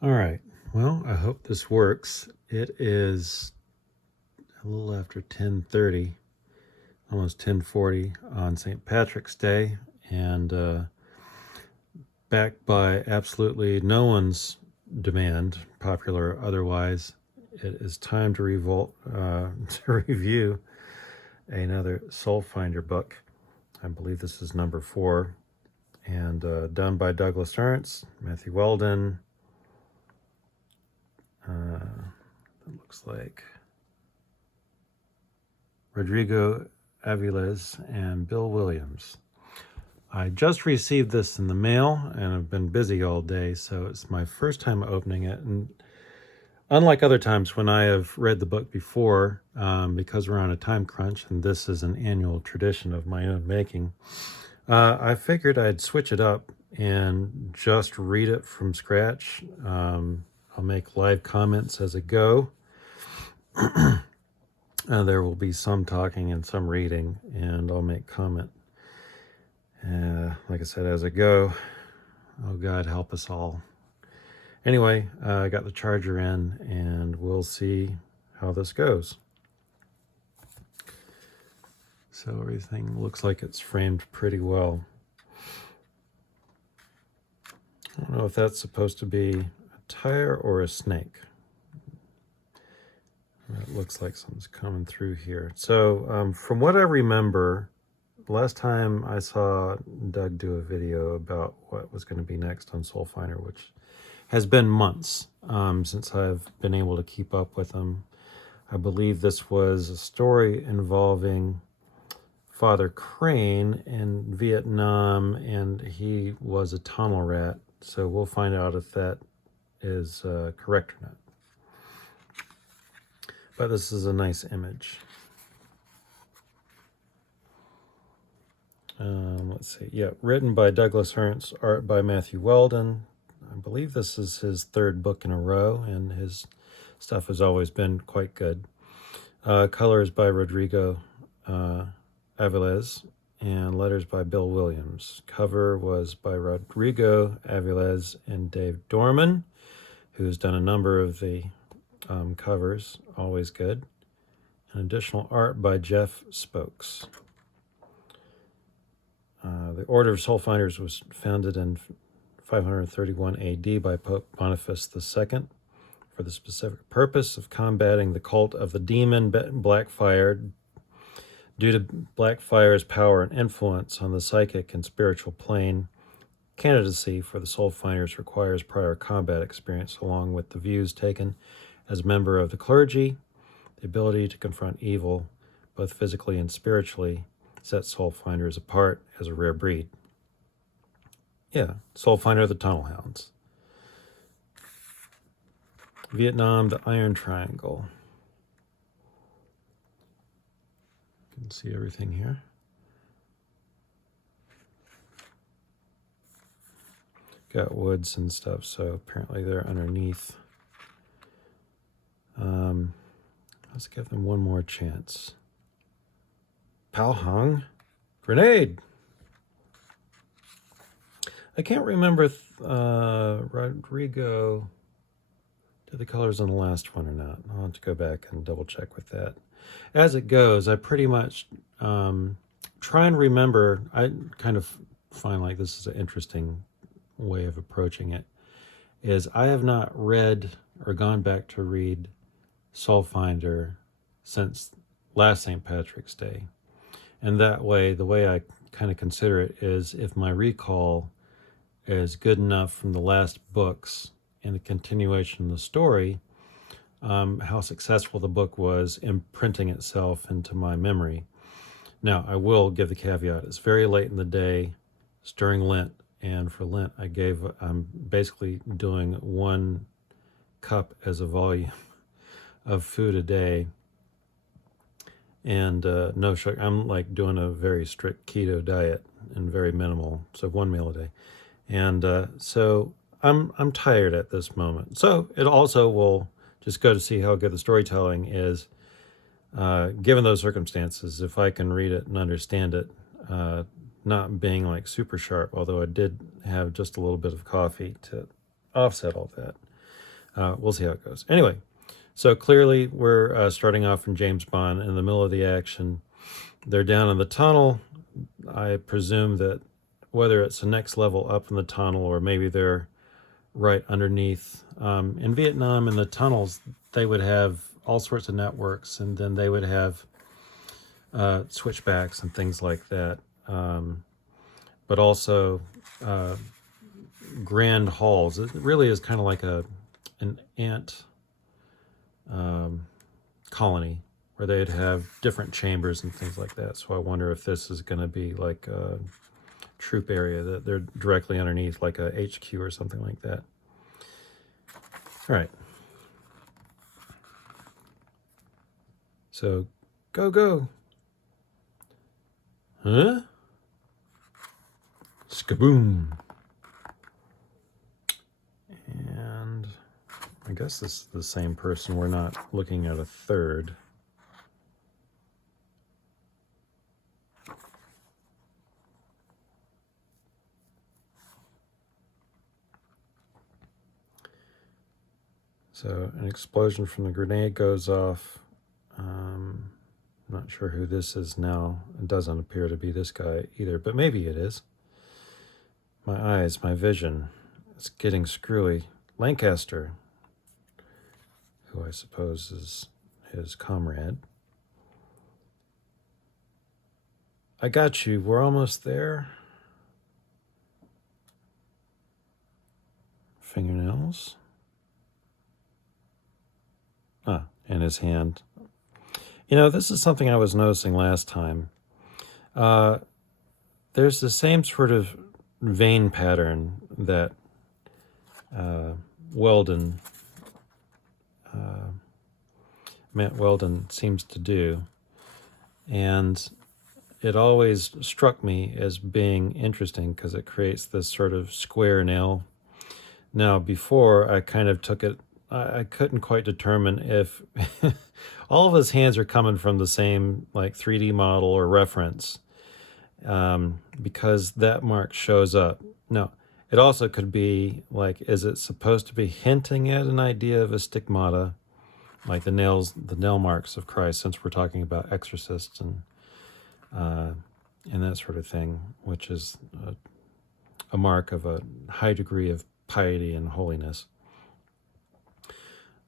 All right, well, I hope this works. It is a little after 10:30, almost 10:40 on St. Patrick's Day, and backed by absolutely no one's demand, popular or otherwise, it is time to to review another Soulfinder book. I believe this is number 4, and done by Douglas Ernst, Matthew Weldon. It looks like Rodrigo Aviles and Bill Williams. I just received this in the mail and I've been busy all day, so it's my first time opening it. And unlike other times when I have read the book before, because we're on a time crunch and this is an annual tradition of my own making, I figured I'd switch it up and just read it from scratch. I'll make live comments as I go. There will be some talking and some reading, and I'll make comment. Like I said, as I go. Oh, God, help us all. Anyway, I got the charger in, and we'll see how this goes. So everything looks like it's framed pretty well. I don't know if that's supposed to be a tire or a snake. It looks like something's coming through here. So from what I remember, last time I saw Doug do a video about what was going to be next on Soulfinder, which has been months since I've been able to keep up with him. I believe this was a story involving Father Crane in Vietnam, and he was a tunnel rat. So we'll find out if that is correct or not. But this is a nice image. Let's see. Yeah, written by Douglas Ernst, art by Matthew Weldon. I believe this is his 3rd book in a row, and his stuff has always been quite good. Colors by Rodrigo Aviles, and letters by Bill Williams. Cover was by Rodrigo Aviles and Dave Dorman, who's done a number of the covers, always good. And additional art by Jeff Spokes. The Order of Soulfinders was founded in 531 AD by Pope Boniface II for the specific purpose of combating the cult of the demon Blackfire. Due to Blackfire's power and influence on the psychic and spiritual plane, candidacy for the Soulfinders requires prior combat experience, along with the views taken as a member of the clergy. The ability to confront evil, both physically and spiritually, sets Soulfinders apart as a rare breed. Yeah, Soulfinder, the Tunnel Hounds. Vietnam, the Iron Triangle. You can see everything here. Got woods and stuff, so apparently they're underneath. Let's give them one more chance. Pal Hung. Grenade! I can't remember if Rodrigo did the colors on the last one or not. I'll have to go back and double check with that. As it goes, I pretty much try and remember. I kind of find like this is an interesting way of approaching it, is I have not read or gone back to read Soulfinder since last St. Patrick's Day. And that way, the way I kind of consider it is if my recall is good enough from the last books and the continuation of the story, how successful the book was imprinting itself into my memory. Now, I will give the caveat, it's very late in the day, it's during Lent, and for Lent I'm basically doing 1 cup as a volume of food a day, and no sugar. I'm like doing a very strict keto diet and very minimal, so 1 meal a day. And so I'm tired at this moment. So it also will just go to see how good the storytelling is, given those circumstances. If I can read it and understand it, not being like super sharp, although I did have just a little bit of coffee to offset all that. we'll see how it goes. Anyway, so clearly we're starting off in James Bond in the middle of the action. They're down in the tunnel. I presume that whether it's the next level up in the tunnel or maybe they're right underneath. In Vietnam, in the tunnels, they would have all sorts of networks, and then they would have switchbacks and things like that. But also grand halls. It really is kind of like an ant colony where they'd have different chambers and things like that. So I wonder if this is going to be like a troop area that they're directly underneath, like a HQ or something like that. All right. So go. Huh? Skaboom. And I guess this is the same person. We're not looking at a third. So an explosion from the grenade goes off. I'm not sure who this is now. It doesn't appear to be this guy either, but maybe it is. My eyes, my vision, it's getting screwy. Lancaster, who I suppose is his comrade. I got you. We're almost there. Fingernails. In his hand. You know, this is something I was noticing last time. There's the same sort of vein pattern that Matt Weldon seems to do. And it always struck me as being interesting because it creates this sort of square nail. Now, before I kind of took it, I couldn't quite determine if all of his hands are coming from the same like 3D model or reference, because that mark shows up. No, it also could be like, is it supposed to be hinting at an idea of a stigmata, like the nail marks of Christ, since we're talking about exorcists and that sort of thing, which is a mark of a high degree of piety and holiness.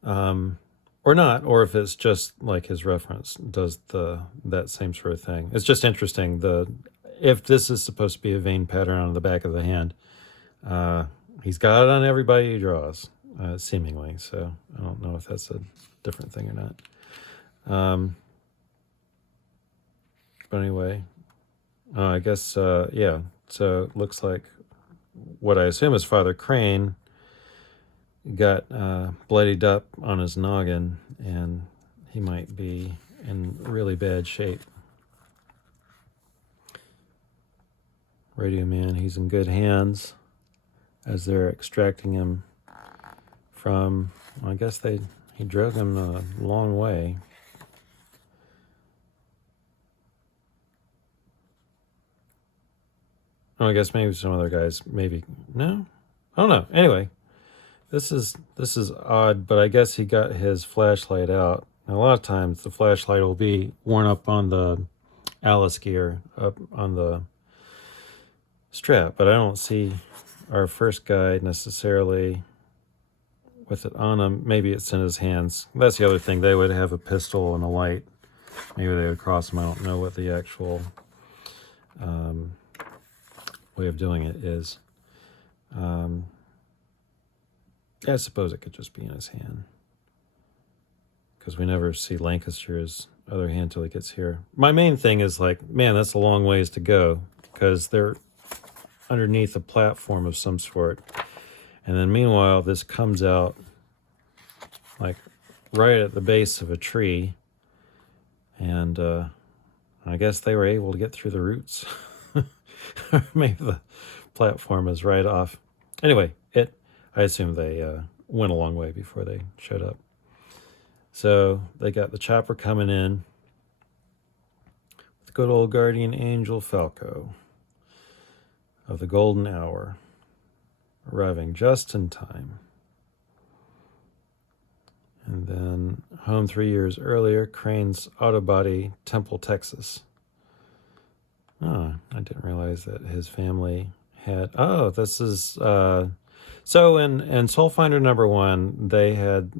Or not, or if it's just like his reference does that same sort of thing. It's just interesting. If this is supposed to be a vein pattern on the back of the hand, he's got it on everybody he draws, seemingly. So I don't know if that's a different thing or not. But anyway, I guess yeah. So it looks like what I assume is Father Crane got bloodied up on his noggin, and he might be in really bad shape. Radio Man, he's in good hands as they're extracting him from, well, I guess he drug him a long way. Oh, I guess maybe some other guys, maybe, no? I don't know. Anyway. This is odd, but I guess he got his flashlight out. Now, a lot of times the flashlight will be worn up on the Alice gear, up on the strap, but I don't see our first guy necessarily with it on him. Maybe it's in his hands. That's the other thing. They would have a pistol and a light. Maybe they would cross him. I don't know what the actual way of doing it is. I suppose it could just be in his hand, because we never see Lancaster's other hand till he gets here. My main thing is like, man, that's a long ways to go, because they're underneath a platform of some sort. And then meanwhile, this comes out like right at the base of a tree. And I guess they were able to get through the roots. Or maybe the platform is right off. Anyway, I assume they went a long way before they showed up. So they got the chopper coming in with good old guardian angel Falco of the golden hour, arriving just in time. And then home 3 years earlier, Crane's Auto Body, Temple, Texas. Oh, I didn't realize that his family had. Oh, this is. So in Soulfinder #1, they had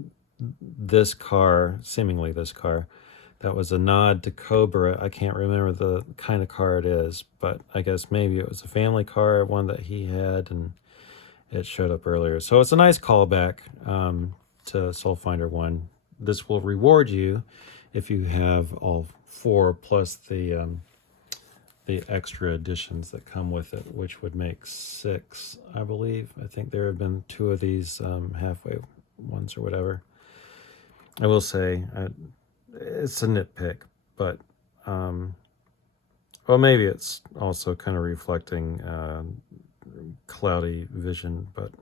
this car, seemingly this car, that was a nod to Cobra. I can't remember the kind of car it is, but I guess maybe it was a family car, one that he had, and it showed up earlier. So it's a nice callback to Soulfinder 1. This will reward you if you have all 4 plus the extra additions that come with it, which would make 6, I believe. I think there have been 2 of these halfway ones or whatever. I will say it's a nitpick, but well, maybe it's also kind of reflecting cloudy vision, but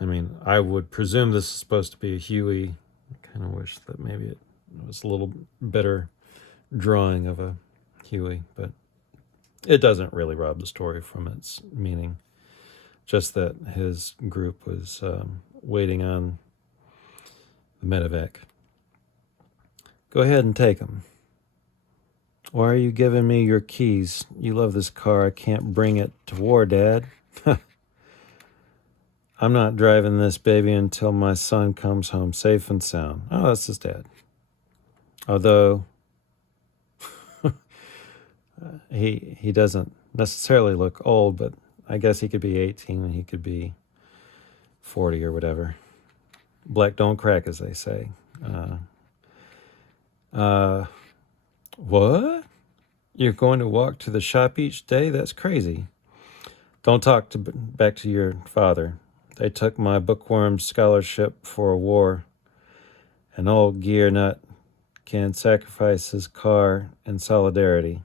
I mean, I would presume this is supposed to be a Huey. I kind of wish that maybe it was a little better drawing of a Huey, but it doesn't really rob the story from its meaning. Just that his group was waiting on the medevac. Go ahead and take them. Why are you giving me your keys? You love this car. I can't bring it to war, Dad. I'm not driving this baby until my son comes home safe and sound. Oh, that's his dad. Although he doesn't necessarily look old, but I guess he could be 18 and he could be 40 or whatever. Black don't crack, as they say. What? You're going to walk to the shop each day? That's crazy. Don't talk back to your father. They took my bookworm scholarship for a war. An old gear nut can sacrifice his car in solidarity.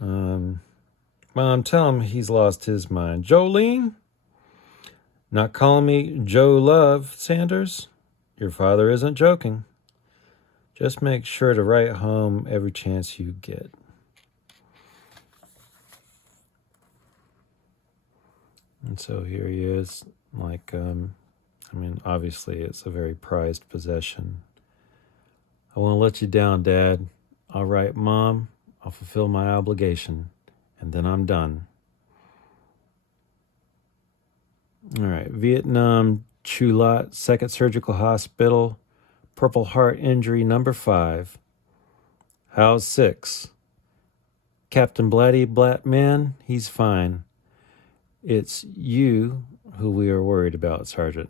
Mom, tell him he's lost his mind. Jolene? Not calling me Joe Love, Sanders? Your father isn't joking. Just make sure to write home every chance you get. And so here he is, like, I mean, obviously it's a very prized possession. I won't let you down, Dad. All right, Mom, I'll fulfill my obligation, and then I'm done. All right, Vietnam, Chulat, 2nd Surgical Hospital, Purple Heart injury number 5. How's 6? Captain Blatty Blatman, he's fine. It's you who we are worried about, Sergeant.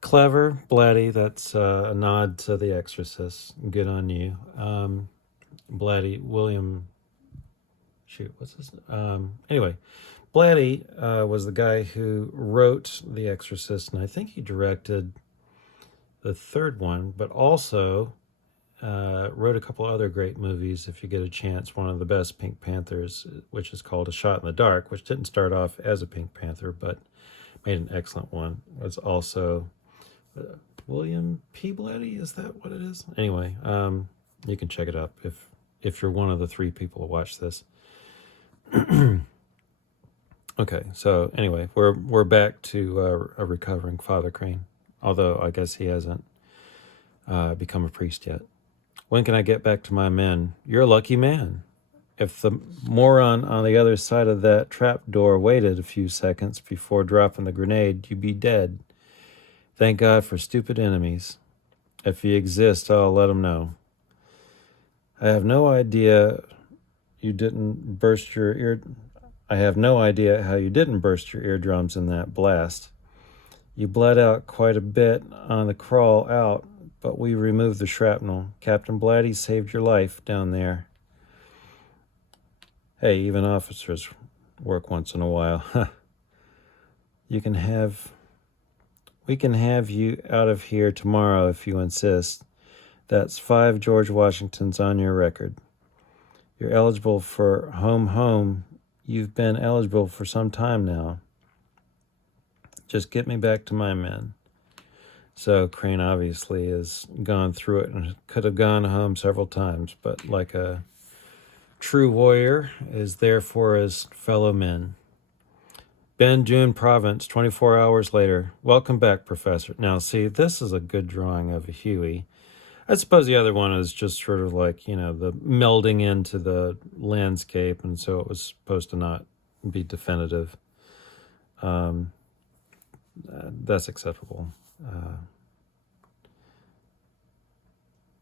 Clever, Blatty, that's a nod to The Exorcist. Good on you. Blatty, William, what's his name? Anyway, Blatty was the guy who wrote The Exorcist, and I think he directed the 3rd one, but also wrote a couple other great movies, if you get a chance. One of the best Pink Panthers, which is called A Shot in the Dark, which didn't start off as a Pink Panther, but made an excellent one. It's also William P. Blatty, is that what it is? Anyway, you can check it up if you're one of the 3 people who watch this. Okay, so anyway, we're back to a recovering Father Crane, although I guess he hasn't become a priest yet. When can I get back to my men? You're a lucky man. If the moron on the other side of that trap door waited a few seconds before dropping the grenade, you'd be dead. Thank God for stupid enemies. If he exists, I'll let him know. I have no idea you didn't burst your ear. I have no idea how you didn't burst your eardrums in that blast. You bled out quite a bit on the crawl out, but we removed the shrapnel. Captain Blatty saved your life down there. Hey, even officers work once in a while. We can have you out of here tomorrow if you insist. That's 5 George Washingtons on your record. You're eligible for home. You've been eligible for some time now. Just get me back to my men. So Crane obviously has gone through it and could have gone home several times, but like a true warrior is there for his fellow men. Banjun Province, 24 hours later. Welcome back, Professor. Now, see, this is a good drawing of a Huey. I suppose the other one is just sort of like, the melding into the landscape, and so it was supposed to not be definitive. That's acceptable.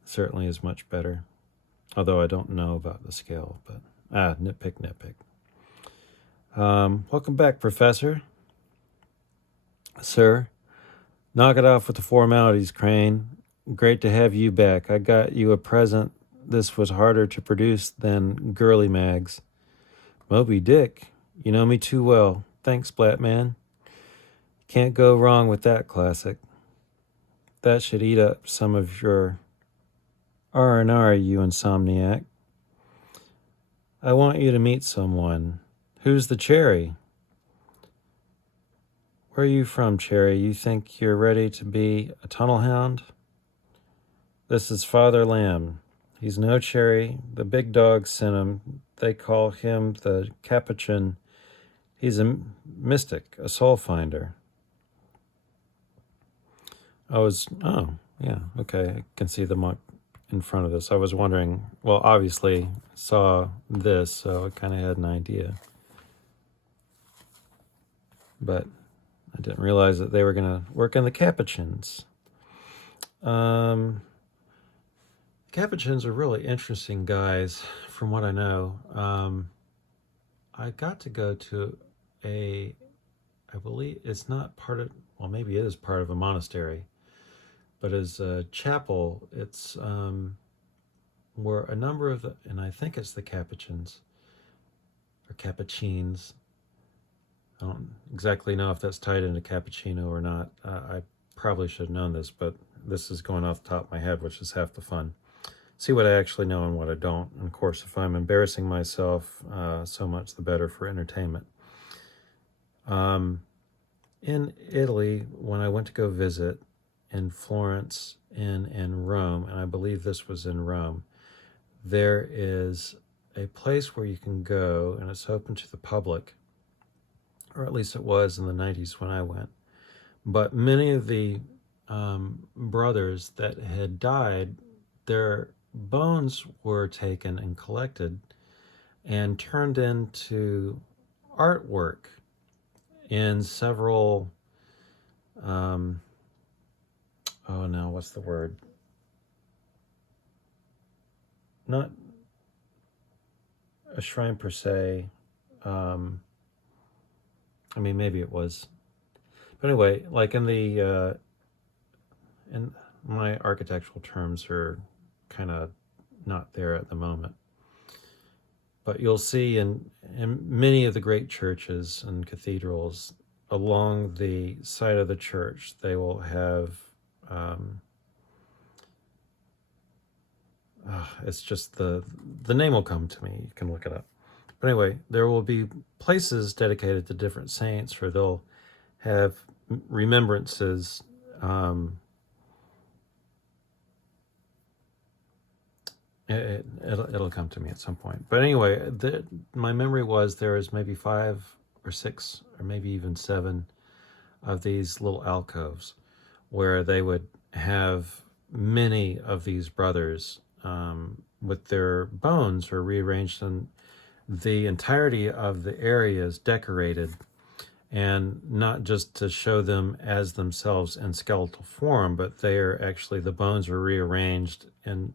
Certainly is much better. Although I don't know about the scale, but nitpick. Welcome back, Professor. Sir, knock it off with the formalities, Crane. Great to have you back. I got you a present. This was harder to produce than Girly Mags. Moby Dick, you know me too well. Thanks, Blatman. Can't go wrong with that classic. That should eat up some of your R&R, you insomniac. I want you to meet someone. Who's the Cherry? Where are you from, Cherry? You think you're ready to be a tunnel hound? This is Father Lamb. He's no Cherry. The big dogs sent him. They call him the Capuchin. He's a mystic, a Soulfinder. Oh, yeah, okay. I can see the monk in front of this. I was wondering, well, obviously saw this, so I kind of had an idea. But I didn't realize that they were going to work in the Capuchins. Capuchins are really interesting guys, from what I know. I got to go to I believe it's not part of, well, maybe it is part of a monastery, but as a chapel, it's where a number of and I think it's the Capuchins, or Capuchines. I don't exactly know if that's tied into cappuccino or not. I probably should have known this, but this is going off the top of my head, which is half the fun. See what I actually know and what I don't. And of course, if I'm embarrassing myself, so much the better for entertainment. In Italy, when I went to go visit in Florence and in Rome, and I believe this was in Rome, there is a place where you can go, and it's open to the public, or at least it was in the 90s when I went. But many of the brothers that had died, their bones were taken and collected and turned into artwork in several, what's the word? Not a shrine per se. Maybe it was. But anyway, like in my architectural terms are kind of not there at the moment. But you'll see in many of the great churches and cathedrals, along the side of the church, they will have, it's just the name will come to me. You can look it up. But anyway, there will be places dedicated to different saints, or they'll have remembrances. It'll come to me at some point. But anyway, my memory was there is maybe 5 or 6 or maybe even 7 of these little alcoves where they would have many of these brothers with their bones are rearranged, and the entirety of the area is decorated, and not just to show them as themselves in skeletal form, but they are actually, the bones are rearranged and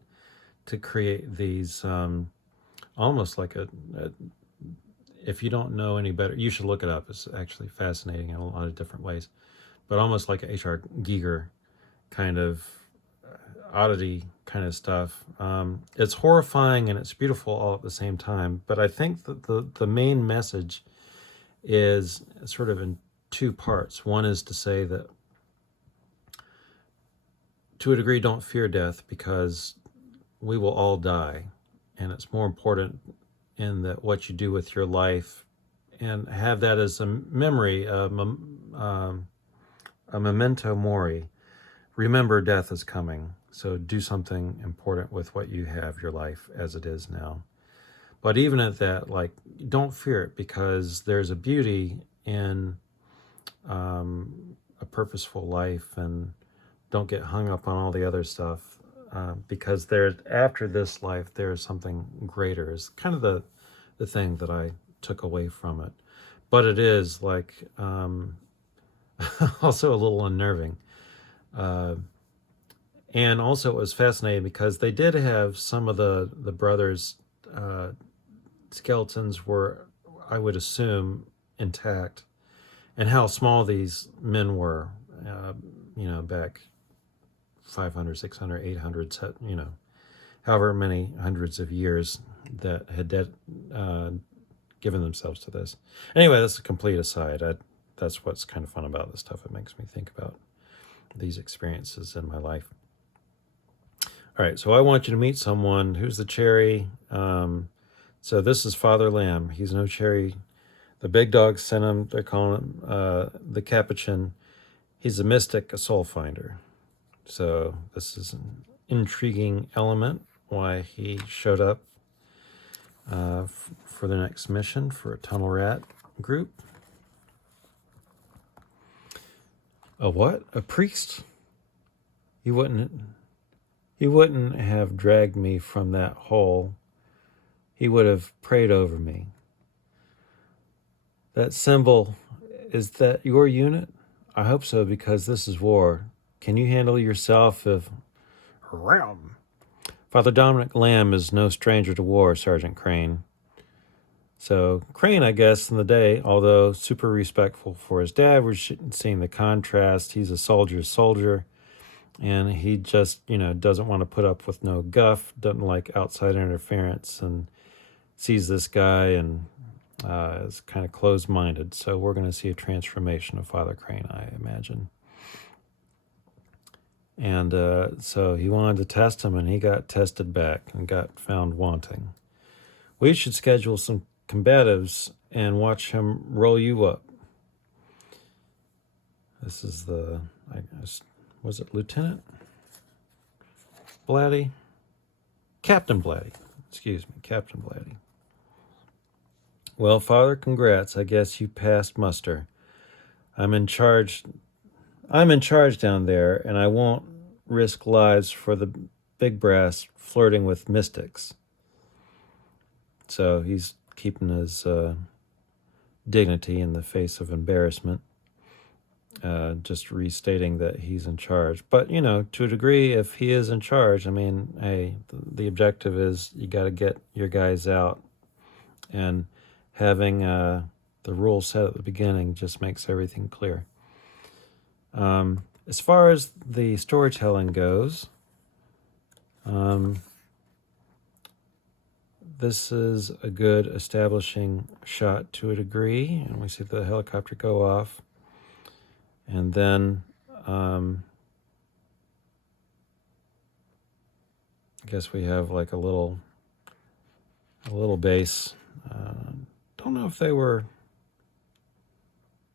to create these almost like if you don't know any better, you should look it up. It's actually fascinating in a lot of different ways, but almost like a H.R. Giger kind of oddity kind of stuff. It's horrifying and it's beautiful all at the same time, but I think that the main message is sort of in 2 parts. One is to say that to a degree, don't fear death, because we will all die, and it's more important in that what you do with your life, and have that as a memory, a memento mori. Remember, death is coming, so do something important with what you have, your life as it is now. But even at that, like, don't fear it, because there's a beauty in a purposeful life and don't get hung up on all the other stuff, because there, after this life, there is something greater, is kind of the thing that I took away from it. But it is like also a little unnerving. And also it was fascinating because they did have some of the brothers' skeletons were, I would assume, intact, and how small these men were, back 500, 600, 800, however many hundreds of years that had given themselves to this. Anyway, that's a complete aside. That's what's kind of fun about this stuff. It makes me think about these experiences in my life. All right, so I want you to meet someone who's the cherry. So this is Father Lamb. He's no cherry. The big dogs sent him. They're calling him the Capuchin. He's a mystic, a soul finder. So this is an intriguing element why he showed up for the next mission for a tunnel rat group. A what? A priest? He wouldn't have dragged me from that hole. He would have prayed over me. That symbol, is that your unit? I hope so, because this is war. Can you handle yourself if... Father Dominic Lamb is no stranger to war, Sergeant Crane. So Crane, I guess, in the day, although super respectful for his dad, we're seeing the contrast. He's a soldier's soldier, and he just, doesn't want to put up with no guff, doesn't like outside interference, and sees this guy and is kind of closed-minded. So we're going to see a transformation of Father Crane, I imagine. And so he wanted to test him, and he got tested back and got found wanting. We should schedule some combatives and watch him roll you up. This is was it Lieutenant Blatty? Captain Blatty. Excuse me, Captain Blatty. Well, Father, congrats. I guess you passed muster. I'm in charge down there, and I won't risk lives for the big brass flirting with mystics. So he's keeping his dignity in the face of embarrassment, just restating that he's in charge. But, to a degree, if he is in charge, hey, the objective is you got to get your guys out, and having the rules set at the beginning just makes everything clear. As far as the storytelling goes, this is a good establishing shot to a degree, and we see the helicopter go off, and then I guess we have like a little base. Don't know if they were...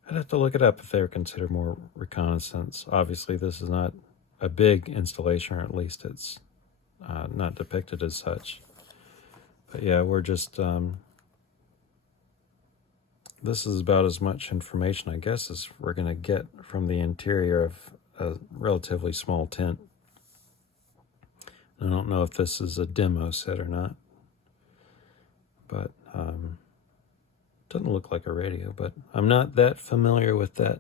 I'd have to look it up if they were considered more reconnaissance. Obviously, this is not a big installation, or at least it's not depicted as such. But yeah, we're just... this is about as much information, I guess, as we're going to get from the interior of a relatively small tent. I don't know if this is a demo set or not. But... doesn't look like a radio, but I'm not that familiar with that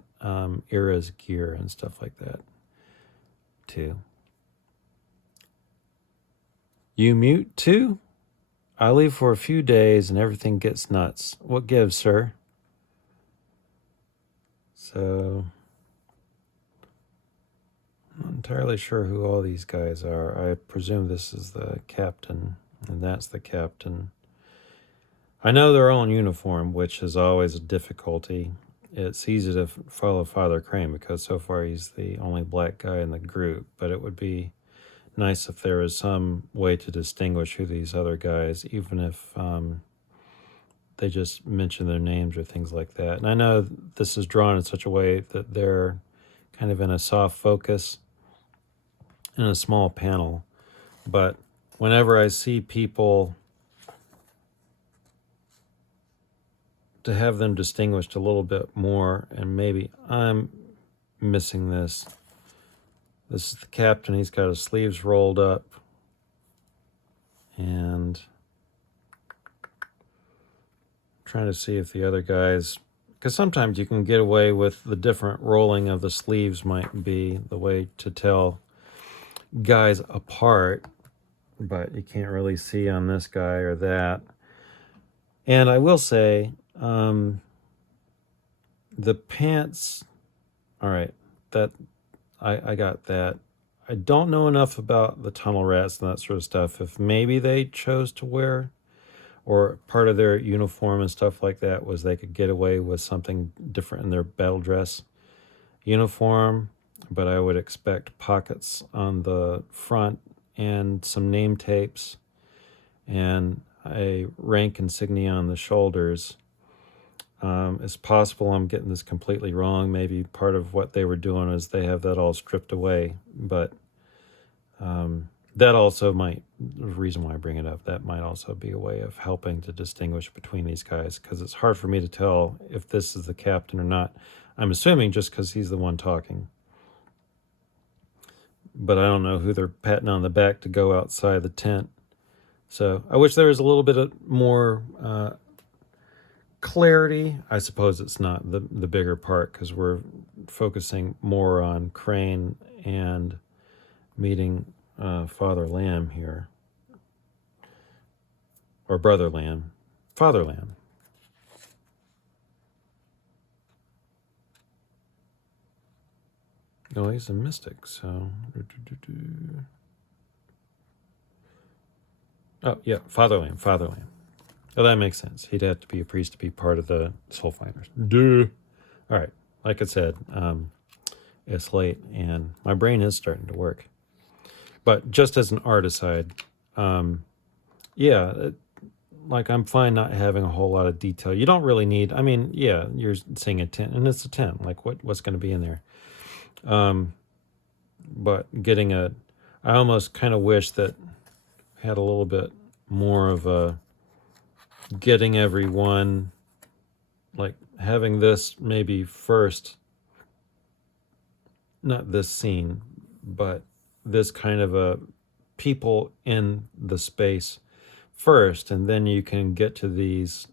era's gear and stuff like that, too. You mute, too? I leave for a few days and everything gets nuts. What gives, sir? So, I'm not entirely sure who all these guys are. I presume this is the captain, and that's the captain. I know they're all in uniform, which is always a difficulty. It's easy to follow Father Crane because so far he's the only black guy in the group, but it would be nice if there was some way to distinguish who these other guys, even if they just mention their names or things like that. And I know this is drawn in such a way that they're kind of in a soft focus in a small panel, but whenever I see people to have them distinguished a little bit more, and maybe I'm missing this. This is the captain. He's got his sleeves rolled up, and I'm trying to see if the other guys, because sometimes you can get away with the different rolling of the sleeves might be the way to tell guys apart, but you can't really see on this guy or that. And I will say, the pants, all right, that I got that. I don't know enough about the tunnel rats and that sort of stuff. If maybe they chose to wear, or part of their uniform and stuff like that was they could get away with something different in their battle dress uniform, but I would expect pockets on the front and some name tapes and a rank insignia on the shoulders. It's possible I'm getting this completely wrong. Maybe part of what they were doing is they have that all stripped away, but that also might, the reason why I bring it up, that might also be a way of helping to distinguish between these guys, because it's hard for me to tell if this is the captain or not. I'm assuming just because he's the one talking. But I don't know who they're patting on the back to go outside the tent. So I wish there was a little bit of more clarity. I suppose it's not the bigger part, because we're focusing more on Crane and meeting Father Lamb here. Or Brother Lamb. Father Lamb. No, he's a mystic, so... Oh, yeah, Father Lamb. Oh, that makes sense. He'd have to be a priest to be part of the Soulfinders. Duh. All right. Like I said, it's late, and my brain is starting to work. But just as an art aside, like I'm fine not having a whole lot of detail. You don't really need, I mean, yeah, you're seeing a tent, and it's a tent. Like, what's going to be in there? But getting I almost kind of wish that I had a little bit more of a getting everyone, like having this maybe first, not this scene, but this kind of a people in the space first, and then you can get to these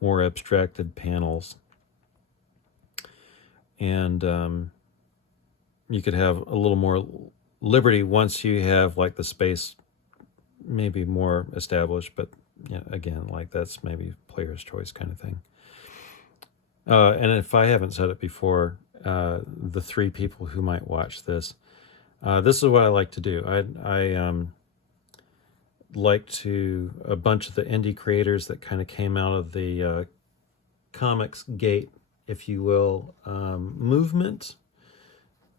more abstracted panels. And you could have a little more liberty once you have like the space maybe more established, but yeah, again, like that's maybe player's choice kind of thing. And if I haven't said it before, the three people who might watch this, this is what I like to do. I like to, a bunch of the indie creators that kind of came out of the comics gate, if you will, movement,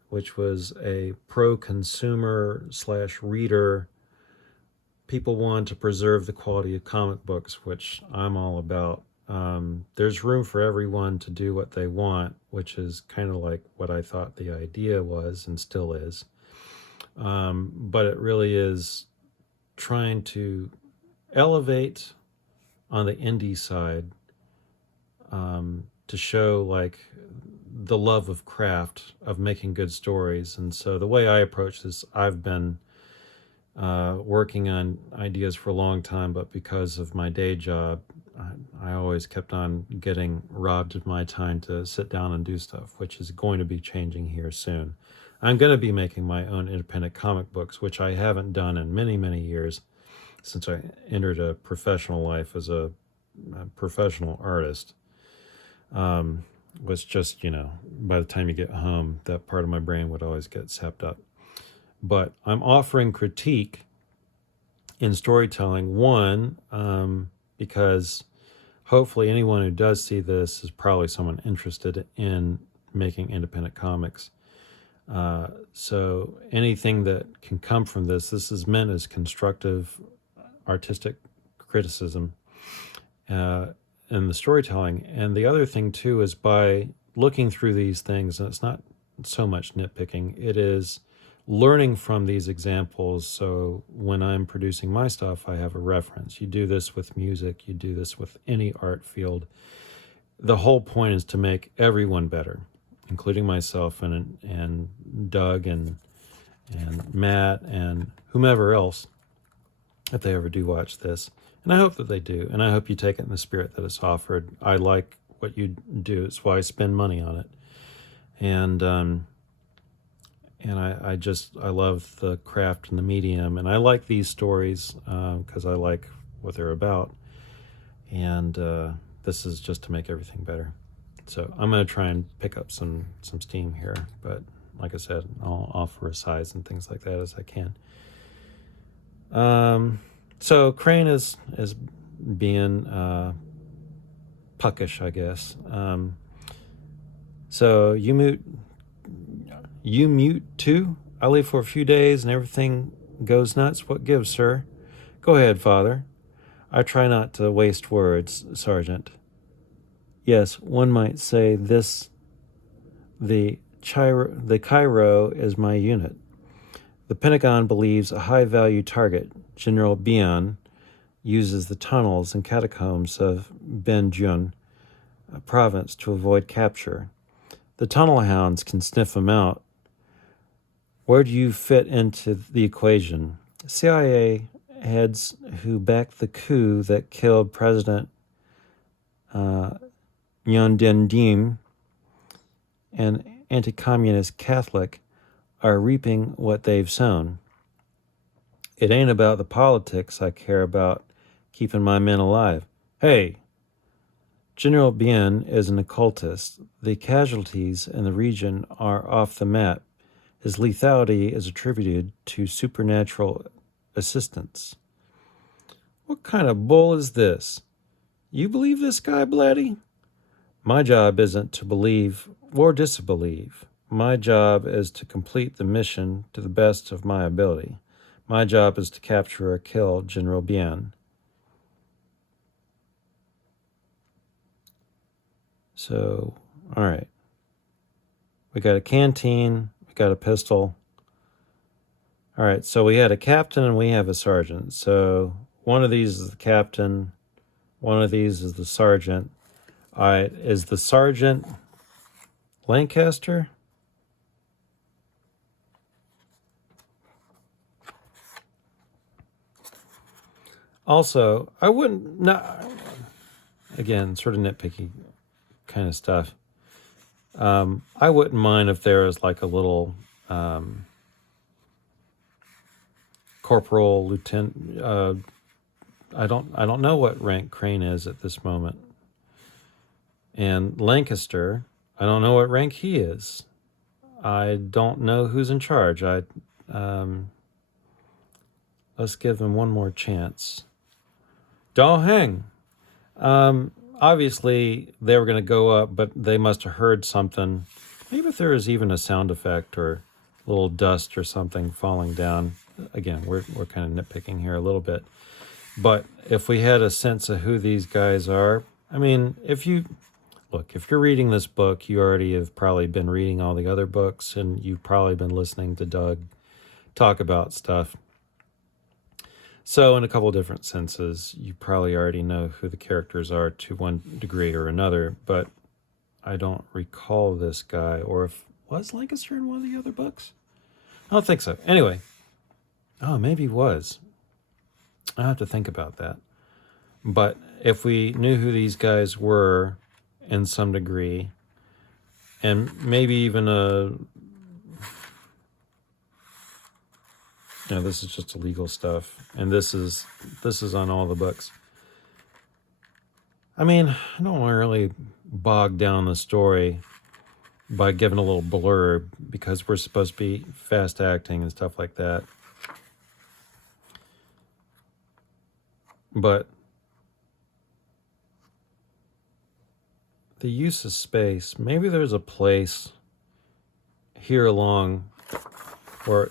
which was a pro-consumer / reader. People want to preserve the quality of comic books, which I'm all about. There's room for everyone to do what they want, which is kind of like what I thought the idea was and still is. But it really is trying to elevate on the indie side, to show like the love of craft, of making good stories. And so the way I approach this, I've been working on ideas for a long time, but because of my day job, I always kept on getting robbed of my time to sit down and do stuff, which is going to be changing here soon. I'm going to be making my own independent comic books, which I haven't done in many, many years since I entered a professional life as a professional artist. Was just, by the time you get home, that part of my brain would always get sapped up. But I'm offering critique in storytelling, one, because hopefully anyone who does see this is probably someone interested in making independent comics. So anything that can come from this is meant as constructive artistic criticism in the storytelling. And the other thing too is by looking through these things, and it's not so much nitpicking, it is learning from these examples. So when I'm producing my stuff, I have a reference. You do this with music, you do this with any art field. the whole point is to make everyone better, including myself and Doug and Matt and whomever else, if they ever do watch this. And I hope that they do. And I hope you take it in the spirit that it's offered. I like what you do. It's why I spend money on it. And I love the craft and the medium. And I like these stories because I like what they're about. And this is just to make everything better. So I'm going to try and pick up some steam here. But like I said, I'll offer a size and things like that as I can. So Crane is being puckish, I guess. So you mute too? I leave for a few days and everything goes nuts. What gives, sir? Go ahead, Father. I try not to waste words, Sergeant. Yes, one might say this. The Cairo is my unit. The Pentagon believes a high-value target, General Bian, uses the tunnels and catacombs of Benjun province to avoid capture. The tunnel hounds can sniff him out. Where do you fit into the equation? CIA heads who backed the coup that killed President Nyandendim, an anti-communist Catholic, are reaping what they've sown. It ain't about the politics I care about keeping my men alive. Hey, General Bien is an occultist. The casualties in the region are off the map. His lethality is attributed to supernatural assistance. What kind of bull is this? You believe this guy, Blatty? My job isn't to believe or disbelieve. My job is to complete the mission to the best of my ability. My job is to capture or kill General Bien. So, all right. We got a canteen. We got a pistol. All right, so we had a captain and we have a sergeant. So one of these is the captain. One of these is the sergeant. All right, is the sergeant Lancaster? Also, I wouldn't, again, sort of nitpicky kind of stuff. I wouldn't mind if there was like a little corporal, lieutenant. I don't know what rank Crane is at this moment. And Lancaster, I don't know what rank he is. I don't know who's in charge. Let's give him one more chance. Don't hang. Obviously, they were going to go up, but they must have heard something. Maybe if there was even a sound effect or a little dust or something falling down. Again, we're kind of nitpicking here a little bit. But if we had a sense of who these guys are, I mean, if you're reading this book, you already have probably been reading all the other books, and you've probably been listening to Doug talk about stuff. So in a couple of different senses, you probably already know who the characters are to one degree or another, but I don't recall this guy, or if was Lancaster in one of the other books? I don't think so. Anyway, maybe he was. I have to think about that. But if we knew who these guys were in some degree, and maybe even this is just illegal stuff, and this is on all the books. I mean, I don't want to really bog down the story by giving a little blurb because we're supposed to be fast acting and stuff like that. But the use of space, maybe there's a place here along where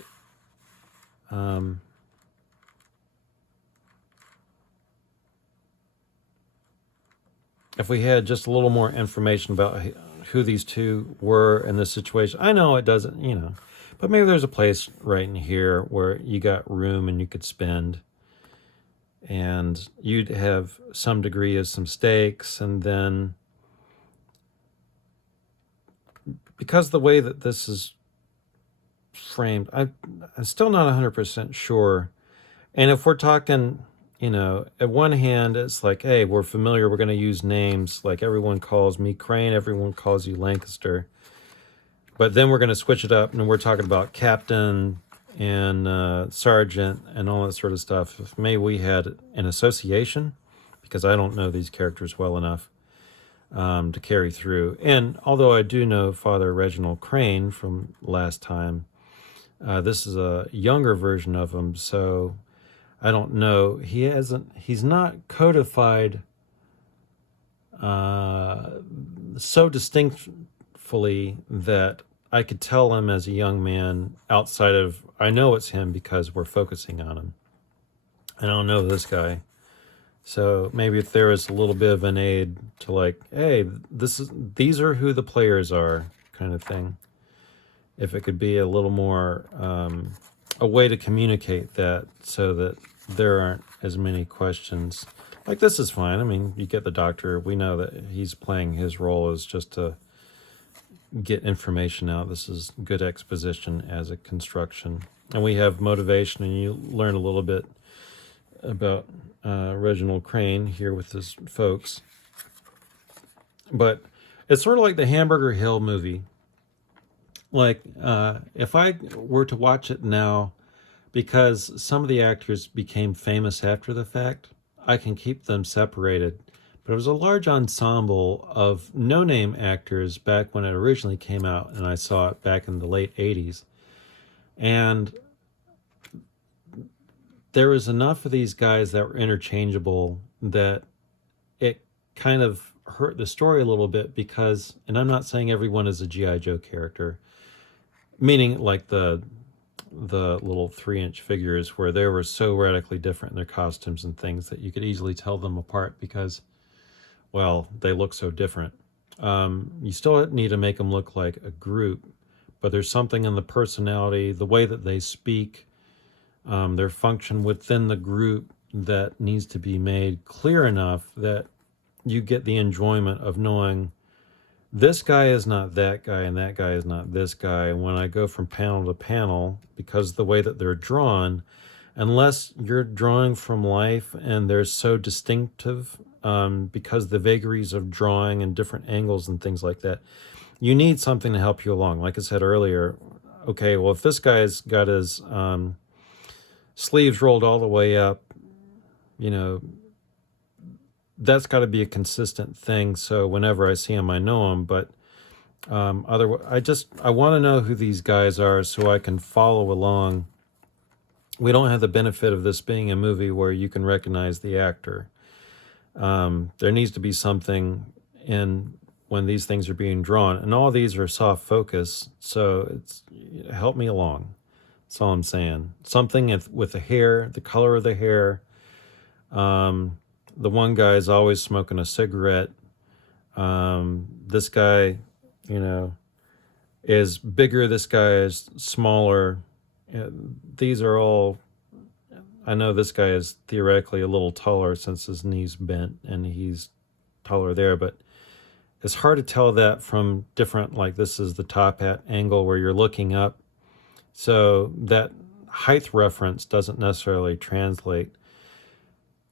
if we had just a little more information about who these two were in this situation. I know it doesn't, but maybe there's a place right in here where you got room and you could spend, and you'd have some degree of some stakes, and then because the way that this is framed, I'm still not 100% sure. And if we're talking, at one hand, it's like, hey, we're familiar, we're going to use names. Like everyone calls me Crane, everyone calls you Lancaster. But then we're going to switch it up and we're talking about captain and sergeant and all that sort of stuff. If maybe we had an association, because I don't know these characters well enough to carry through. And although I do know Father Reginald Crane from last time, this is a younger version of him, so I don't know. He's not codified so distinctly that I could tell him as a young man outside of, I know it's him because we're focusing on him. I don't know this guy. So maybe if there was a little bit of an aid to like, hey, these are who the players are, kind of thing. If it could be a little more a way to communicate that so that there aren't as many questions. Like this is fine. I mean, you get the doctor. We know that he's playing his role as just to get information out. This is good exposition as a construction. And we have motivation, and you learn a little bit about Reginald Crane here with his folks. But it's sort of like the Hamburger Hill movie. Like, if I were to watch it now, because some of the actors became famous after the fact, I can keep them separated. But it was a large ensemble of no-name actors back when it originally came out, and I saw it back in the late 80s. And there was enough of these guys that were interchangeable that it kind of hurt the story a little bit because, and I'm not saying everyone is a G.I. Joe character, meaning like the little 3-inch figures where they were so radically different in their costumes and things that you could easily tell them apart because, well, they look so different. You still need to make them look like a group, but there's something in the personality, the way that they speak, their function within the group that needs to be made clear enough that you get the enjoyment of knowing this guy is not that guy and that guy is not this guy. And when I go from panel to panel, because the way that they're drawn, unless you're drawing from life and they're so distinctive, because the vagaries of drawing and different angles and things like that, you need something to help you along. Like I said earlier, okay, well, if this guy's got his sleeves rolled all the way up, that's got to be a consistent thing. So whenever I see him, I know him. But otherwise, I want to know who these guys are so I can follow along. We don't have the benefit of this being a movie where you can recognize the actor. There needs to be something in when these things are being drawn, and all these are soft focus. So help me along. That's all I'm saying. Something with the hair, the color of the hair. The one guy is always smoking a cigarette. This guy, is bigger. This guy is smaller. These are all, I know this guy is theoretically a little taller since his knee's bent and he's taller there, but it's hard to tell that from different, like this is the top hat angle where you're looking up. So that height reference doesn't necessarily translate.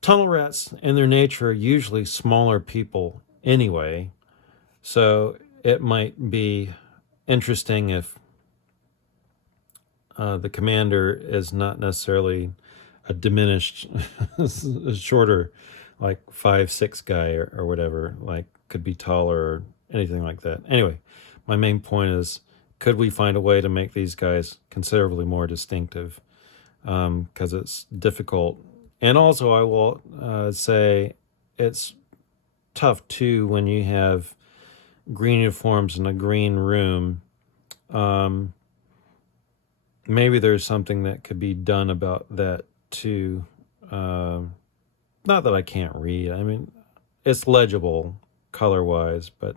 Tunnel rats in their nature are usually smaller people anyway, so it might be interesting if the commander is not necessarily a diminished, shorter, like 5'6" guy or whatever, like could be taller or anything like that. Anyway, my main point is, could we find a way to make these guys considerably more distinctive? Because it's difficult. And also, I will say it's tough, too, when you have green uniforms in a green room. Maybe there's something that could be done about that, too. Not that I can't read. I mean, it's legible color-wise, but,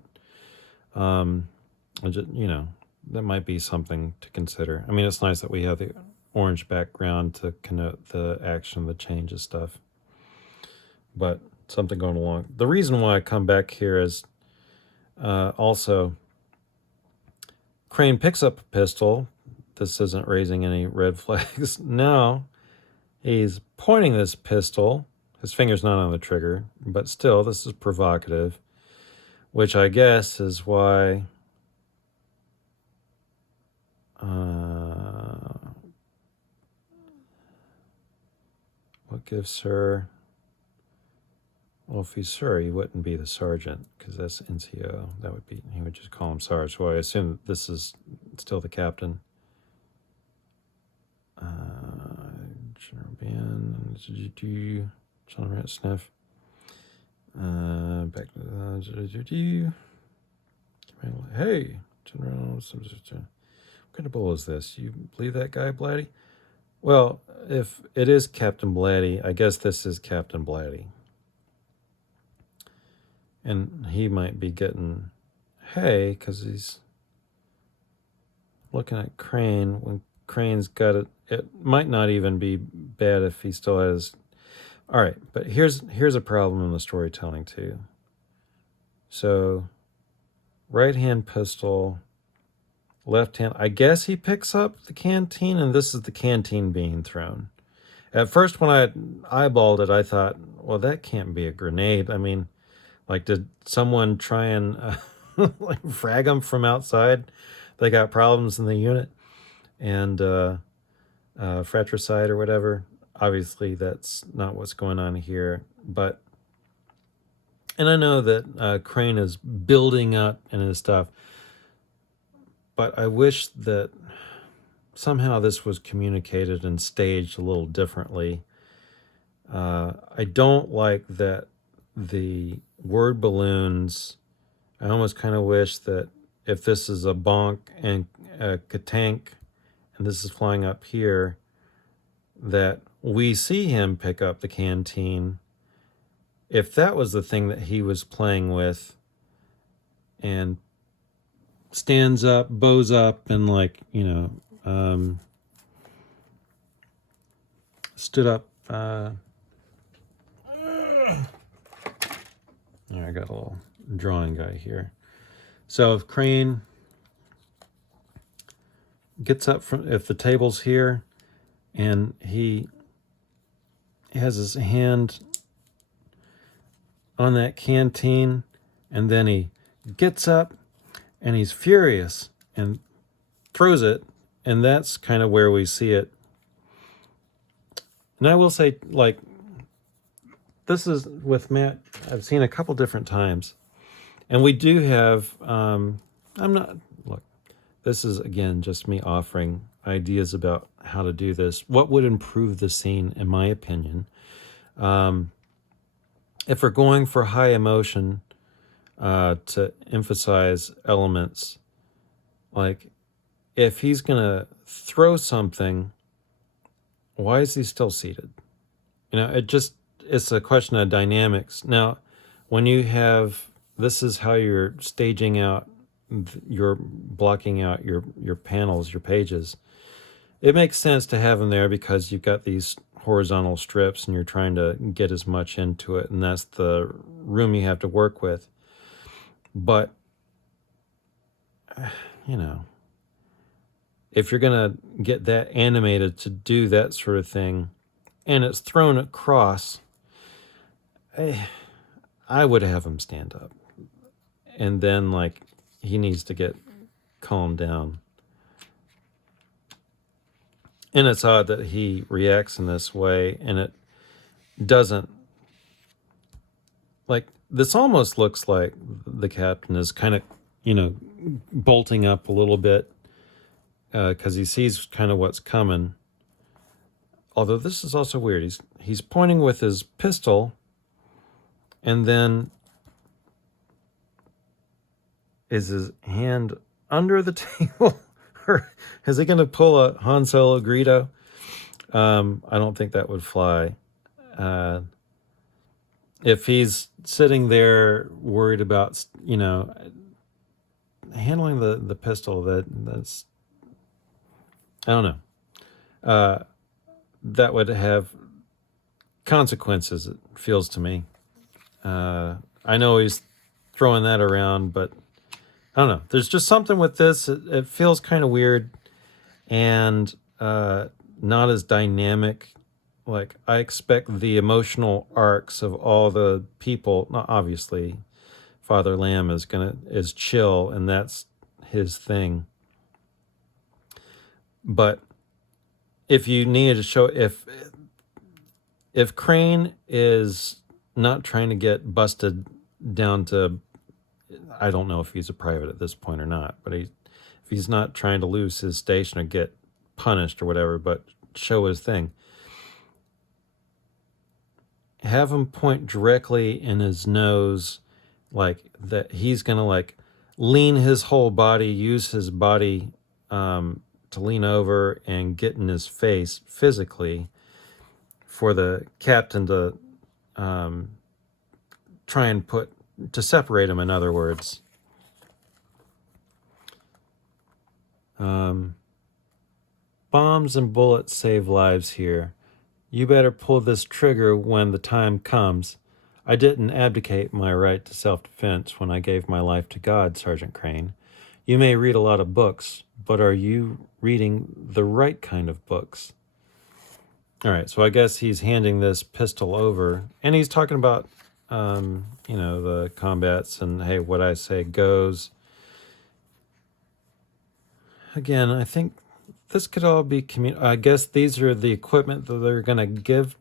that might be something to consider. I mean, it's nice that we have the orange background to connote the action, the changes stuff, but something going along. The reason why I come back here is also Crane picks up a pistol. This isn't raising any red flags. Now he's pointing this pistol. His finger's not on the trigger, but still, this is provocative, which I guess is why what gives her... Well, if he's Sir, he wouldn't be the sergeant, because that's NCO. That would be... He would just call him Sarge. So I assume that this is still the captain. General Ban... John Rat Sniff. Back to the... Hey, General... What kind of bull is this? You believe that guy, Blatty? Well, if it is Captain Blatty, I guess this is Captain Blatty. And he might be getting hay because he's looking at Crane. When Crane's got it, it might not even be bad if he still has... All right, but here's a problem in the storytelling too. So, right hand pistol, left hand. I guess he picks up the canteen, and this is the canteen being thrown. At first, when I eyeballed it, I thought, well, that can't be a grenade. I mean, like, did someone try and like frag them from outside? They got problems in the unit, and fratricide or whatever. Obviously, that's not what's going on here. But, and I know that Crane is building up and his stuff, but I wish that somehow this was communicated and staged a little differently. I don't like that the word balloons. I almost kind of wish that if this is a bonk and a katank and this is flying up here, that we see him pick up the canteen. If that was the thing that he was playing with and stands up, bows up, and like, you know, stood up. I got a little drawing guy here. So if Crane gets up from, if the table's here and he has his hand on that canteen and then he gets up and he's furious and throws it, and that's kind of where we see it. And I will say, like, this is with Matt, I've seen a couple different times. And we do have, look, this is, again, just me offering ideas about how to do this. What would improve the scene, in my opinion? If we're going for high emotion, to emphasize elements, like, if he's going to throw something, why is he still seated? You know, it's a question of dynamics. Now, when you have, this is how you're staging out, you're blocking out your panels, your pages. It makes sense to have them there because you've got these horizontal strips and you're trying to get as much into it, and that's the room you have to work with. But, you know, if you're going to get that animated to do that sort of thing, and it's thrown across, I would have him stand up. And then, like, he needs to get calmed down. And it's odd that he reacts in this way, and it doesn't, like, this almost looks like the captain is kind of, you know, bolting up a little bit because he sees kind of what's coming. Although this is also weird. He's pointing with his pistol, and then is his hand under the table? Or is he going to pull a Han Solo Greedo? I don't think that would fly. If he's sitting there worried about, you know, handling the pistol, that's, I don't know. That would have consequences, it feels to me. I know he's throwing that around, but I don't know. There's just something with this. It feels kind of weird and not as dynamic. Like, I expect the emotional arcs of all the people. Not obviously, Father Lamb is chill, and that's his thing. But if you needed to show, if Crane is not trying to get busted down to, I don't know if he's a private at this point or not, but if he's not trying to lose his station or get punished or whatever, but show his thing, have him point directly in his nose, like that he's gonna like lean his whole body, use his body to lean over and get in his face physically for the captain to try and separate him, in other words. Bombs and bullets save lives here. You better pull this trigger when the time comes. I didn't abdicate my right to self-defense when I gave my life to God, Sergeant Crane. You may read a lot of books, but are you reading the right kind of books? All right, so I guess he's handing this pistol over, and he's talking about, the combats, and hey, what I say goes. Again, I think this could all be I guess these are the equipment that they're going to give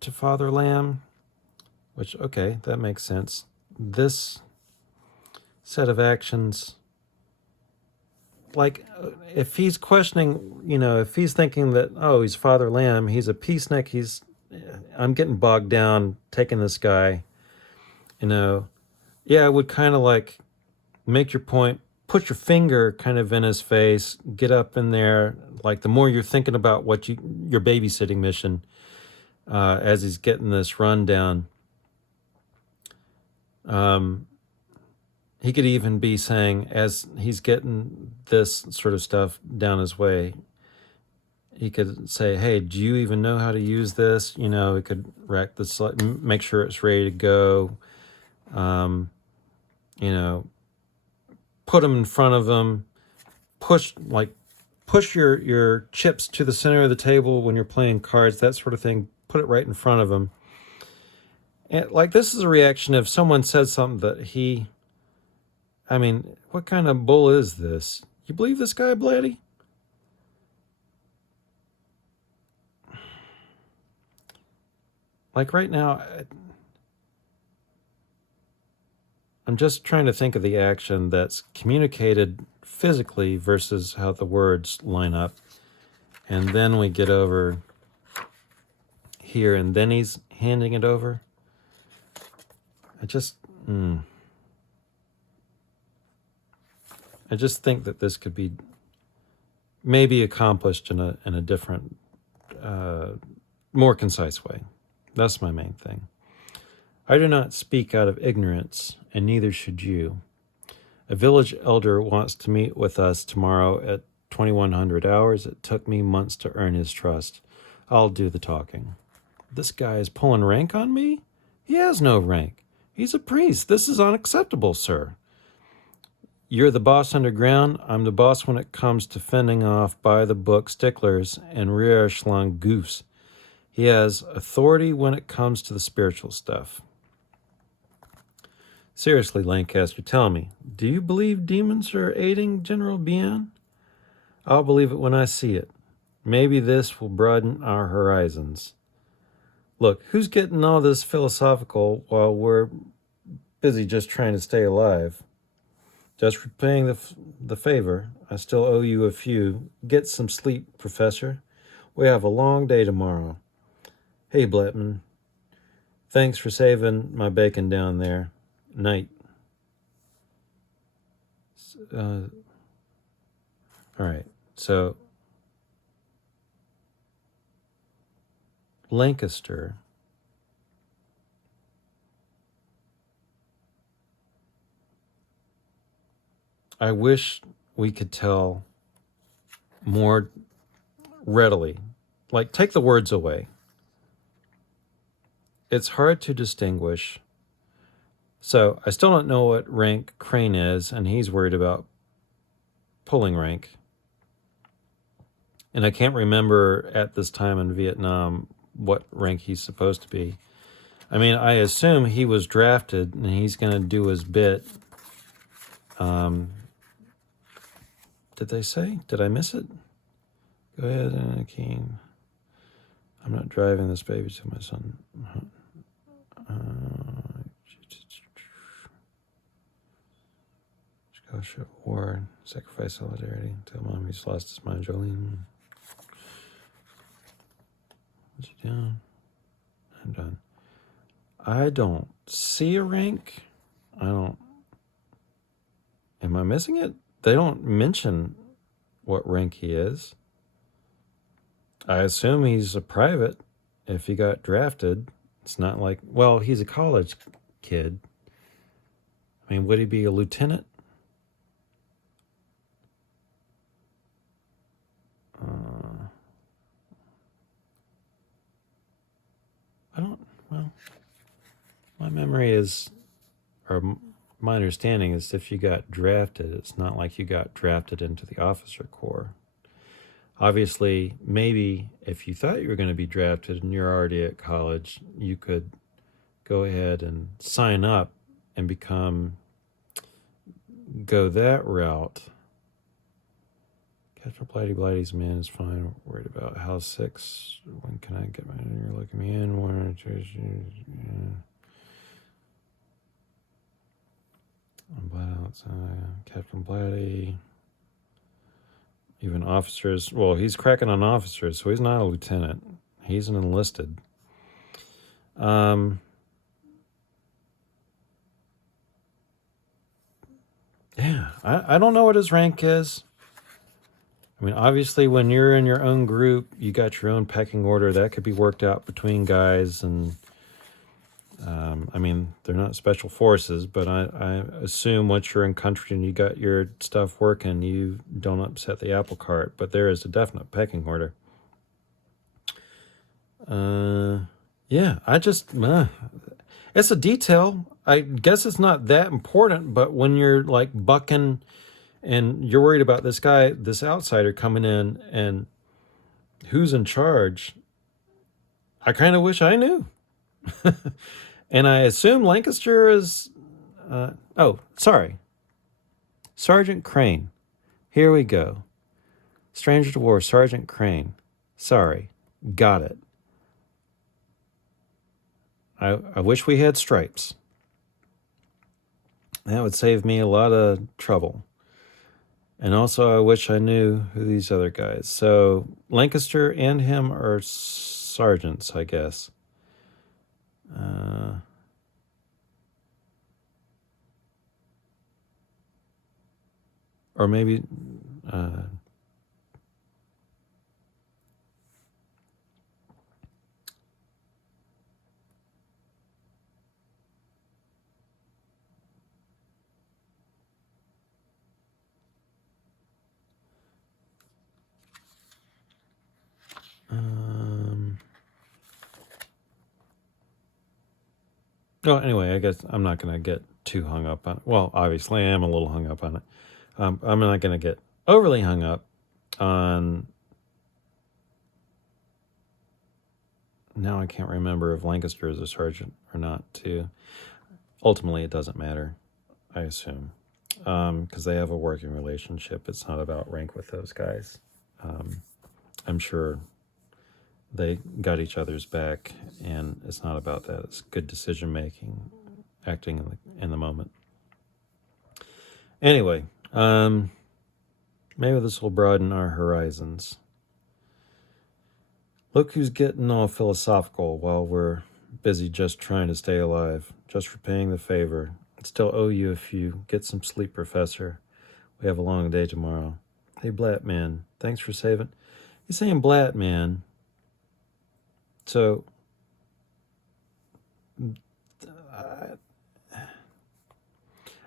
to Father Lamb, which, okay, that makes sense. This set of actions, like, if he's questioning, if he's thinking that, oh, he's Father Lamb, he's a peacenik, I'm getting bogged down taking this guy, yeah, I would kind of like make your point, put your finger kind of in his face, get up in there. Like, the more you're thinking about your babysitting mission, as he's getting this rundown, he could even be saying, as he's getting this sort of stuff down his way, he could say, hey, do you even know how to use this? He could rack this, make sure it's ready to go. Put them in front of him, push your chips to the center of the table when you're playing cards, that sort of thing. Put it right in front of him. And this is a reaction if someone says something that what kind of bull is this? You believe this guy, Blatty? Like, right now, I'm just trying to think of the action that's communicated physically versus how the words line up. And then we get over here, and then he's handing it over. I just think that this could be maybe accomplished in a different, more concise way. That's my main thing. I do not speak out of ignorance, and neither should you. A village elder wants to meet with us tomorrow at 2100 hours. It took me months to earn his trust. I'll do the talking. This guy is pulling rank on me? He has no rank. He's a priest. This is unacceptable, sir. You're the boss underground. I'm the boss when it comes to fending off by-the-book sticklers and rear echelon goofs. He has authority when it comes to the spiritual stuff. Seriously, Lancaster, tell me, do you believe demons are aiding General Bian? I'll believe it when I see it. Maybe this will broaden our horizons. Look, who's getting all this philosophical while we're busy just trying to stay alive? Just repaying the favor. I still owe you a few. Get some sleep, Professor. We have a long day tomorrow. Hey, Bletman. Thanks for saving my bacon down there. Night. All right. So, Lancaster I wish we could tell more readily. Like, take the words away. It's hard to distinguish So I still don't know what rank Crane is, and he's worried about pulling rank. And I can't remember at this time in Vietnam what rank he's supposed to be. I mean, I assume he was drafted and he's going to do his bit. Did they say? Did I miss it? Go ahead, Anakin. I'm not driving this baby to my son. Scholarship, war, sacrifice, solidarity. Tell mom he's lost his mind, Jolene. What's he doing? I'm done. I don't see a rank. Am I missing it? They don't mention what rank he is. I assume he's a private if he got drafted. It's not like, well, he's a college kid. I mean, would he be a lieutenant? My memory is, or my understanding is, if you got drafted, it's not like you got drafted into the officer corps. Obviously, maybe if you thought you were going to be drafted and you're already at college, you could go ahead and sign up and go that route. Captain Blighty's man is fine. Worried about house 6. When can I get my... You're looking me in. 1 or 2... Yeah. I'm glad outside. Captain Blatty. Even officers. Well, he's cracking on officers, so he's not a lieutenant. He's an enlisted. Yeah, I don't know what his rank is. I mean, obviously, when you're in your own group, you got your own pecking order. That could be worked out between guys. And, I mean, they're not special forces, but I assume once you're in country and you got your stuff working, you don't upset the apple cart. But there is a definite pecking order. Yeah, it's a detail. I guess it's not that important, but when you're like bucking and you're worried about this guy, this outsider coming in and who's in charge, I kind of wish I knew. And I assume Lancaster is... Sergeant Crane. Here we go. Stranger to War, Sergeant Crane. Sorry. Got it. I wish we had stripes. That would save me a lot of trouble. And also, I wish I knew who these other guys. So, Lancaster and him are sergeants, I guess. Or maybe... anyway, I guess I'm not going to get too hung up on it. Well, obviously, I am a little hung up on it. I'm not going to get overly hung up on... Now I can't remember if Lancaster is a sergeant or not, too. Ultimately, it doesn't matter, I assume, because they have a working relationship. It's not about rank with those guys. I'm sure they got each other's back, and it's not about that. It's good decision-making, acting in the moment. Anyway, maybe this will broaden our horizons. Look who's getting all philosophical while we're busy just trying to stay alive, just repaying the favor. I still owe you a few. Get some sleep, Professor. We have a long day tomorrow. Hey, Blatman, thanks for saving. He's saying Blatman. So,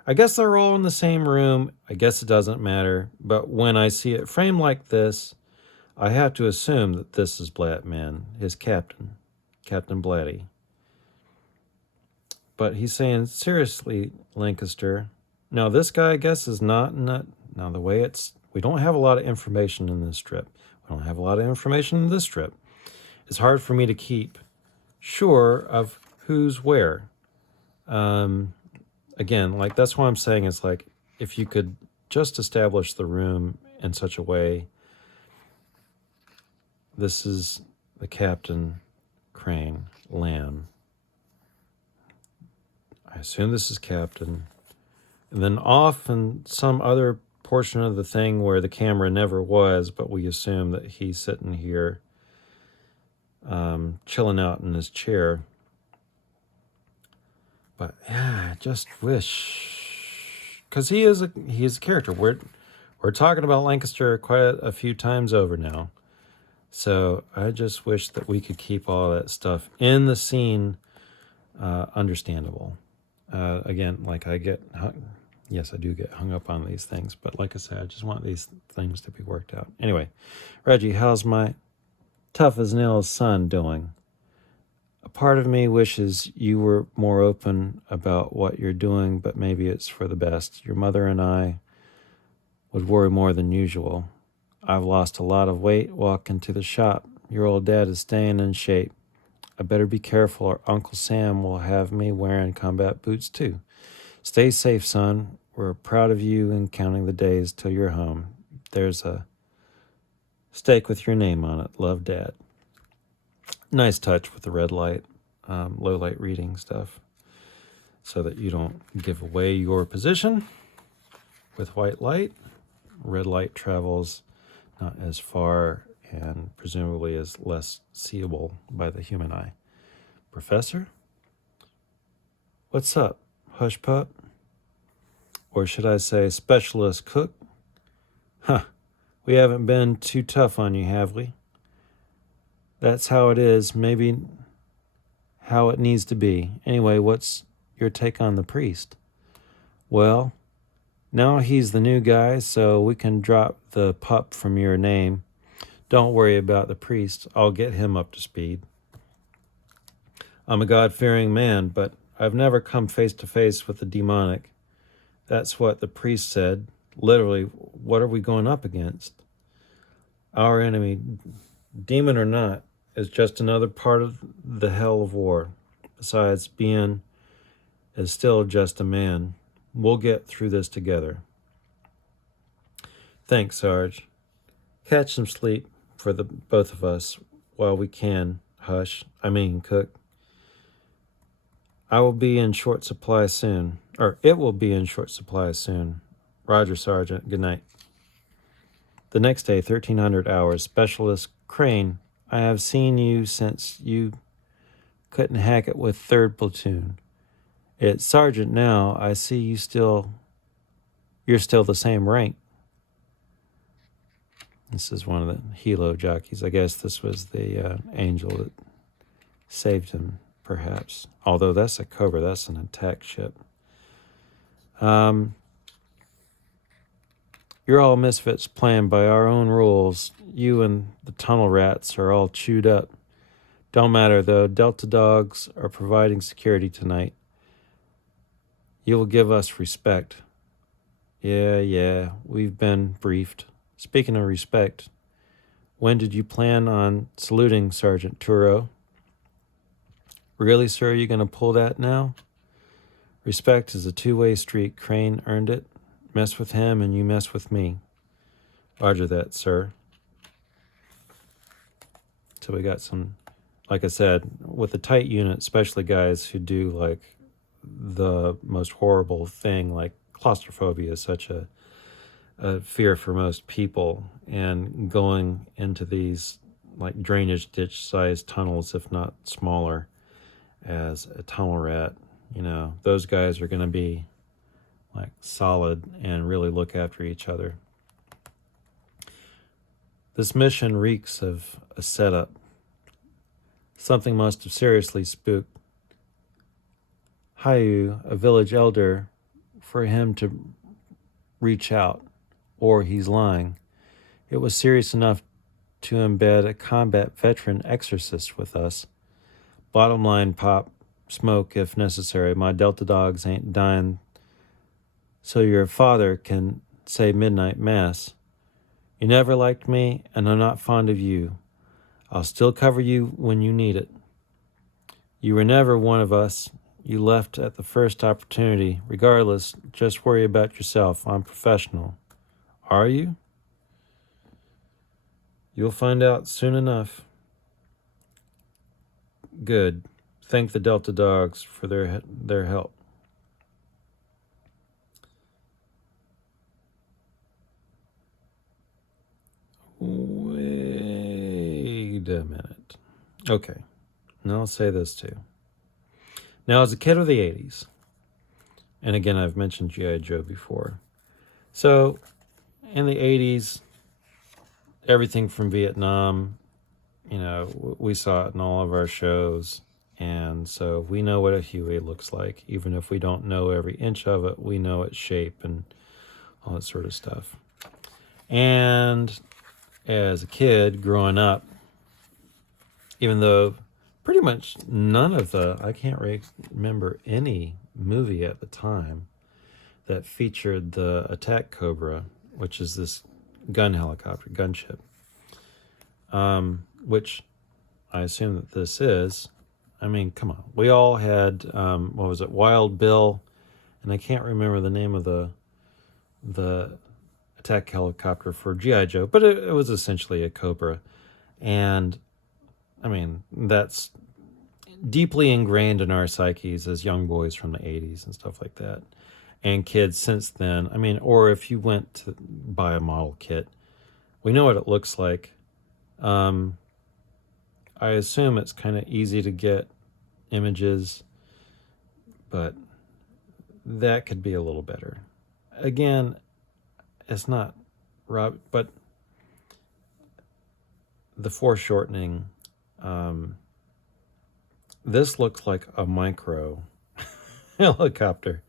I guess they're all in the same room. I guess it doesn't matter. But when I see it framed like this, I have to assume that this is Blatman, his captain, Captain Blatty. But he's saying, seriously, Lancaster. Now, this guy, I guess, is not in that. Now, the way we don't have a lot of information in this strip. We don't have a lot of information in this strip. It's hard for me to keep sure of who's where. Again, like, that's why I'm saying it's like, if you could just establish the room in such a way, this is the Captain, Crane, Lamb. I assume this is Captain. And then off in some other portion of the thing where the camera never was, but we assume that he's sitting here chilling out in his chair. But yeah, I just wish, because he's a character. We're talking about Lancaster quite a few times over now. So I just wish that we could keep all that stuff in the scene understandable. Again, like I do get hung up on these things, but like I said, I just want these things to be worked out. Anyway, Reggie, how's my tough as nails son doing? A part of me wishes you were more open about what you're doing, but maybe it's for the best. Your mother and I would worry more than usual. I've lost a lot of weight walking to the shop. Your old dad is staying in shape. I better be careful or Uncle Sam will have me wearing combat boots too. Stay safe, son. We're proud of you and counting the days till you're home. There's a stake with your name on it. Love, Dad. Nice touch with the red light, low light reading stuff, so that you don't give away your position with white light. Red light travels not as far and presumably is less seeable by the human eye. Professor? What's up, hush pup? Or should I say specialist cook? Huh, we haven't been too tough on you, have we? That's how it is, maybe how it needs to be. Anyway, what's your take on the priest? Well, now he's the new guy, so we can drop the pup from your name. Don't worry about the priest. I'll get him up to speed. I'm a God-fearing man, but I've never come face to face with the demonic. That's what the priest said. Literally, what are we going up against? Our enemy, demon or not, is just another part of the hell of war. Besides, being is still just a man. We'll get through this together. Thanks, Sarge. Catch some sleep for the both of us while we can. Cook. I will be in short supply soon. Or it will be in short supply soon. Roger, Sergeant. Good night. The next day, 1300 hours. Specialist Crane, I have seen you since you couldn't hack it with 3rd Platoon. It's Sergeant now. I see you're still the same rank. This is one of the helo jockeys. I guess this was the angel that saved him, perhaps. Although that's a Cobra, that's an attack ship. You're all misfits playing by our own rules. You and the tunnel rats are all chewed up. Don't matter, though. Delta dogs are providing security tonight. You will give us respect. Yeah, we've been briefed. Speaking of respect, when did you plan on saluting Sergeant Turo? Really, sir, you going to pull that now? Respect is a two-way street. Crane earned it. Mess with him and you mess with me. Roger that, sir. So we got some, like I said, with a tight unit, especially guys who do like the most horrible thing, like claustrophobia is such a fear for most people, and going into these like drainage ditch sized tunnels, if not smaller, as a tunnel rat, those guys are going to be like solid and really look after each other. This mission reeks of a setup. Something must have seriously spooked Hayu, a village elder, for him to reach out, or he's lying. It was serious enough to embed a combat veteran exorcist with us. Bottom line, Pop, smoke if necessary. My Delta dogs ain't dying so your father can say midnight mass. You never liked me, and I'm not fond of you. I'll still cover you when you need it. You were never one of us. You left at the first opportunity. Regardless, just worry about yourself. I'm professional. Are you? You'll find out soon enough. Good. Thank the Delta dogs for their help. Wait a minute. Okay. Now I'll say this too. Now, as a kid of the 80s, and again, I've mentioned G.I. Joe before. So, in the 80s, everything from Vietnam, we saw it in all of our shows. And so we know what a Huey looks like. Even if we don't know every inch of it, we know its shape and all that sort of stuff. And as a kid growing up, even though pretty much I can't remember any movie at the time that featured the attack Cobra, which is this gunship, which I assume that this is. I mean, come on. We all had, what was it, Wild Bill, and I can't remember the name of the attack helicopter for G.I. Joe, but it was essentially a Cobra. And, I mean, that's deeply ingrained in our psyches as young boys from the 80s and stuff like that. And kids since then, I mean, or if you went to buy a model kit, we know what it looks like. I assume it's kind of easy to get images, but that could be a little better. Again, it's not but the foreshortening, this looks like a micro helicopter.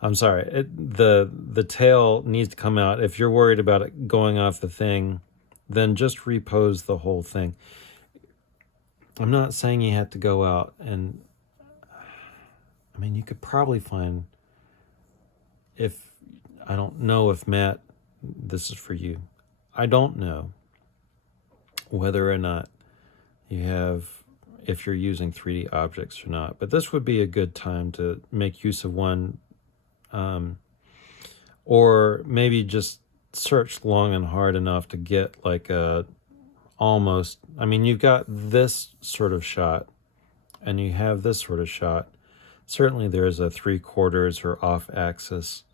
I'm sorry, the tail needs to come out. If you're worried about it going off the thing, then just repose the whole thing. I'm not saying you have to go out and, I mean, you could probably find, I don't know if Matt, this is for you. I don't know whether or not if you're using 3D objects or not, but this would be a good time to make use of one, or maybe just search long and hard enough to get like you've got this sort of shot and you have this sort of shot. Certainly there's a 3/4 or off axis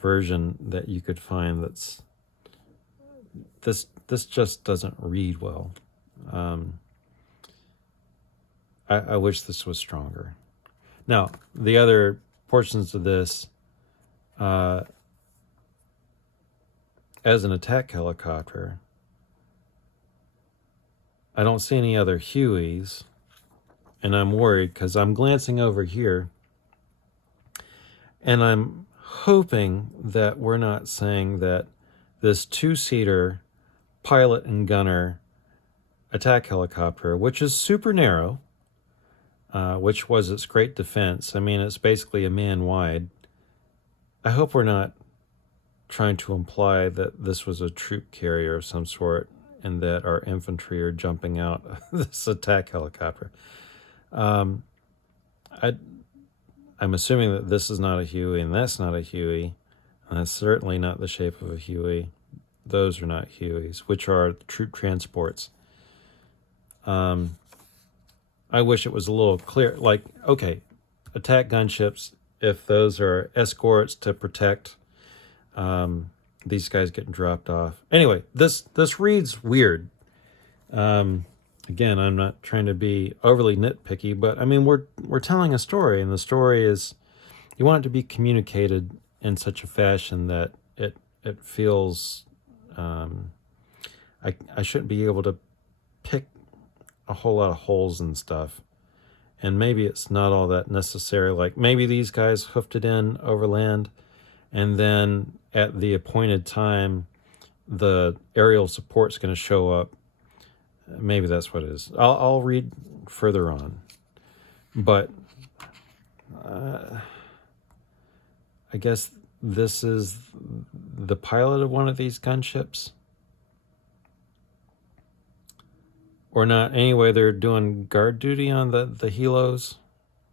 version that you could find that's this just doesn't read well. I wish this was stronger. Now, the other portions of this, as an attack helicopter, I don't see any other Hueys, and I'm worried because I'm glancing over here, and I'm hoping that we're not saying that this 2-seater pilot and gunner attack helicopter, which is super narrow, which was its great defense. I mean, it's basically a man wide. I hope we're not trying to imply that this was a troop carrier of some sort and that our infantry are jumping out of this attack helicopter. I'm assuming that this is not a Huey and that's not a Huey. And that's certainly not the shape of a Huey. Those are not Hueys, which are troop transports. I wish it was a little clear. Like, okay, attack gunships, if those are escorts to protect these guys getting dropped off. Anyway, this reads weird. Again, I'm not trying to be overly nitpicky, but I mean, we're telling a story, and the story is, you want it to be communicated in such a fashion that it feels, I shouldn't be able to pick a whole lot of holes and stuff. And maybe it's not all that necessary. Like maybe these guys hoofed it in overland, and then at the appointed time, the aerial support's going to show up. Maybe that's what it is. I'll read further on. But I guess this is the pilot of one of these gunships. Or not. Anyway, they're doing guard duty on the helos.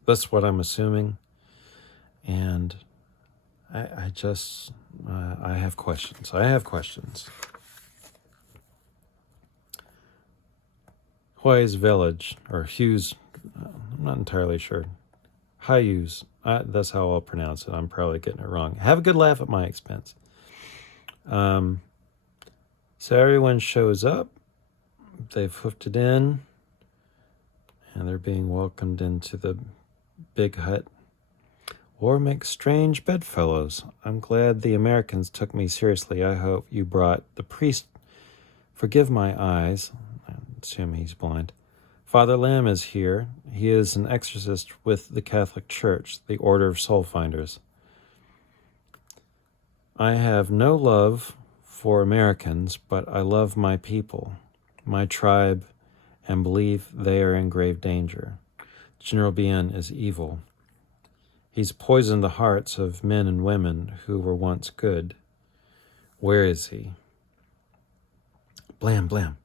That's what I'm assuming. And I just, I have questions. Huay's village, or Hughes, I'm not entirely sure. Hughes, that's how I'll pronounce it. I'm probably getting it wrong. Have a good laugh at my expense. So everyone shows up. They've hoofed it in, and they're being welcomed into the big hut. War makes strange bedfellows. I'm glad the Americans took me seriously. I hope you brought the priest. Forgive my eyes. I assume he's blind. Father Lamb is here. He is an exorcist with the Catholic Church, the Order of Soulfinders. I have no love for Americans, but I love my people, my tribe, and believe they are in grave danger. General Bien is evil. He's poisoned the hearts of men and women who were once good. Where is he? Blam, blam.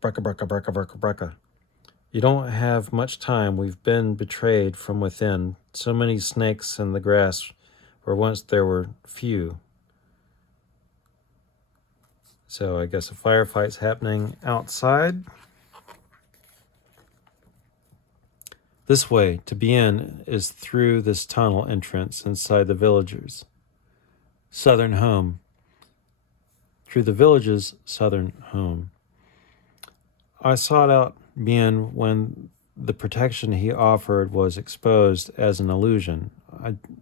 Bracka, bracka, bracka, bracka, bracka. You don't have much time. We've been betrayed from within. So many snakes in the grass where once there were few. So I guess a firefight's happening outside. This way to Bien is through this tunnel entrance inside the villagers' southern home. Through the village's southern home. I sought out Bien when the protection he offered was exposed as an illusion.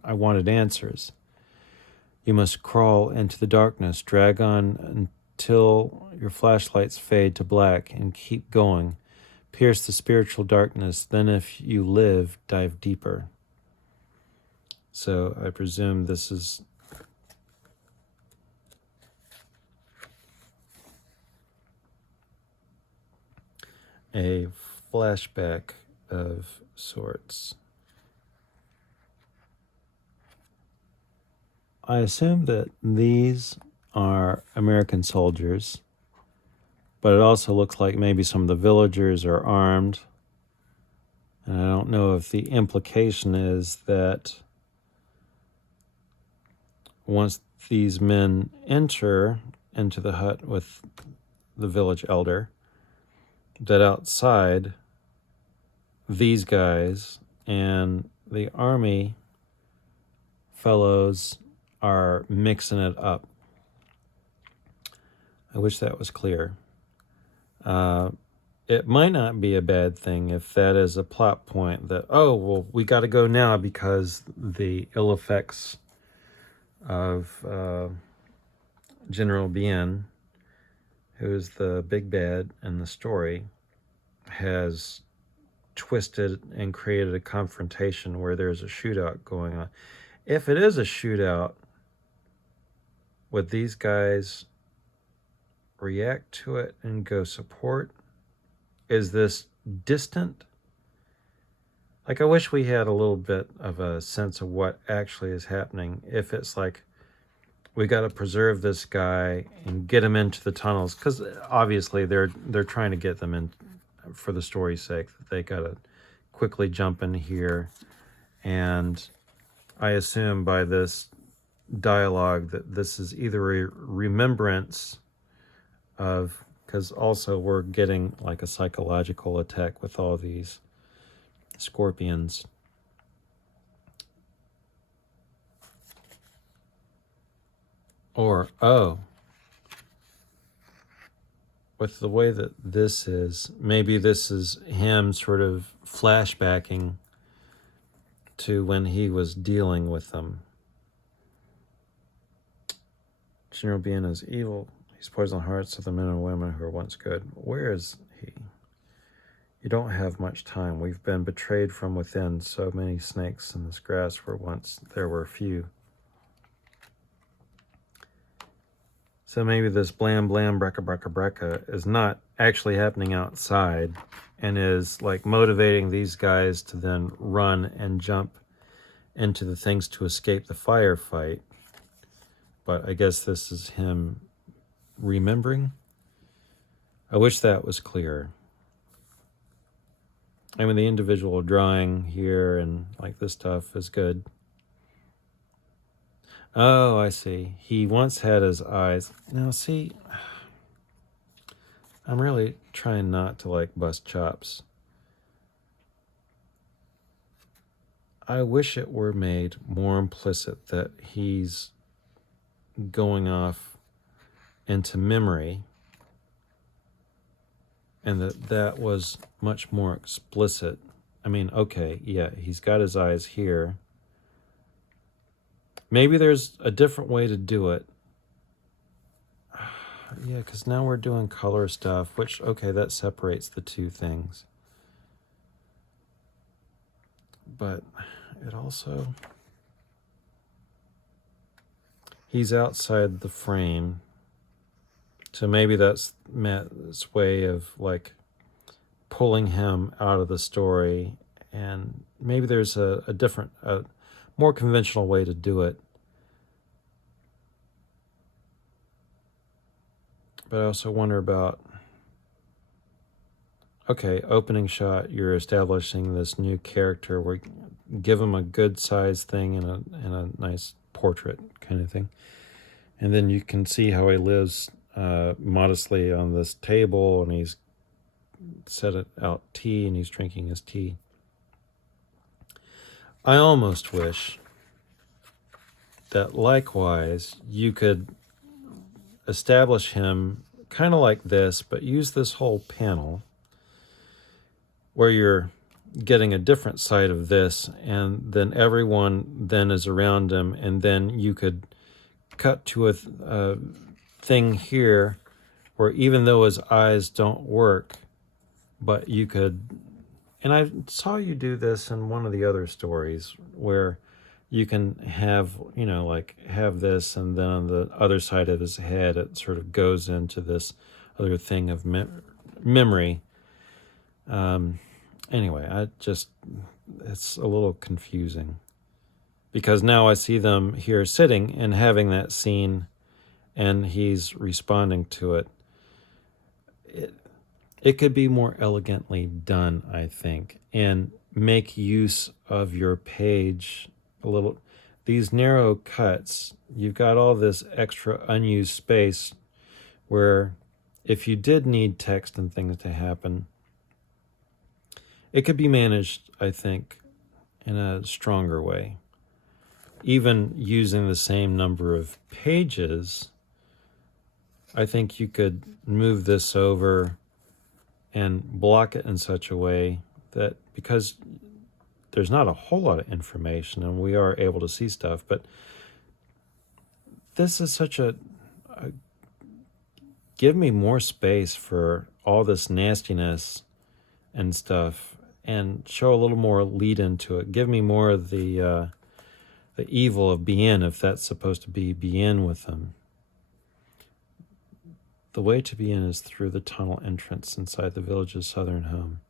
I wanted answers. You must crawl into the darkness, drag on until your flashlights fade to black, and keep going. Pierce the spiritual darkness, then if you live, dive deeper. So I presume this is a flashback of sorts. I assume that these are American soldiers, but it also looks like maybe some of the villagers are armed. And I don't know if the implication is that once these men enter into the hut with the village elder, that outside these guys and the army fellows are mixing it up. I wish that was clear. It might not be a bad thing if that is a plot point that, oh, well, we got to go now because the ill effects of General Bien, who is the big bad in the story, has twisted and created a confrontation where there's a shootout going on. If it is a shootout, would these guys react to it and go support? Is this distant? Like, I wish we had a little bit of a sense of what actually is happening. If it's like, we got to preserve this guy and get him into the tunnels, because obviously they're trying to get them in for the story's sake. They got to quickly jump in here, and I assume by this dialogue that this is either a remembrance of, because also we're getting like a psychological attack with all these scorpions. Or, oh, with the way that this is, maybe this is him sort of flashbacking to when he was dealing with them. General Bien is evil. He's poisoned the hearts of the men and women who were once good. Where is he? You don't have much time. We've been betrayed from within. So many snakes in this grass where once there were few. So maybe this blam blam brecka brecka brecka is not actually happening outside. and is like motivating these guys to then run and jump into the things to escape the firefight. But I guess this is him remembering. I wish that was clearer. I mean, the individual drawing here and like this stuff is good. Oh, I see. He once had his eyes. Now, see, I'm really trying not to like bust chops. I wish it were made more implicit that he's going off into memory, and that was much more explicit. I mean, okay, yeah, he's got his eyes here. Maybe there's a different way to do it. Yeah, because now we're doing color stuff, which, okay, that separates the two things. But it also... he's outside the frame. So maybe that's Matt's way of like pulling him out of the story. And maybe there's a different, more conventional way to do it. But I also wonder about, okay, opening shot, you're establishing this new character where give him a good size thing and a nice portrait kind of thing. And then you can see how he lives modestly on this table, and he's set it out tea and he's drinking his tea. I almost wish that likewise you could establish him kind of like this, but use this whole panel where you're getting a different side of this, and then everyone then is around him, and then you could cut to a thing here where even though his eyes don't work, but you could, and I saw you do this in one of the other stories where you can have, you know, like have this, and then on the other side of his head it sort of goes into this other thing of memory. Anyway, it's a little confusing because now I see them here sitting and having that scene, and he's responding to it. It could be more elegantly done, I think, and make use of your page a little. These narrow cuts, you've got all this extra unused space where if you did need text and things to happen, it could be managed, I think, in a stronger way. Even using the same number of pages, I think you could move this over and block it in such a way that, because there's not a whole lot of information and we are able to see stuff, but this is such a give me more space for all this nastiness and stuff, and show a little more lead into it. Give me more of the evil of Bien, if that's supposed to be Bien with them. The way to Bien is through the tunnel entrance inside the village's southern home.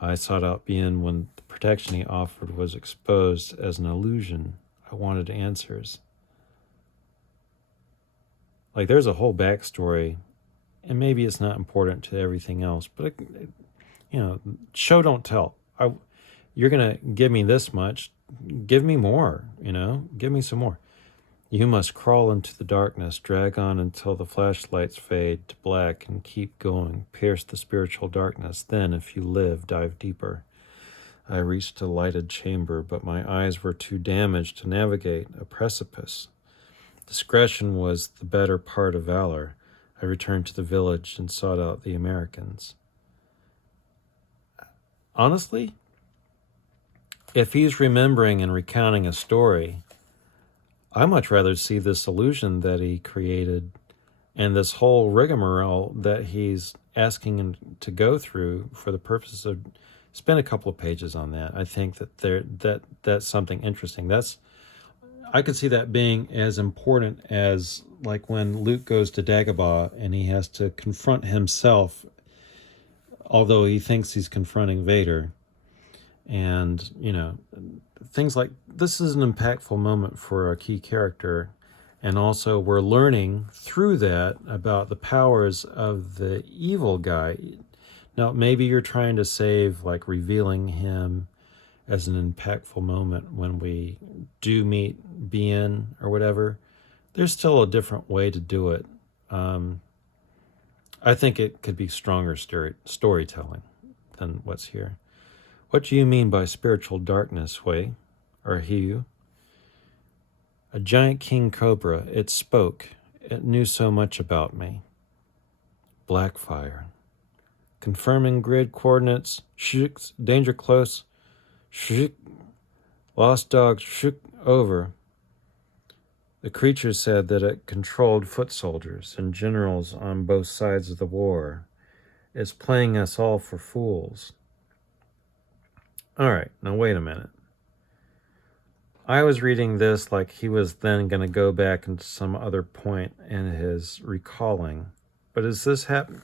I sought out Bien when the protection he offered was exposed as an illusion. I wanted answers. Like, there's a whole backstory, and maybe it's not important to everything else, but you know, show don't tell. You're gonna give me this much, give me more, you know, give me some more. You must crawl into the darkness, drag on until the flashlights fade to black, and keep going, pierce the spiritual darkness. Then, if you live, dive deeper. I reached a lighted chamber, but my eyes were too damaged to navigate a precipice. Discretion was the better part of valor. I returned to the village and sought out the Americans. Honestly, if he's remembering and recounting a story, I much rather see this illusion that he created and this whole rigmarole that he's asking him to go through for the purpose of spend a couple of pages on that. I think that that's something interesting. I could see that being as important as like when Luke goes to Dagobah and he has to confront himself although he thinks he's confronting Vader. And, you know, things like this is an impactful moment for a key character. And also we're learning through that about the powers of the evil guy. Now, maybe you're trying to save, like, revealing him as an impactful moment when we do meet Bien or whatever. There's still a different way to do it. I think it could be stronger storytelling than what's here. What do you mean by spiritual darkness, Hui, or Hiu? A giant king cobra, it spoke. It knew so much about me. Blackfire. Confirming grid coordinates. Shuk, danger close. Shuk. Lost dog. Shuk. Over. The creature said that it controlled foot soldiers and generals on both sides of the war. It's playing us all for fools. All right, now wait a minute. I was reading this like he was then going to go back into some other point in his recalling. But is this happening?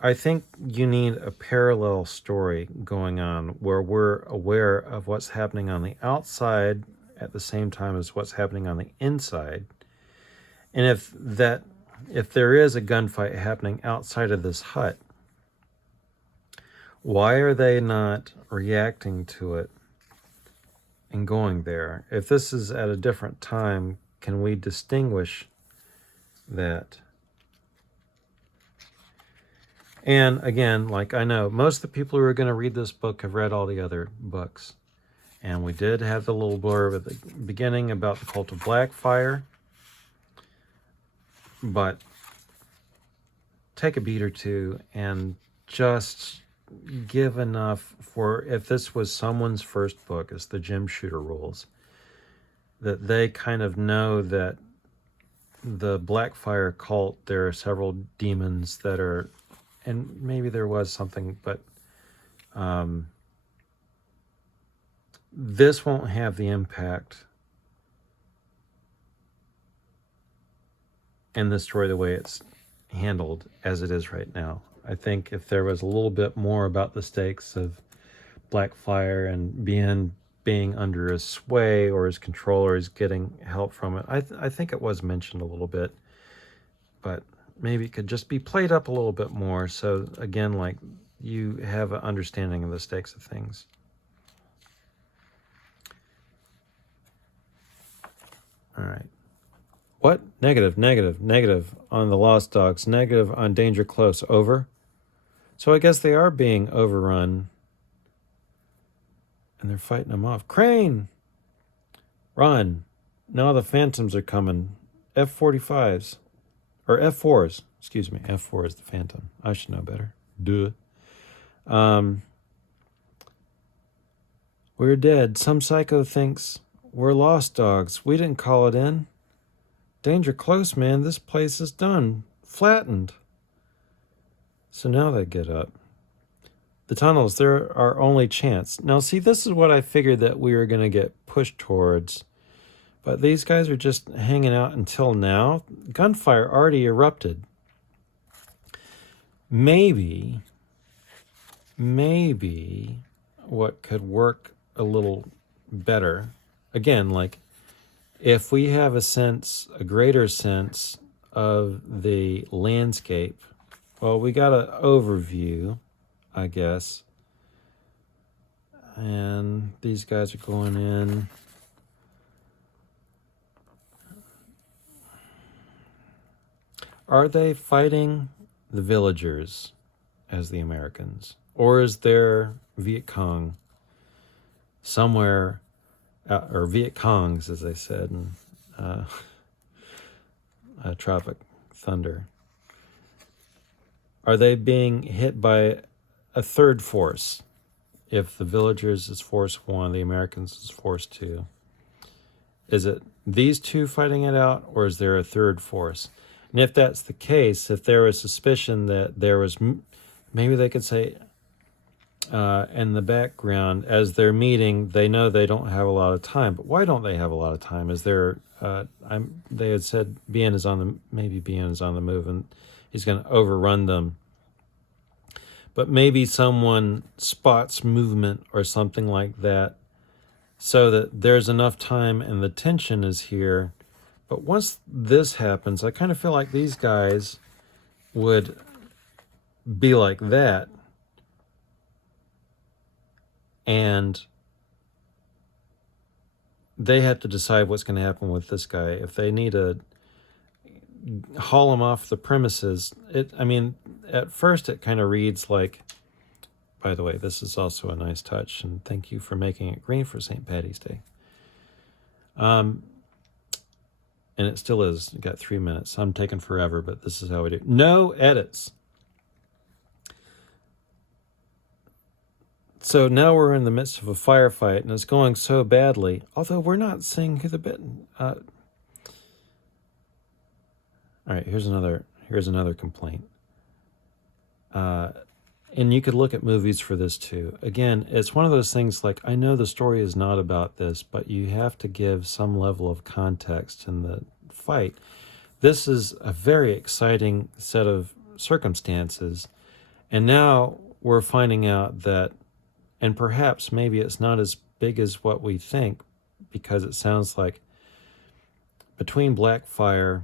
I think you need a parallel story going on where we're aware of what's happening on the outside at the same time as what's happening on the inside. And if there is a gunfight happening outside of this hut, why are they not reacting to it and going there? If this is at a different time, can we distinguish that? And again, like, I know most of the people who are going to read this book have read all the other books. And we did have the little blurb at the beginning about the cult of Blackfire. But take a beat or two and just give enough for, if this was someone's first book, it's the Gym Shooter rules, that they kind of know that the Blackfire cult, there are several demons that are, and maybe there was something, but this won't have the impact in this story the way it's handled as it is right now. I think if there was a little bit more about the stakes of Blackfire and being under his sway or his control, or he's getting help from it, I think it was mentioned a little bit, but maybe it could just be played up a little bit more. So again, like, you have an understanding of the stakes of things. All right. What? Negative, negative, negative on the Lost Dogs. Negative on Danger Close. Over. So I guess they are being overrun. And they're fighting them off. Crane! Run. Now the Phantoms are coming. F-45s. Or F-4s. Excuse me. F-4 is the Phantom. I should know better. Duh. We're dead. Some psycho thinks we're Lost Dogs. We didn't call it in. Danger close, man. This place is done. Flattened. So now they get up. The tunnels, they're our only chance. Now, see, this is what I figured that we were going to get pushed towards. But these guys are just hanging out until now. Gunfire already erupted. Maybe what could work a little better, again, like, if we have a greater sense of the landscape, well, we got an overview, I guess. And these guys are going in. Are they fighting the villagers as the Americans? Or is there Viet Cong somewhere, or Viet Congs, as they said in Tropic Thunder? Are they being hit by a third force? If the villagers is force 1, the Americans is force 2. Is it these two fighting it out, or is there a third force? And if that's the case, if there was suspicion that there was, maybe they could say in the background, as they're meeting, they know they don't have a lot of time. But why don't they have a lot of time? Is there, they had said maybe Bien is on the move, and he's going to overrun them. But maybe someone spots movement or something like that, so that there's enough time and the tension is here. But once this happens, I kind of feel like these guys would be like that. And they have to decide what's going to happen with this guy. If they need to haul him off the premises, at first it kind of reads like, by the way, this is also a nice touch, and thank you for making it green for St. Paddy's Day. And it still is. You got 3 minutes. I'm taking forever, but this is how we do. No edits. So now we're in the midst of a firefight, and it's going so badly. Although we're not seeing who the bit. All right, here's another complaint. And you could look at movies for this too. Again, it's one of those things like, I know the story is not about this, but you have to give some level of context in the fight. This is a very exciting set of circumstances. And now we're finding out that, and perhaps maybe it's not as big as what we think, because it sounds like between Blackfire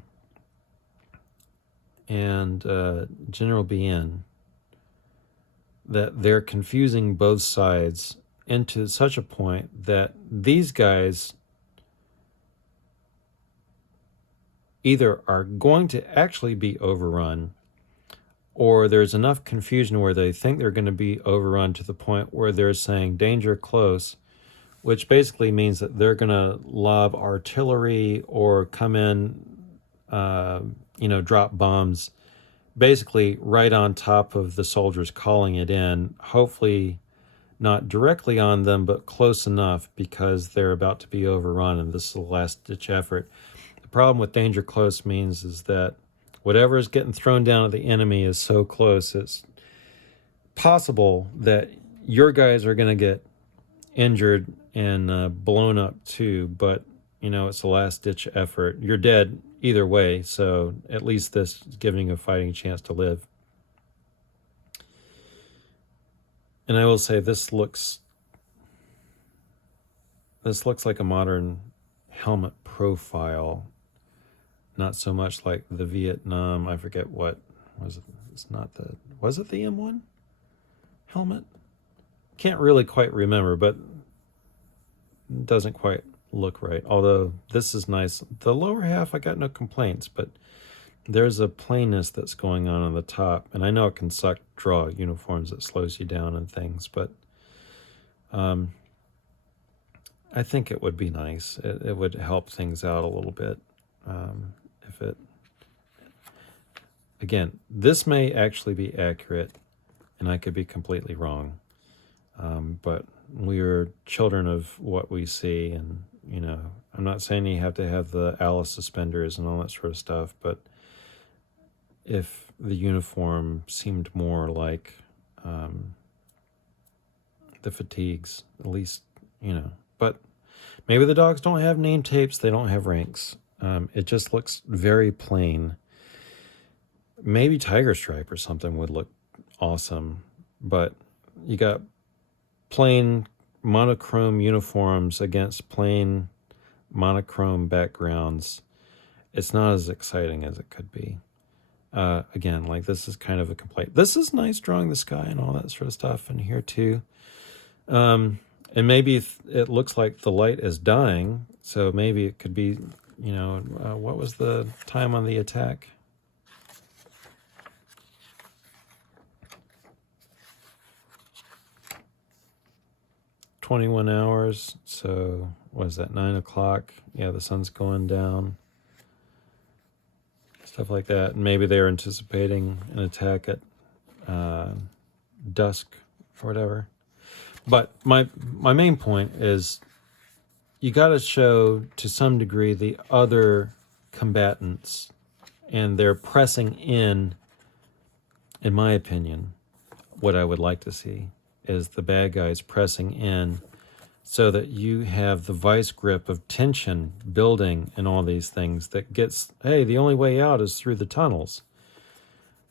and General BN, that they're confusing both sides into such a point that these guys either are going to actually be overrun, or there's enough confusion where they think they're going to be overrun to the point where they're saying danger close, which basically means that they're going to lob artillery or come in, drop bombs basically right on top of the soldiers calling it in, hopefully not directly on them, but close enough, because they're about to be overrun and this is the last-ditch effort. The problem with danger close means is that whatever is getting thrown down at the enemy is so close, it's possible that your guys are going to get injured and blown up too, but it's a last-ditch effort. You're dead either way, so at least this is giving you a fighting chance to live. And I will say, this looks like a modern helmet profile, not so much like the Vietnam, I forget what was it. Was it the M1 helmet? Can't really quite remember, but it doesn't quite look right. Although this is nice. The lower half, I got no complaints, but there's a plainness that's going on the top. And I know it can suck draw uniforms, that slows you down and things, but I think it would be nice. It would help things out a little bit. If it, again, this may actually be accurate, and I could be completely wrong. But we are children of what we see, and I'm not saying you have to have the Alice suspenders and all that sort of stuff, but if the uniform seemed more like the fatigues, at least, but maybe the dogs don't have name tapes, they don't have ranks. It just looks very plain. Maybe Tiger Stripe or something would look awesome, but you got plain monochrome uniforms against plain monochrome backgrounds. It's not as exciting as it could be. Again, like, this is kind of a complaint. This is nice drawing the sky and all that sort of stuff in here too. And maybe it looks like the light is dying, so maybe it could be, what was the time on the attack? "21 hours, so what is that, 9 o'clock? Yeah, the sun's going down. Stuff like that. And maybe they're anticipating an attack at dusk or whatever. But my main point is, you got to show to some degree the other combatants, and they're pressing in my opinion. What I would like to see is the bad guys pressing in, so that you have the vice grip of tension building and all these things that gets, hey, the only way out is through the tunnels.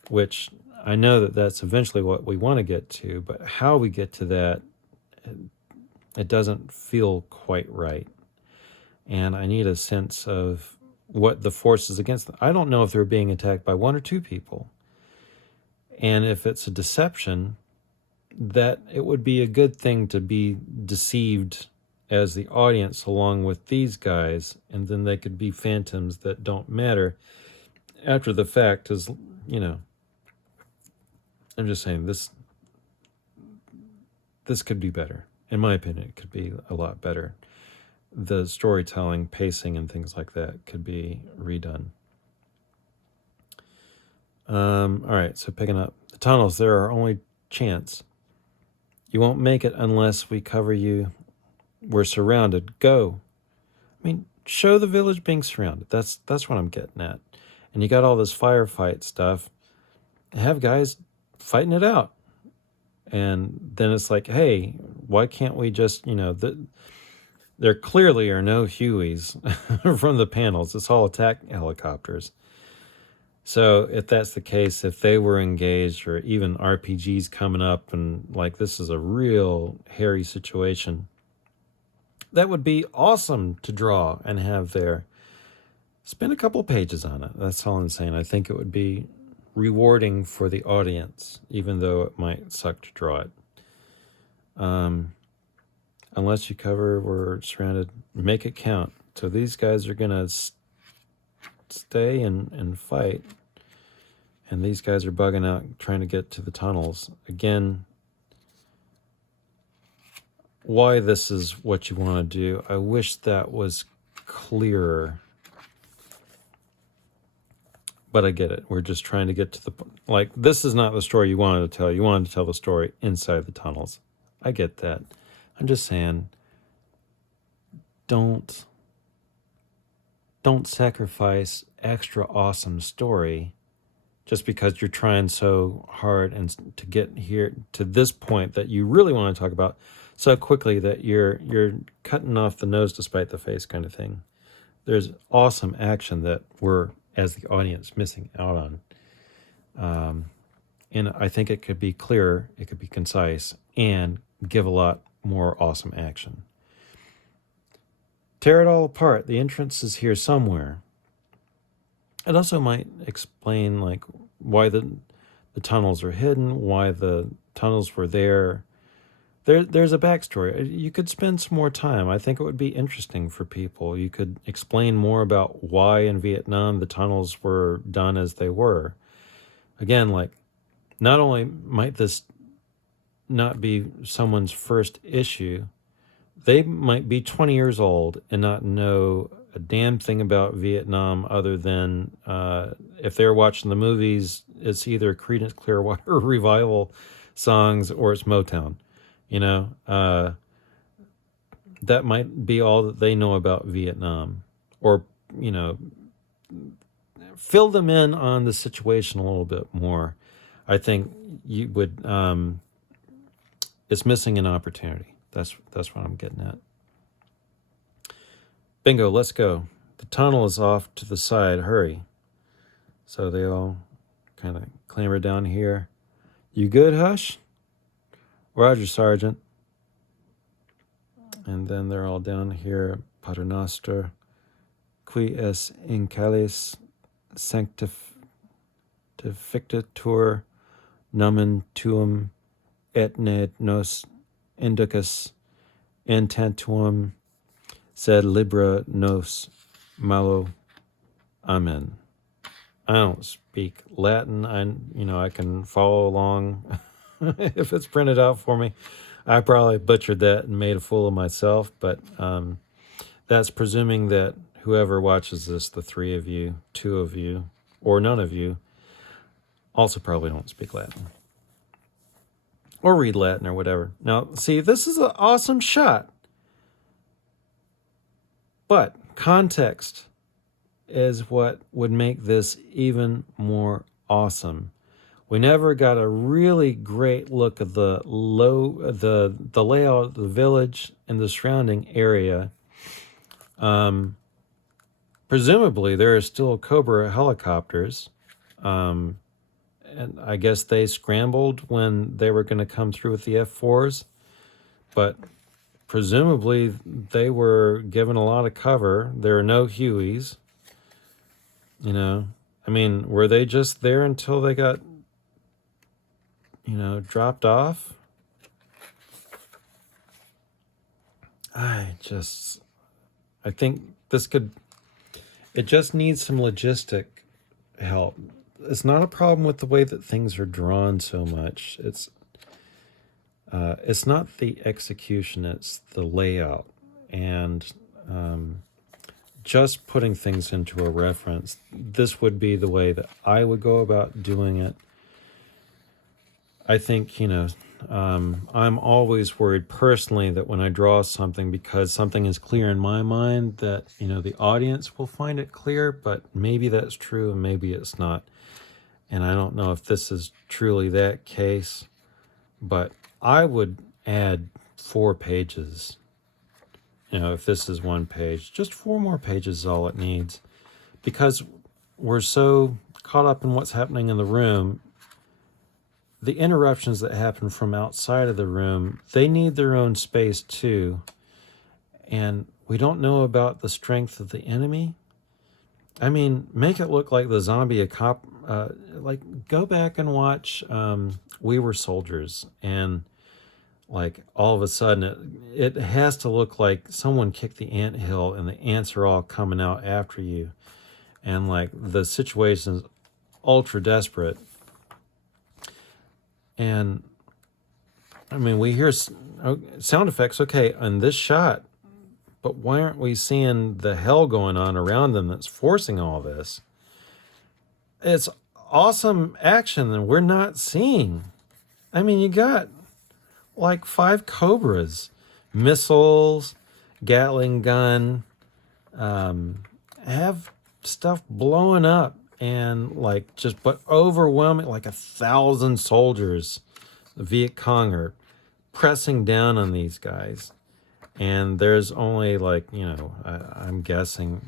which I know that that's eventually what we want to get to, but how we get to that, it doesn't feel quite right. And I need a sense of what the force is against them. I don't know if they're being attacked by one or two people. And if it's a deception, that it would be a good thing to be deceived as the audience along with these guys, and then they could be phantoms that don't matter after the fact. Is, you know, I'm just saying this could be better. In my opinion, it could be a lot better. The storytelling, pacing, and things like that could be redone. All right, so picking up the tunnels, they're our only chance. You won't make it unless we cover you. We're surrounded. Go. I mean, show the village being surrounded. That's what I'm getting at. And you got all this firefight stuff. Have guys fighting it out. And then it's like, hey, why can't we just, there clearly are no Hueys from the panels. It's all attack helicopters. So if that's the case, if they were engaged, or even RPGs coming up and like this is a real hairy situation, that would be awesome to draw and have there. Spend a couple pages on it. That's all I'm saying. I think it would be rewarding for the audience, even though it might suck to draw it. Unless you cover, we're surrounded, make it count. So these guys are going to stay and fight. And these guys are bugging out, trying to get to the tunnels. Again, why this is what you want to do, I wish that was clearer. But I get it. We're just trying to get to the... Like, this is not the story you wanted to tell. You wanted to tell the story inside the tunnels. I get that. I'm just saying, don't sacrifice extra awesome story just because you're trying so hard and to get here to this point that you really want to talk about so quickly that you're cutting off the nose to spite the face kind of thing. There's awesome action that we're, as the audience, missing out on. And I think it could be clearer, it could be concise, and give a lot more awesome action. Tear it all apart. The entrance is here somewhere. It also might explain like why the tunnels are hidden, why the tunnels were there. There's a backstory. You could spend some more time. I think it would be interesting for people. You could explain more about why in Vietnam the tunnels were done as they were. Again, like, not only might this not be someone's first issue, they might be 20 years old and not know a damn thing about Vietnam other than if they're watching the movies, it's either Creedence Clearwater Revival songs or it's Motown. That might be all that they know about Vietnam. Or, fill them in on the situation a little bit more. I think you would, it's missing an opportunity. That's what I'm getting at. Bingo, let's go. The tunnel is off to the side. Hurry. So they all kind of clamber down here. You good, Hush? Roger, Sergeant. And then they're all down here. Paternoster. Qui es in calis sanctificator nomen tuum et ne nos inducus in tantuum sed libera nos malo. Amen. I don't speak Latin. I can follow along if it's printed out for me. I probably butchered that and made a fool of myself, but that's presuming that whoever watches this, the 3 of you, 2 of you, or none of you, also probably don't speak Latin. Or read Latin or whatever. Now, see, this is an awesome shot. But context is what would make this even more awesome. We never got a really great look at the layout of the village and the surrounding area. Presumably, there are still Cobra helicopters. and I guess they scrambled when they were going to come through with the F4s, but presumably they were given a lot of cover. There are no Hueys, you know. I mean, were they just there until they got, dropped off? I think it just needs some logistic help. It's not a problem with the way that things are drawn so much. It's not the execution, it's the layout. And just putting things into a reference, this would be the way that I would go about doing it. I think, I'm always worried personally that when I draw something, because something is clear in my mind, that, the audience will find it clear, but maybe that's true and maybe it's not. And I don't know if this is truly that case, but I would add 4 pages. If this is 1 page, just 4 more pages is all it needs, because we're so caught up in what's happening in the room. The interruptions that happen from outside of the room, they need their own space too. And we don't know about the strength of the enemy. I mean, make it look like the zombie go back and watch We Were Soldiers, and like all of a sudden it has to look like someone kicked the anthill and the ants are all coming out after you, and like the situation is ultra desperate. And I mean, we hear sound effects, okay, on this shot, but why aren't we seeing the hell going on around them that's forcing all this? It's awesome action that we're not seeing. I mean, you got like 5 Cobras, missiles, Gatling gun, have stuff blowing up, and but overwhelming, like 1,000 soldiers, the Viet Cong, are pressing down on these guys. And there's only I'm guessing,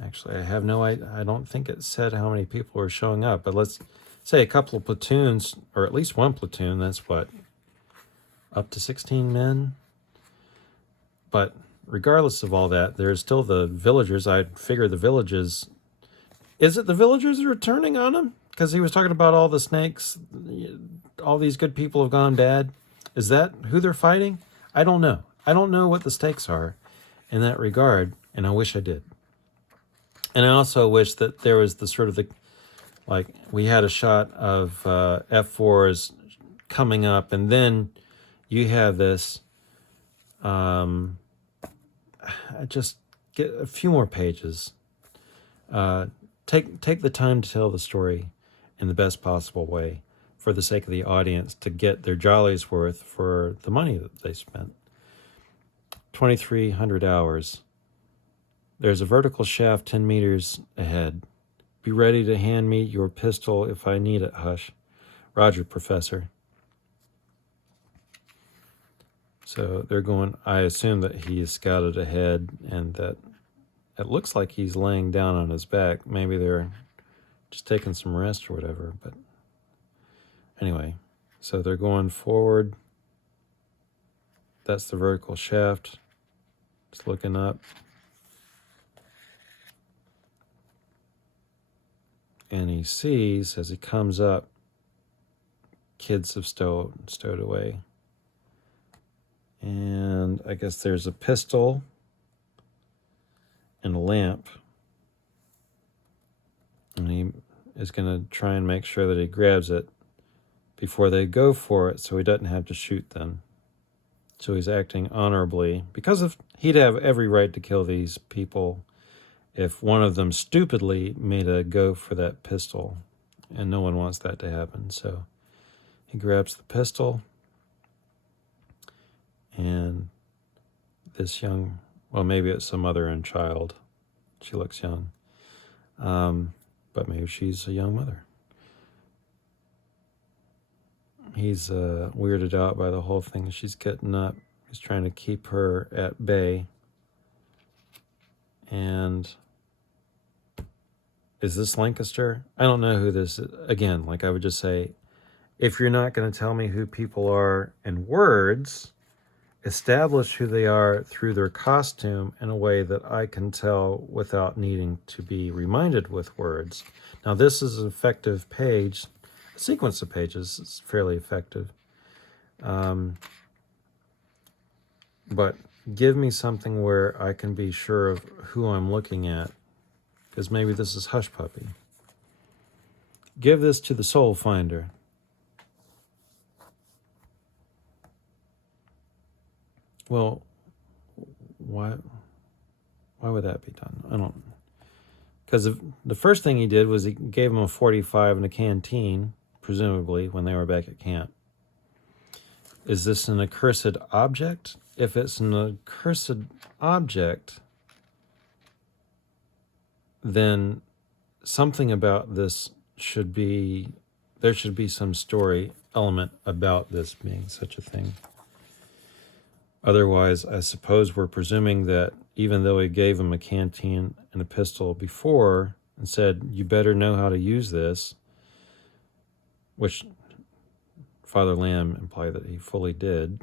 actually I don't think it said how many people are showing up, but let's say a couple of platoons, or at least 1 platoon. That's up to 16 men. But regardless of all that, there's still the villagers. I figure the villagers... Is it the villagers that are turning on him? Because he was talking about all the snakes, all these good people have gone bad. Is that who they're fighting? I don't know. I don't know what the stakes are in that regard, and I wish I did. And I also wish that there was the sort of we had a shot of F4s coming up, and then you have this... just get a few more pages. Take the time to tell the story in the best possible way for the sake of the audience, to get their jollies worth for the money that they spent. 2,300 hours. There's a vertical shaft 10 meters ahead. Be ready to hand me your pistol if I need it, Hush. Roger, Professor. So they're going, I assume that he is scouted ahead, and that it looks like he's laying down on his back. Maybe they're just taking some rest or whatever. But anyway, so they're going forward. That's the vertical shaft. Just looking up. And he sees, as he comes up, kids have stowed away. And I guess there's a pistol and a lamp. And he is going to try and make sure that he grabs it before they go for it, so he doesn't have to shoot them. So he's acting honorably, because he'd have every right to kill these people if one of them stupidly made a go for that pistol. And no one wants that to happen. So he grabs the pistol. And this maybe it's some mother and child. She looks young. But maybe she's a young mother. He's weirded out by the whole thing. She's getting up. He's trying to keep her at bay. And Is this Lancaster? I don't know who this is. Again, like I would just say, if you're not going to tell me who people are in words, establish who they are through their costume in a way that I can tell without needing to be reminded with words. Now, this is an effective page. A sequence of pages is fairly effective. But give me something where I can be sure of who I'm looking at, because maybe this is Hush Puppy. Give this to the Soulfinder. Well, why would that be done? I don't... Because the first thing he did was he gave him a 45 and a canteen, presumably, when they were back at camp. Is this an accursed object? If it's an accursed object, then something about this should be... There should be some story element about this being such a thing. Otherwise, I suppose we're presuming that even though he gave him a canteen and a pistol before and said, you better know how to use this, which Father Lamb implied that he fully did,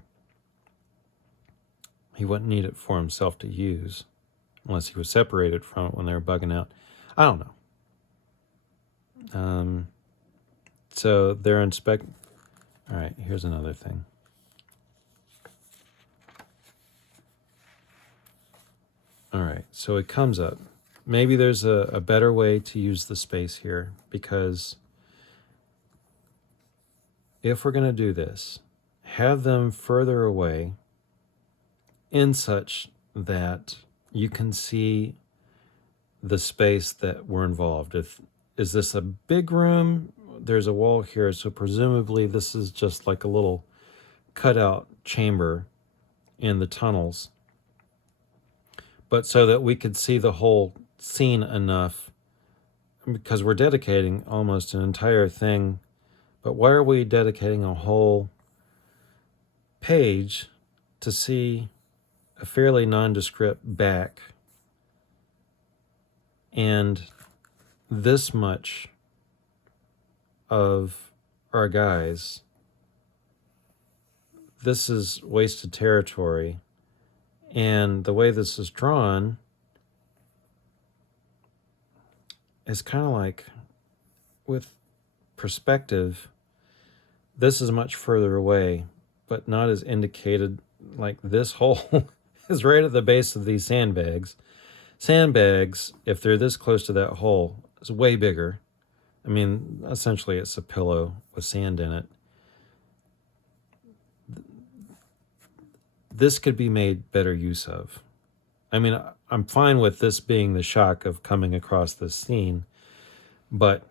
he wouldn't need it for himself to use unless he was separated from it when they were bugging out. I don't know. So they're All right, here's another thing. All right, so it comes up. Maybe there's a better way to use the space here, because if we're going to do this, have them further away in such that you can see the space that we're involved. Is this a big room? There's a wall here, so presumably this is just like a little cutout chamber in the tunnels. But so that we could see the whole scene enough, because we're dedicating almost an entire thing. But why are we dedicating a whole page to see a fairly nondescript back and this much of our guys? This is wasted territory. And the way this is drawn is kind of like, with perspective, this is much further away, but not as indicated. Like this hole is right at the base of these sandbags. Sandbags, if they're this close to that hole, is way bigger. I mean, essentially it's a pillow with sand in it. This could be made better use of. I mean, I'm fine with this being the shock of coming across this scene, but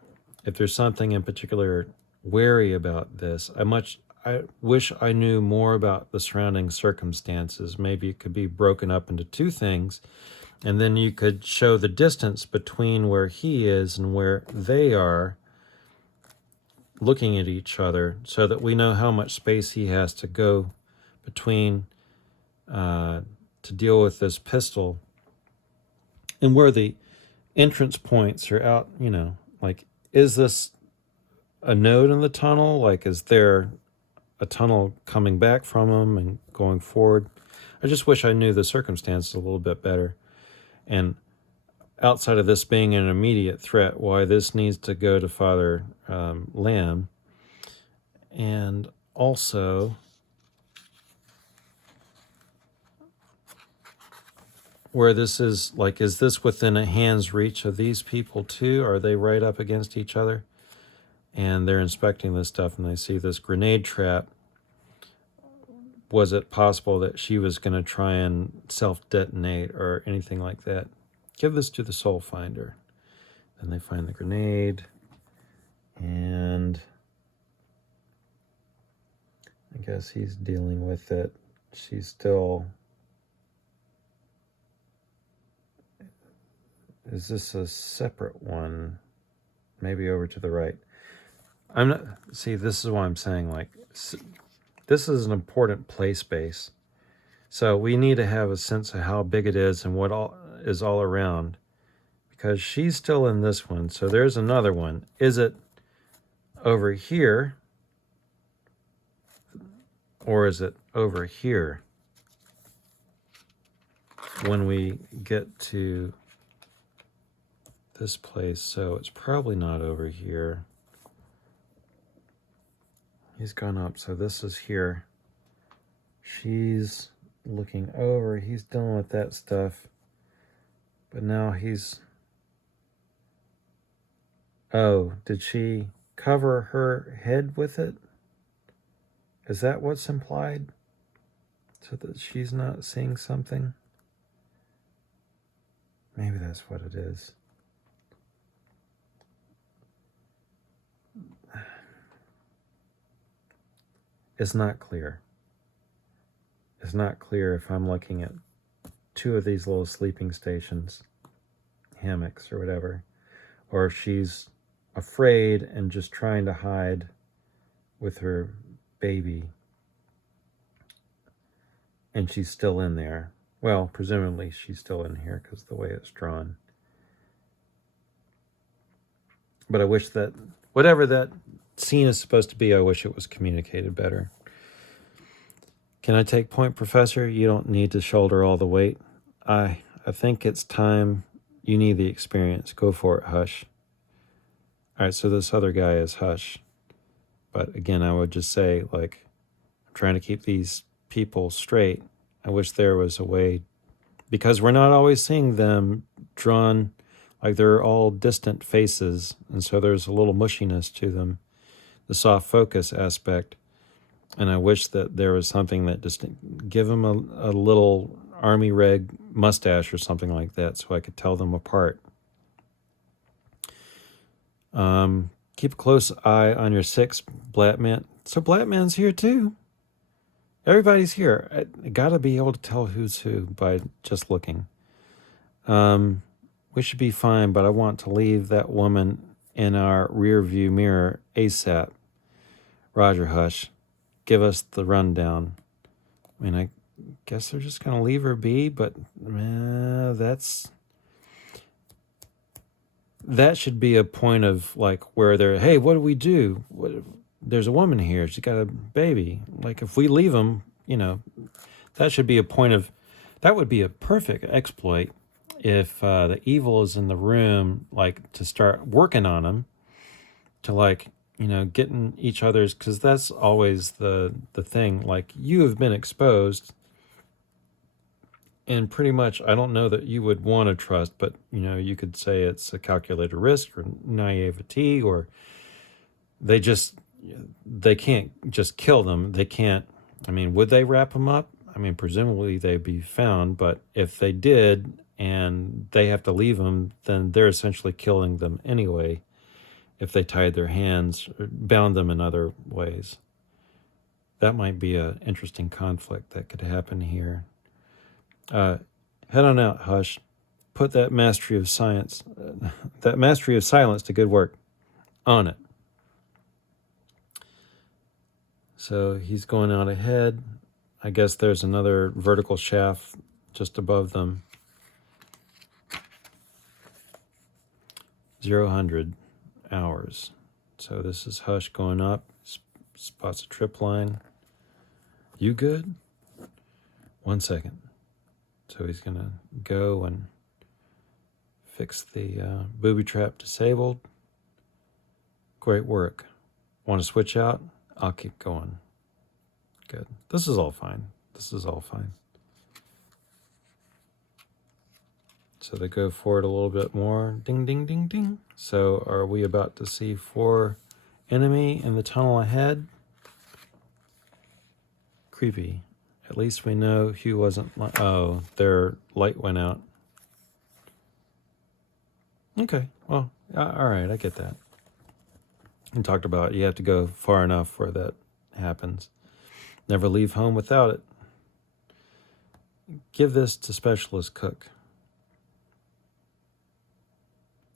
if there's something in particular wary about this, I wish I knew more about the surrounding circumstances. Maybe it could be broken up into two things, and then you could show the distance between where he is and where they are looking at each other, so that we know how much space he has to go between to deal with this pistol, and where the entrance points are out. You know, like, is this a node in the tunnel? Like, is there a tunnel coming back from him and going forward? I just wish I knew the circumstances a little bit better. And outside of this being an immediate threat, why this needs to go to Father Lamb. And also, where this is, like, is this within a hand's reach of these people too? Are they right up against each other? And they're inspecting this stuff and they see this grenade trap. Was it possible that she was going to try and self-detonate or anything like that? Give this to the Soulfinder. Then they find the grenade. And I guess he's dealing with it. She's still... Is this a separate one? Maybe over to the right. I'm not... See, this is why I'm saying, like, this is an important play space. So we need to have a sense of how big it is and what all is all around. because she's still in this one. So there's another one. Is it over here? Or is it over here? When we get to this place, so it's probably not over here. He's gone up, so this is here. She's looking over, he's dealing with that stuff. But now he's... Oh, did she cover her head with it? Is that what's implied? So that she's not seeing something? Maybe that's what it is. It's not clear. It's not clear if I'm looking at two of these little sleeping stations, hammocks or whatever, or if she's afraid and just trying to hide with her baby and she's still in there. Well, presumably she's still in here because of the way it's drawn. But I wish that, whatever that scene is supposed to be, I wish it was communicated better. Can I take point, Professor? You don't need to shoulder all the weight. I think it's time. You need the experience. Go for it, Hush. All right, so this other guy is Hush. But again, I would just say, like, I'm trying to keep these people straight. I wish there was a way, because we're not always seeing them drawn, like they're all distant faces, and so there's a little mushiness to them, the soft focus aspect. And I wish that there was something that just give them a little army reg mustache or something like that so I could tell them apart. Keep a close eye on your 6, Blatman. So Blatman's here too. Everybody's here. I gotta be able to tell who's who by just looking. We should be fine, but I want to leave that woman in our rear view mirror ASAP. Roger, Hush. Give us the rundown. I mean, I guess they're just going to leave her be, but that should be a point of, like, where they're, hey, what do we do? There's a woman here. She's got a baby. Like, if we leave them, that should be a point of, that would be a perfect exploit if the evil is in the room, like, to start working on them, to, like, getting each other's, because that's always the thing. Like, you have been exposed, and pretty much, I don't know that you would want to trust, but, you could say it's a calculated risk or naivety, or they can't just kill them. They can't, would they wrap them up? Presumably they'd be found, but if they did and they have to leave them, then they're essentially killing them anyway. If they tied their hands or bound them in other ways. That might be an interesting conflict that could happen here. Head on out, Hush. Put that mastery of silence to good work. On it. So he's going out ahead. I guess there's another vertical shaft just above them. 0-100 hours. So this is Hush going up. Spots a trip line. You good? 1 second. So he's going to go and fix the booby trap disabled. Great work. Want to switch out? I'll keep going. Good. This is all fine. So they go forward a little bit more. Ding, ding, ding, ding. So are we about to see 4 enemy in the tunnel ahead? Creepy. At least we know Hugh wasn't... Oh, their light went out. Okay, well, all right, I get that. And talked about you have to go far enough where that happens. Never leave home without it. Give this to Specialist Cook.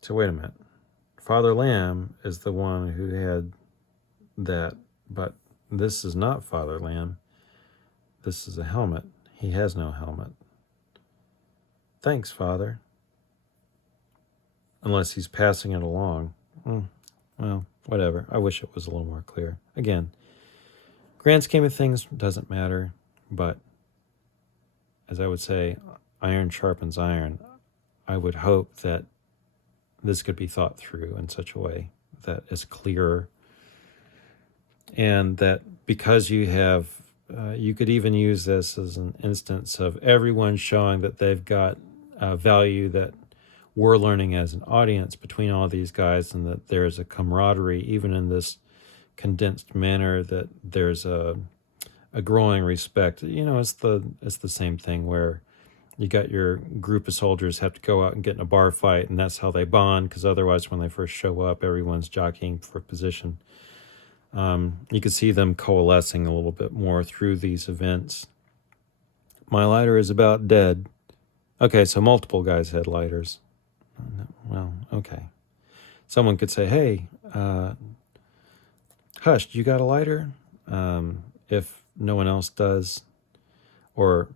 So wait a minute. Father Lamb is the one who had that, but this is not Father Lamb. This is a helmet. He has no helmet. Thanks, Father. unless he's passing it along. Well, whatever. I wish it was a little more clear. Again, grand scheme of things doesn't matter, but as I would say, iron sharpens iron. I would hope that this could be thought through in such a way that is clearer, and that because you have, you could even use this as an instance of everyone showing that they've got value that we're learning as an audience between all these guys, and that there's a camaraderie, even in this condensed manner, that there's a growing respect. It's the same thing where you got your group of soldiers have to go out and get in a bar fight, and that's how they bond, because otherwise when they first show up, everyone's jockeying for position. You can see them coalescing a little bit more through these events. My lighter is about dead. Okay, so multiple guys had lighters. Well, okay. Someone could say, hey, Hush, you got a lighter? If no one else does, or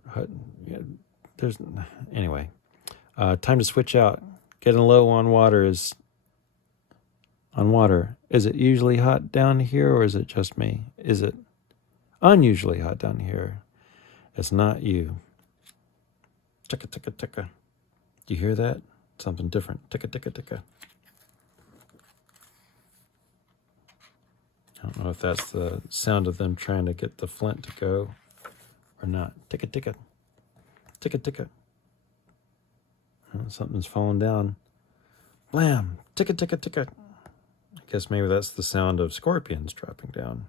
there's, anyway, time to switch out. Getting low on water. Is it usually hot down here, or is it just me? Is it unusually hot down here? It's not you. Ticka, ticka, ticka. Do you hear that? Something different. Ticka, ticka, ticka. I don't know if that's the sound of them trying to get the flint to go or not. Ticka, ticka. Ticka, ticka. Oh, something's falling down. Blam! Ticka, ticka, ticka. I guess maybe that's the sound of scorpions dropping down.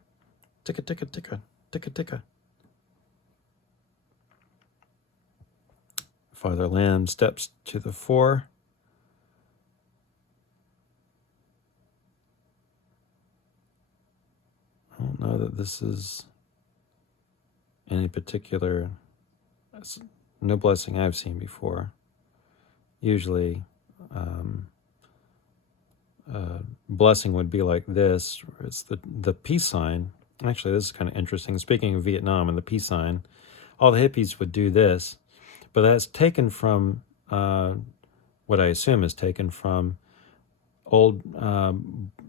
Ticka, ticka, ticka. Ticka, ticka. Father Lamb steps to the fore. I don't know that this is any particular, no blessing I've seen before. Usually, blessing would be like this, where it's the peace sign. Actually, this is kind of interesting. Speaking of Vietnam and the peace sign, all the hippies would do this, but that's taken from what I assume is taken from old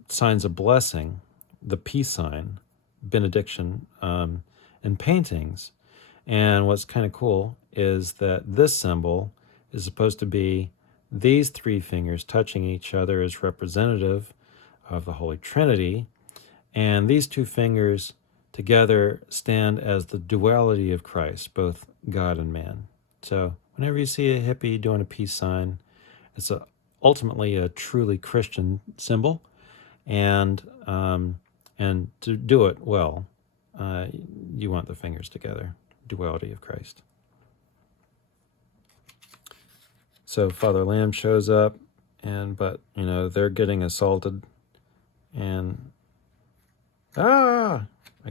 signs of blessing, the peace sign, benediction, in paintings. And what's kind of cool is that this symbol is supposed to be these three fingers touching each other as representative of the Holy Trinity, and these two fingers together stand as the duality of Christ, both God and man. So whenever you see a hippie doing a peace sign, it's ultimately a truly Christian symbol, and to do it well, you want the fingers together, duality of Christ. So Father Lamb shows up, but they're getting assaulted, and I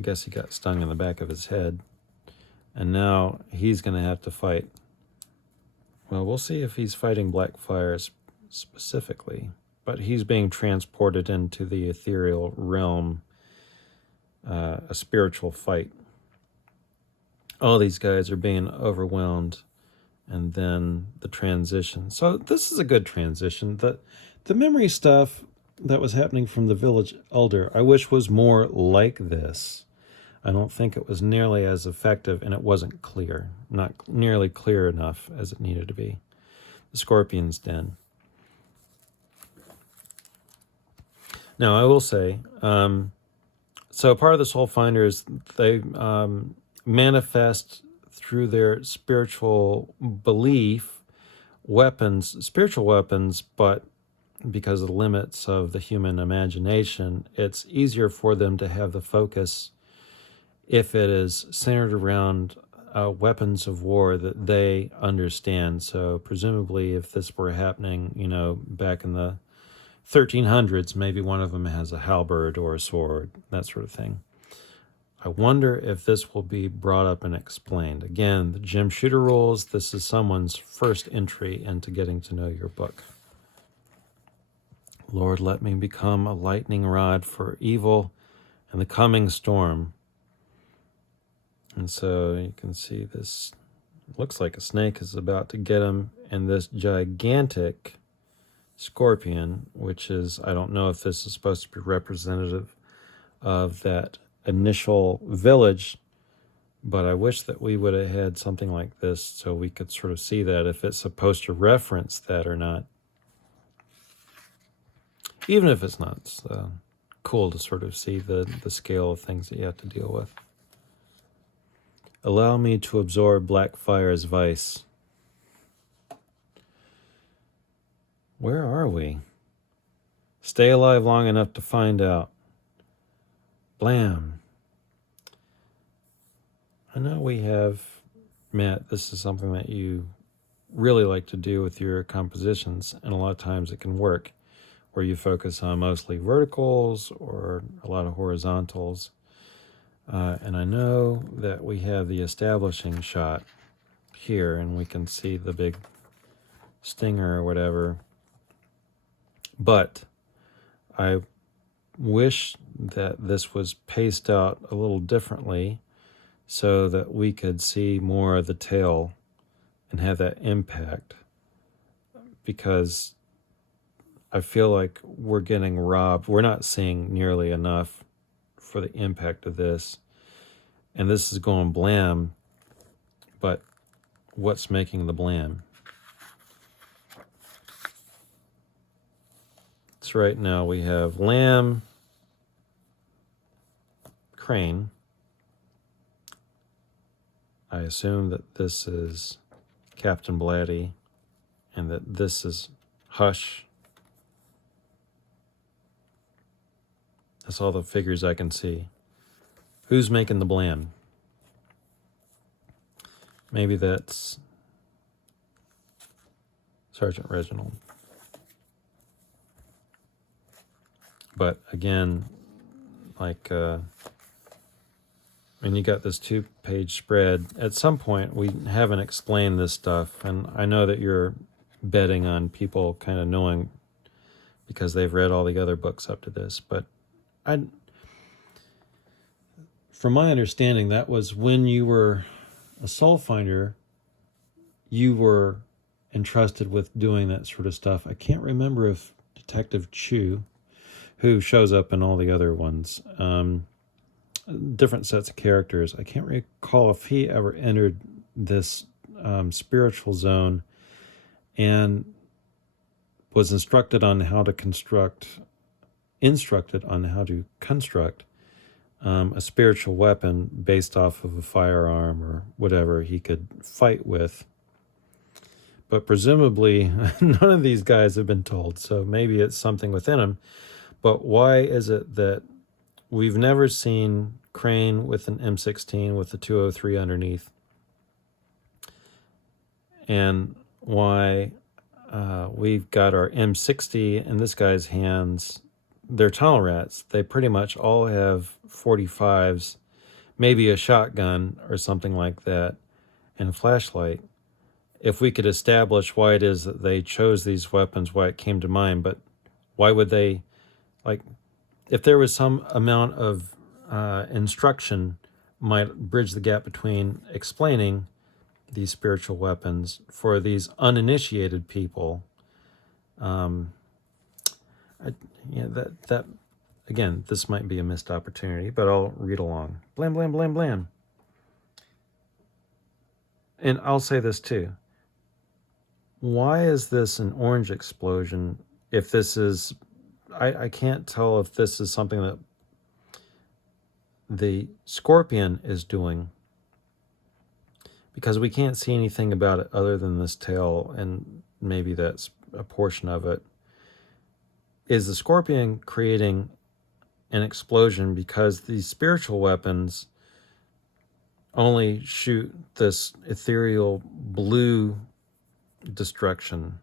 guess he got stung in the back of his head, and now he's going to have to fight. Well, we'll see if he's fighting Blackfire specifically, but he's being transported into the ethereal realm, a spiritual fight. All these guys are being overwhelmed, and then the transition. So this is a good transition. The memory stuff that was happening from the village elder, I wish was more like this. I don't think it was nearly as effective, and it wasn't clear. Not nearly clear enough as it needed to be. The Scorpion's Den. Now, I will say, so part of the Soulfinder is they manifest through their spiritual belief spiritual weapons, but because of the limits of the human imagination, it's easier for them to have the focus if it is centered around weapons of war that they understand. So presumably if this were happening, back in the 1300s, maybe one of them has a halberd or a sword, that sort of thing. I wonder if this will be brought up and explained. Again, the Jim Shooter rules, this is someone's first entry into getting to know your book. Lord, let me become a lightning rod for evil and the coming storm. And so you can see this, looks like a snake is about to get him, and this gigantic scorpion, which is, I don't know if this is supposed to be representative of that initial village, but I wish that we would have had something like this so we could sort of see that, if it's supposed to reference that or not. Even if it's not, it's cool to sort of see the scale of things that you have to deal with. Allow me to absorb black fire's vice. Where are we? Stay alive long enough to find out. Blam. I know we have, Matt, this is something that you really like to do with your compositions, and a lot of times it can work, where you focus on mostly verticals or a lot of horizontals. And I know that we have the establishing shot here, and we can see the big stinger or whatever. But I wish that this was paced out a little differently so that we could see more of the tail and have that impact, because I feel like we're getting robbed. We're not seeing nearly enough for the impact of this. And this is going blam, but what's making the blam? So right now we have lamb, crane. I assume that this is Captain Blatty and that this is Hush. That's all the figures I can see. Who's making the blam? Maybe that's Sergeant Reginald. But again, like, when you got this 2-page spread, at some point we haven't explained this stuff, and I know that you're betting on people kind of knowing because they've read all the other books up to this, but from my understanding, that was when you were a Soulfinder, you were entrusted with doing that sort of stuff. I can't remember if Detective Chu, who shows up in all the other ones, different sets of characters, I can't recall if he ever entered this spiritual zone and was instructed on how to construct a spiritual weapon based off of a firearm or whatever he could fight with. But presumably none of these guys have been told, so maybe it's something within them. But why is it that we've never seen Crane with an M16 with the 203 underneath? And why we've got our M60 in this guy's hands? They're tunnel rats. They pretty much all have 45s, maybe a shotgun or something like that, and a flashlight. If we could establish why it is that they chose these weapons, why it came to mind, but why would they, like, if there was some amount of instruction might bridge the gap between explaining these spiritual weapons for these uninitiated people. That again, this might be a missed opportunity, but I'll read along. Blam, blam, blam, blam. And I'll say this too. Why is this an orange explosion if this is... I can't tell if this is something that the scorpion is doing, because we can't see anything about it other than this tail, and maybe that's a portion of it. Is the scorpion creating an explosion because these spiritual weapons only shoot this ethereal blue destruction?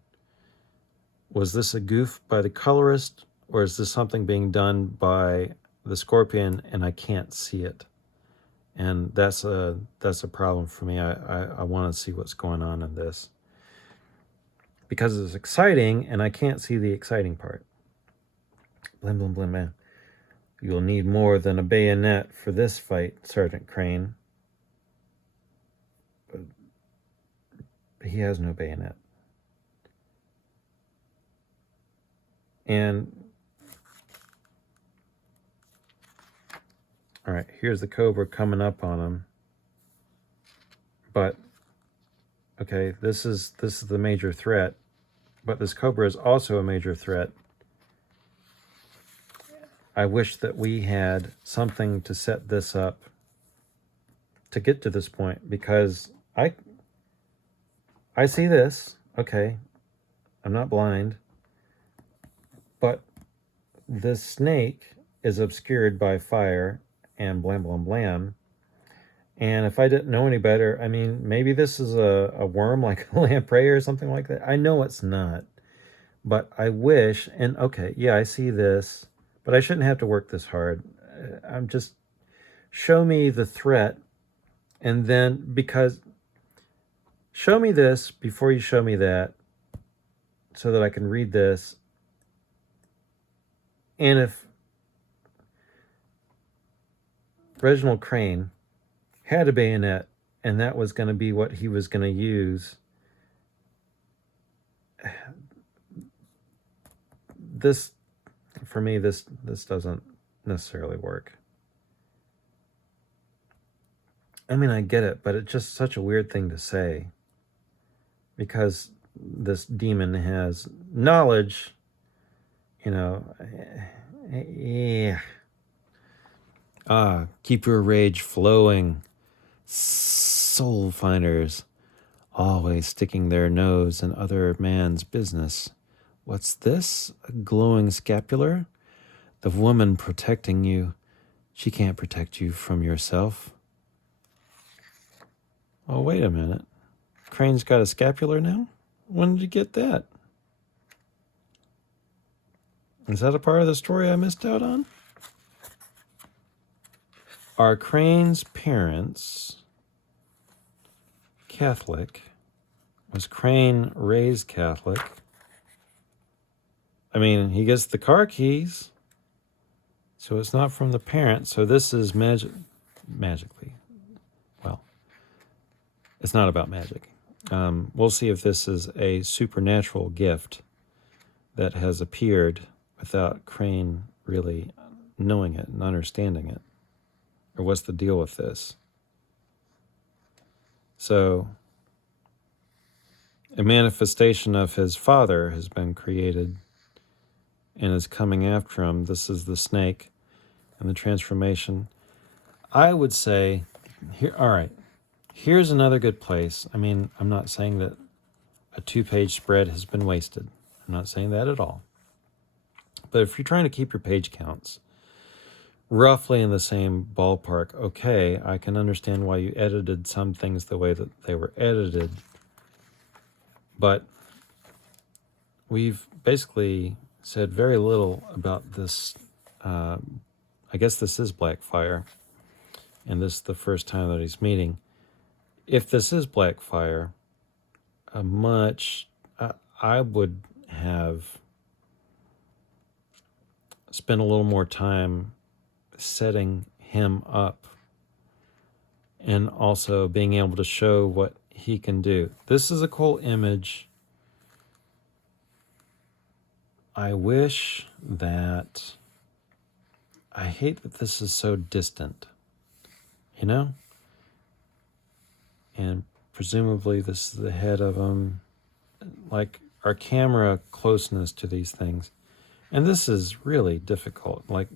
Was this a goof by the colorist, or is this something being done by the scorpion and I can't see it? And that's a problem for me. I want to see what's going on in this, because it's exciting and I can't see the exciting part. Blim, blim, blim, man. You'll need more than a bayonet for this fight, Sergeant Crane. But he has no bayonet. And all right, here's the cobra coming up on him. But okay, this is the major threat, but this cobra is also a major threat. I wish that we had something to set this up to get to this point, because I see this. Okay, I'm not blind, but this snake is obscured by fire and blam blam blam. And if I didn't know any better, I mean, maybe this is a worm like a lamprey or something like that. I know it's not, but I wish, and okay, yeah, I see this, but I shouldn't have to work this hard. I'm just, show me the threat, and then, because, show me this before you show me that, so that I can read this. And if Reginald Crane had a bayonet, and that was going to be what he was going to use, this, for me, this doesn't necessarily work. I mean, I get it, but it's just such a weird thing to say, because this demon has knowledge, you know. Yeah. Keep your rage flowing. Soulfinders, always sticking their nose in other man's business. What's this? A glowing scapular? The woman protecting you. She can't protect you from yourself. Oh, wait a minute. Crane's got a scapular now? When did you get that? Is that a part of the story I missed out on? Are Crane's parents Catholic? Was Crane raised Catholic? I mean, he gets the car keys, so it's not from the parents. So this is magically. Well, it's not about magic. We'll see if this is a supernatural gift that has appeared without Crane really knowing it and understanding it. Or what's the deal with this? So, a manifestation of his father has been created and is coming after him. This is the snake and the transformation. I would say, here, all right, here's another good place. I mean, I'm not saying that a 2-page spread has been wasted. I'm not saying that at all. But if you're trying to keep your page counts roughly in the same ballpark, okay, I can understand why you edited some things the way that they were edited. But we've basically said very little about this. I guess this is Blackfire, and this is the first time that he's meeting. If this is Blackfire, I would have spent a little more time setting him up and also being able to show what he can do. This is a cool image. I wish that, I hate that this is so distant, you know? And presumably this is the head of him. Like, our camera closeness to these things. And this is really difficult. Like,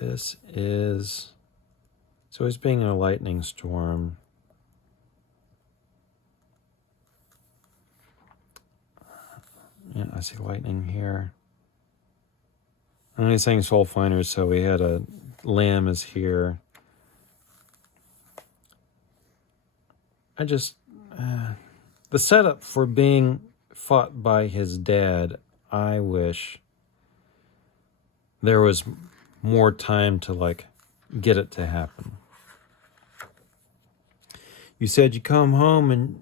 this is, so he's being in a lightning storm. Yeah, I see lightning here. I'm only saying Soulfinder, so we had a lamb is here. I just, the setup for being fought by his dad, I wish there was more time to, like, get it to happen. You said you come home and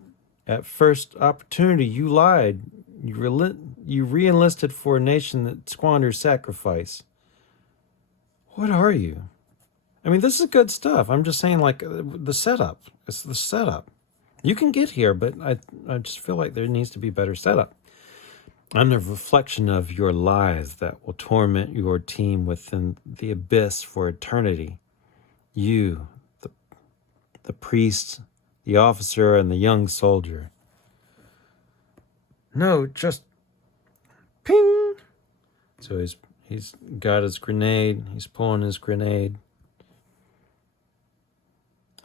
at first opportunity you lied. You re-enlisted for a nation that squanders sacrifice. What are you? I mean, this is good stuff. I'm just saying, like, the setup. It's the setup. You can get here, but I just feel like there needs to be better setup. I'm the reflection of your lies that will torment your team within the abyss for eternity. You, the priest, the officer, and the young soldier. No, just ping. So he's got his grenade. He's pulling his grenade.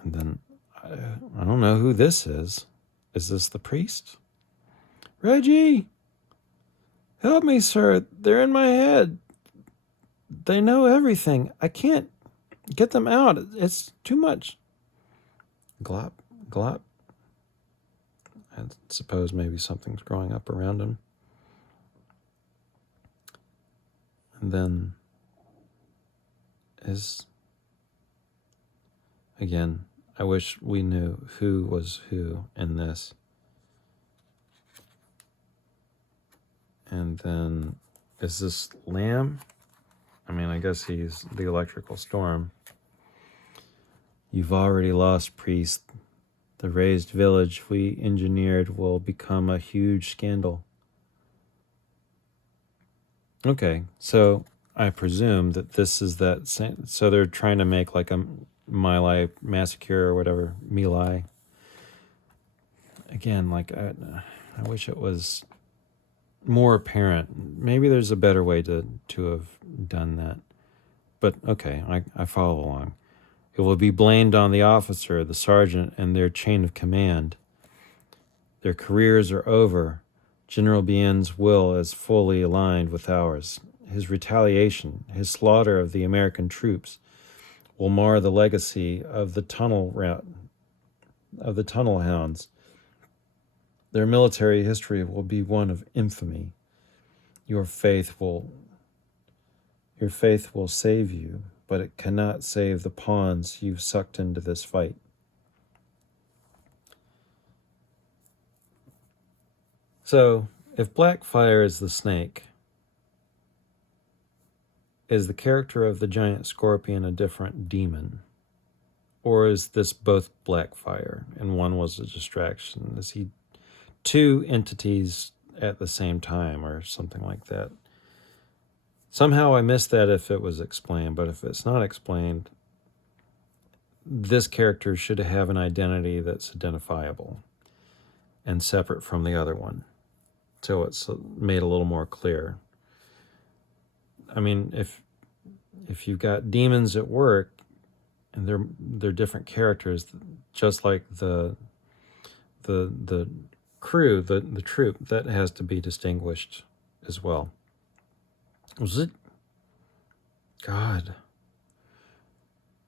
And then, I don't know who this is. Is this the priest? Reggie! Help me, sir. They're in my head. They know everything. I can't get them out. It's too much. Glop, glop. I suppose maybe something's growing up around him. And then again, I wish we knew who was who in this. And then, is this Lamb? I mean, I guess he's the electrical storm. You've already lost, priest. The raised village we engineered will become a huge scandal. Okay, so I presume that this is that same. So they're trying to make like a My Lai massacre or whatever, My Lai. Again, like I wish it was more apparent. Maybe there's a better way to have done that. But okay, I follow along. It will be blamed on the officer, the sergeant, and their chain of command. Their careers are over. General Bien's will is fully aligned with ours. His retaliation, his slaughter of the American troops, will mar the legacy of the tunnel Hounds. Their military history will be one of infamy. Your faith will save you, but it cannot save the pawns you've sucked into this fight. So, if Blackfire is the snake, is the character of the giant scorpion a different demon? Or is this both Blackfire and one was a distraction? Is he two entities at the same time or something like that? Somehow I missed that if it was explained, but if it's not explained, this character should have an identity that's identifiable and separate from the other one. So it's made a little more clear. I mean, if you've got demons at work and they're different characters, just like the crew, the troop, that has to be distinguished as well. Was it? God.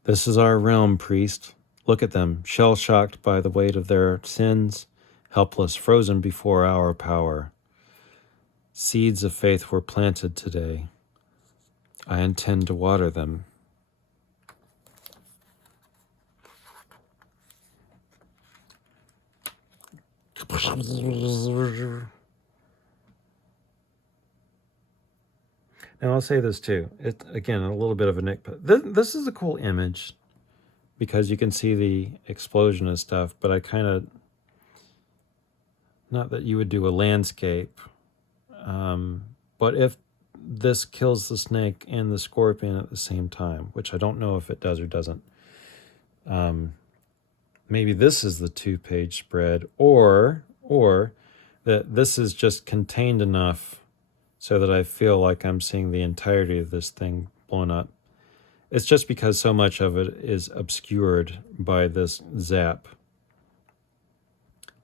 This is our realm, priest. Look at them, shell-shocked by the weight of their sins, helpless, frozen before our power. Seeds of faith were planted today. I intend to water them. Now, I'll say this too. It, again, a little bit of a nitpick. This is a cool image because you can see the explosion and stuff, but I kind of, not that you would do a landscape, but if this kills the snake and the scorpion at the same time, which I don't know if it does or doesn't, maybe this is the 2-page spread, or that this is just contained enough so that I feel like I'm seeing the entirety of this thing blown up. It's just because so much of it is obscured by this zap.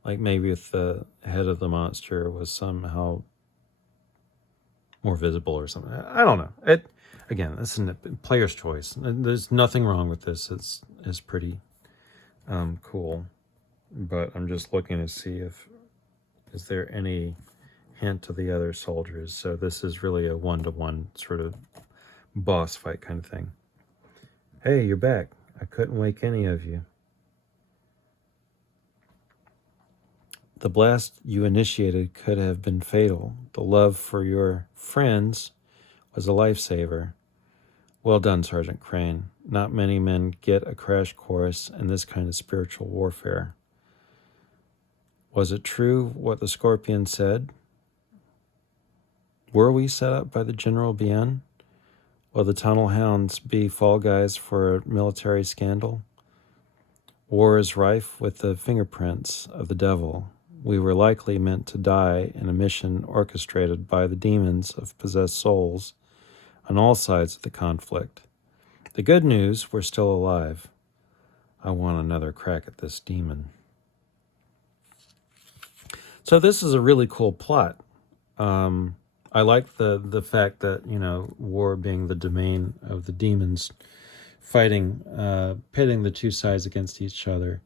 Like maybe if the head of the monster was somehow more visible or something. I don't know. Again, this is a player's choice. There's nothing wrong with this. It's pretty cool. But I'm just looking to see is there any hint to the other soldiers. So this is really a one-to-one sort of boss fight kind of thing. Hey, you're back. I couldn't wake any of you. The blast you initiated could have been fatal. The love for your friends was a lifesaver. Well done, Sergeant Crane. Not many men get a crash course in this kind of spiritual warfare. Was it true what the scorpion said? Were we set up by the General Bien? Will the tunnel hounds be fall guys for a military scandal? War is rife with the fingerprints of the devil. We were likely meant to die in a mission orchestrated by the demons of possessed souls on all sides of the conflict. The good news, we're still alive. I want another crack at this demon. So this is a really cool plot. I like the fact that, war being the domain of the demons, fighting, pitting the two sides against each other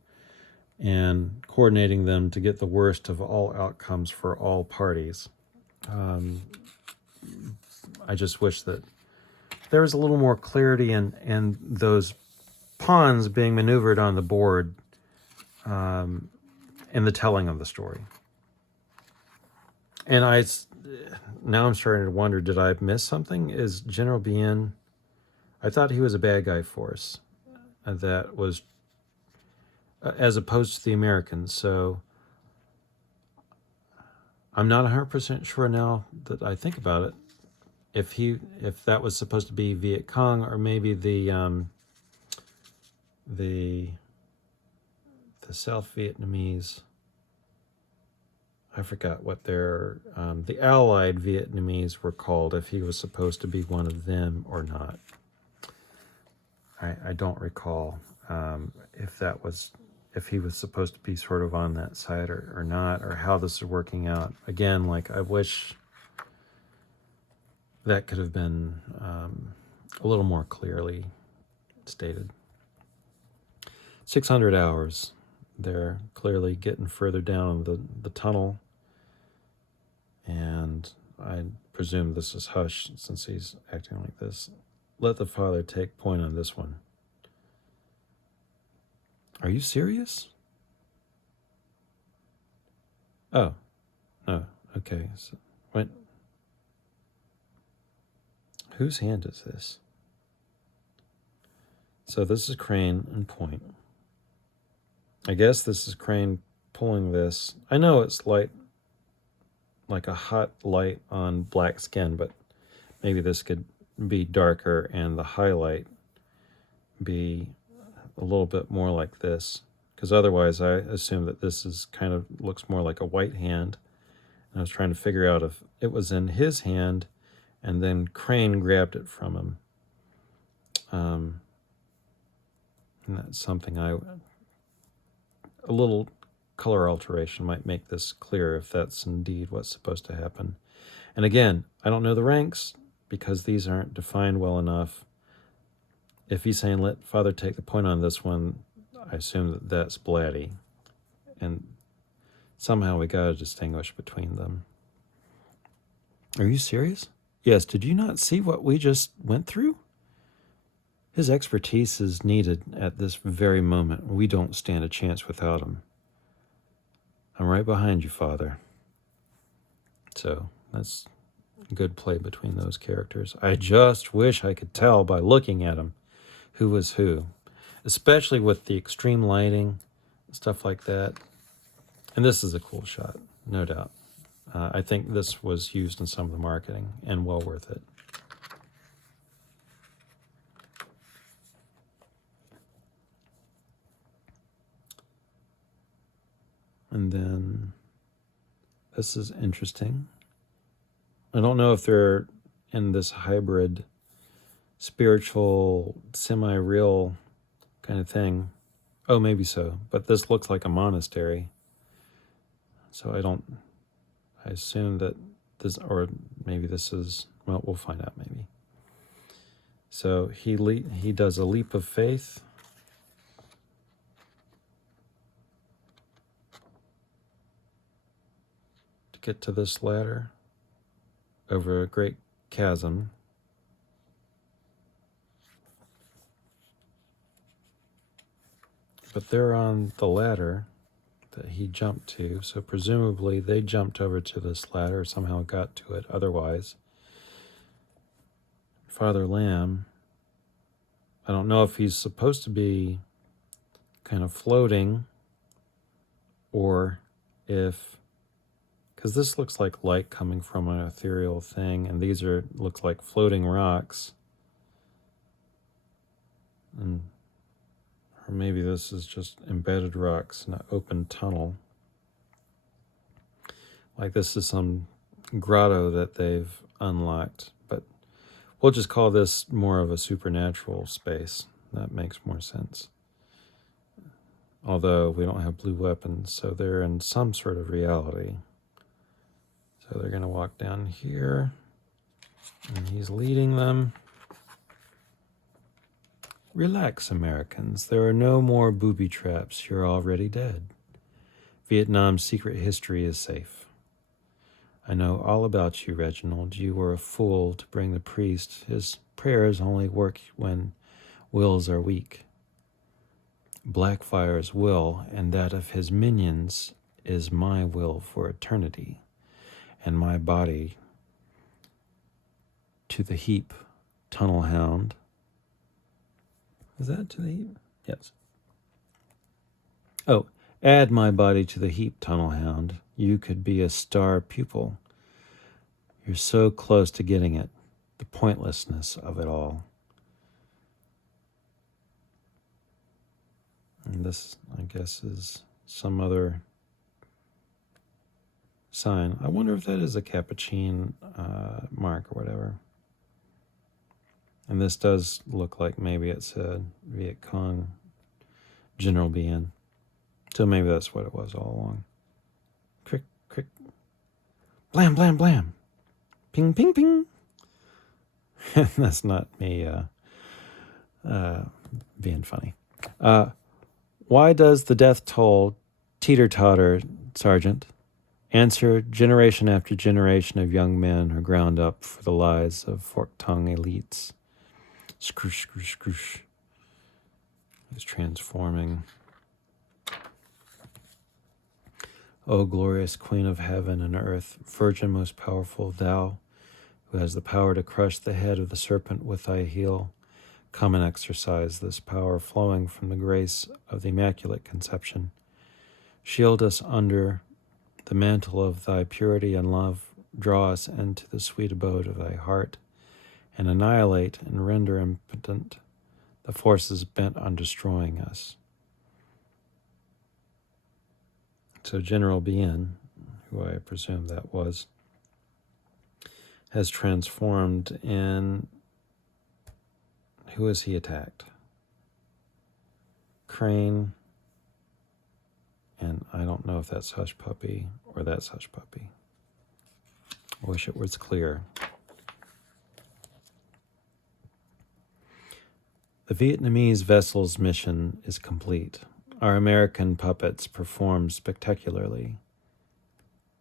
and coordinating them to get the worst of all outcomes for all parties. I just wish that there was a little more clarity in those pawns being maneuvered on the board in the telling of the story. And now I'm starting to wonder, did I miss something? Is General Bien, I thought he was a bad guy for us. That was, as opposed to the Americans. So I'm not 100% sure now that I think about it, if that was supposed to be Viet Cong, or maybe the South Vietnamese. I forgot what the Allied Vietnamese were called, if he was supposed to be one of them or not. I don't recall if he was supposed to be sort of on that side or not, or how this is working out. Again, I wish that could have been a little more clearly stated. 600 hours. They're clearly getting further down the tunnel, and I presume this is Hush, since he's acting like this. Let the Father take point on this one. Are you serious? Oh, no, okay. So, wait. Whose hand is this? So this is Crane and point. I guess this is Crane pulling this. I know it's light, like a hot light on black skin, but maybe this could be darker and the highlight be a little bit more like this, because otherwise I assume that this is kind of looks more like a white hand. And I was trying to figure out if it was in his hand and then Crane grabbed it from him. And that's something a little color alteration might make this clear, if that's indeed what's supposed to happen. And again, I don't know the ranks because these aren't defined well enough. If he's saying let Father take the point on this one, I assume that that's Blatty. And somehow we got to distinguish between them. Are you serious? Yes, did you not see what we just went through? His expertise is needed at this very moment. We don't stand a chance without him. I'm right behind you, Father. So that's a good play between those characters. I just wish I could tell by looking at him who was who, especially with the extreme lighting, stuff like that. And this is a cool shot, no doubt. I think this was used in some of the marketing and well worth it. And then this is interesting. I don't know if they're in this hybrid spiritual, semi-real kind of thing. Oh, maybe so. But this looks like a monastery. So I assume that this, or maybe this is, well, we'll find out maybe. So he does a leap of faith. To get to this ladder over a great chasm. But they're on the ladder that he jumped to, so presumably they jumped over to this ladder, somehow got to it. Otherwise, Father Lamb, I don't know if he's supposed to be kind of floating or if Because this looks like light coming from an ethereal thing, and these look like floating rocks. And, or maybe this is just embedded rocks in an open tunnel. Like this is some grotto that they've unlocked, but we'll just call this more of a supernatural space. That makes more sense. Although we don't have blue weapons, so they're in some sort of reality. So they're going to walk down here, and he's leading them. Relax, Americans. There are no more booby traps. You're already dead. Vietnam's secret history is safe. I know all about you, Reginald. You were a fool to bring the priest. His prayers only work when wills are weak. Blackfire's will and that of his minions is my will for eternity, and my body to the heap, tunnel hound. Is that to the heap? Yes. Oh, add my body to the heap, tunnel hound. You could be a star pupil. You're so close to getting it, the pointlessness of it all. And this, I guess, is some other sign. I wonder if that is a capuchin mark or whatever. And this does look like maybe it's a Viet Cong General Bien. So maybe that's what it was all along. Crick, crick. Blam, blam, blam. Ping, ping, ping. That's not me being funny. Why does the death toll teeter-totter, Sergeant? Answer, generation after generation of young men are ground up for the lies of fork-tongued elites. Scroosh, scroosh, scroosh. He's transforming. O glorious Queen of heaven and earth, Virgin most powerful, thou, who has the power to crush the head of the serpent with thy heel, come and exercise this power flowing from the grace of the Immaculate Conception. Shield us under the mantle of thy purity and love, draw us into the sweet abode of thy heart, and annihilate and render impotent the forces bent on destroying us. So General Bien, who I presume that was, has transformed in... Who has he attacked? Crane. And I don't know if that's Hush Puppy or that's Hush Puppy. I wish it was clear. The Vietnamese vessel's mission is complete. Our American puppets perform spectacularly.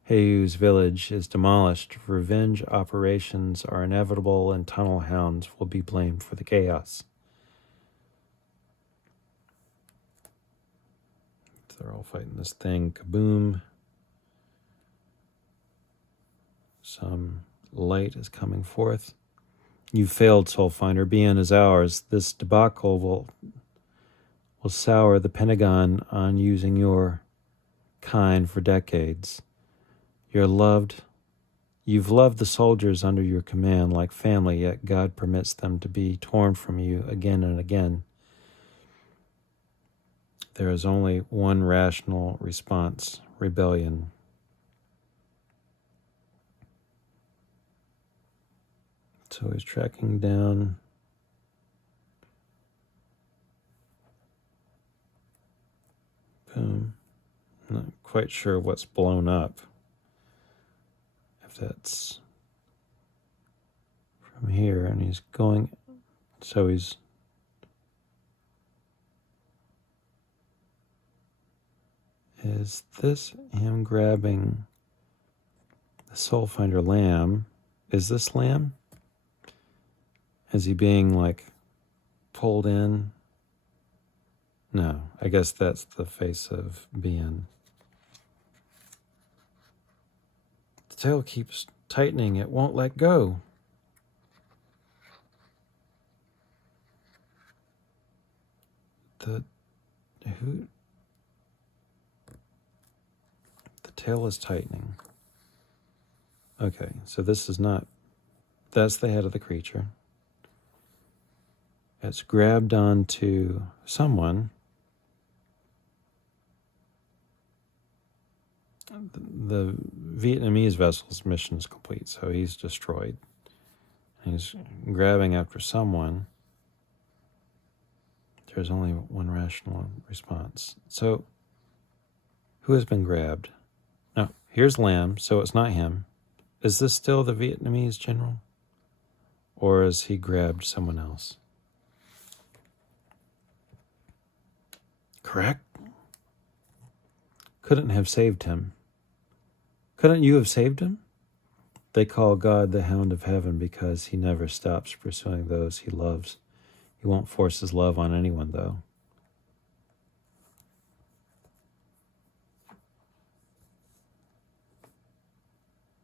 Hayu's village is demolished. Revenge operations are inevitable, and tunnel hounds will be blamed for the chaos. They're all fighting this thing. Kaboom. Some light is coming forth. You failed, Soulfinder. Bien is ours. This debacle will sour the Pentagon on using your kind for decades. You've loved the soldiers under your command like family, yet God permits them to be torn from you again and again. There is only one rational response: rebellion. So he's tracking down. Boom. Not quite sure what's blown up. If that's from here, and he's going. So he's. Is this him grabbing the Soulfinder lamb? Is this lamb? Is he being like pulled in? No, I guess that's the face of Bien. The tail keeps tightening. It won't let go. The tail is tightening. Okay, so this is not, that's the head of the creature. It's grabbed onto someone. The Vietnamese vessel's mission is complete, so he's destroyed. He's grabbing after someone. There's only one rational response. So, who has been grabbed? No, here's Lam, so it's not him. Is this still the Vietnamese general? Or has he grabbed someone else? Correct? Couldn't have saved him. Couldn't you have saved him? They call God the Hound of Heaven because he never stops pursuing those he loves. He won't force his love on anyone, though.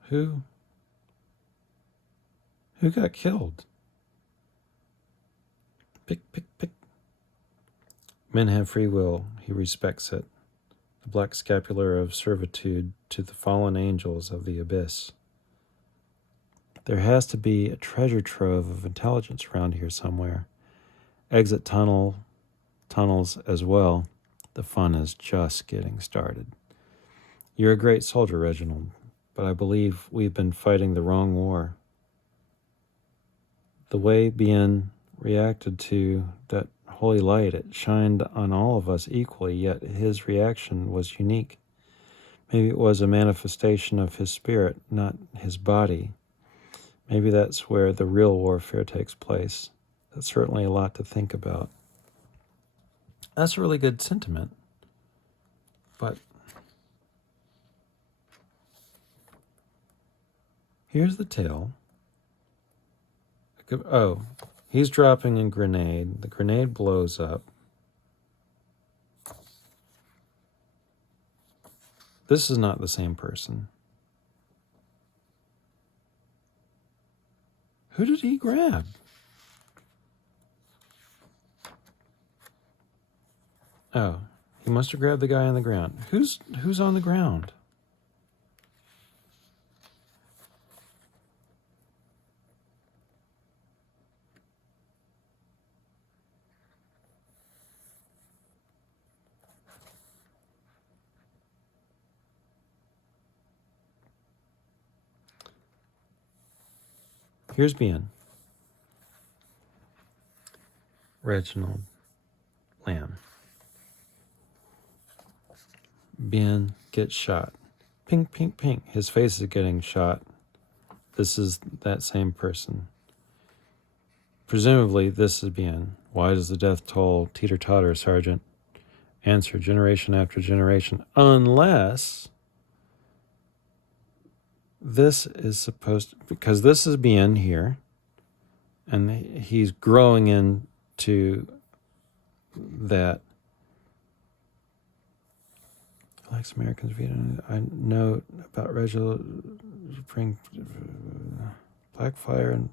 Who got killed? Pick. Men have free will. He respects it. The black scapular of servitude to the fallen angels of the abyss. There has to be a treasure trove of intelligence around here somewhere. Exit tunnels as well. The fun is just getting started. You're a great soldier, Reginald, but I believe we've been fighting the wrong war. The way Bien reacted to that holy light, it shined on all of us equally, yet his reaction was unique. Maybe it was a manifestation of his spirit, not his body. Maybe that's where the real warfare takes place. That's certainly a lot to think about. That's a really good sentiment. But here's the tale. Oh, he's dropping a grenade. The grenade blows up. This is not the same person. Who did he grab? Oh, he must have grabbed the guy on the ground. Who's on the ground? Here's Bien. Reginald Lamb. Bien gets shot. Pink, pink, pink. His face is getting shot. This is that same person. Presumably, this is Bien. Why does the death toll teeter-totter, Sergeant? Answer, generation after generation. Unless this is supposed to, because this is Bien here, and he's growing into that. Likes Americans. I know about Reginald Spring, Blackfire,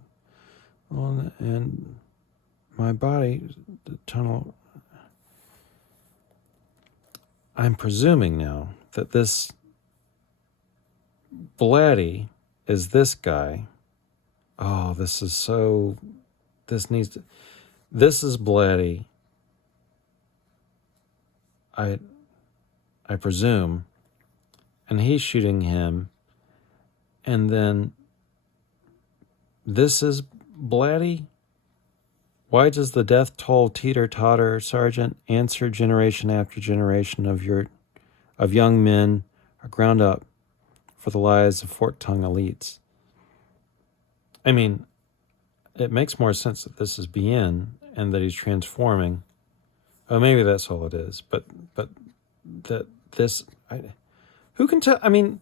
and my body, the tunnel. I'm presuming now that this Blatty is this guy. Oh, this is so. This is Blatty. I presume, and he's shooting him, and then this is Blatty. Why does the death toll teeter-totter, Sergeant? Answer, generation after generation of young men are ground up for the lives of fork-tongued elites. I mean, it makes more sense that this is Bien and that he's transforming. Oh, maybe that's all it is. But that this, who can tell? I mean,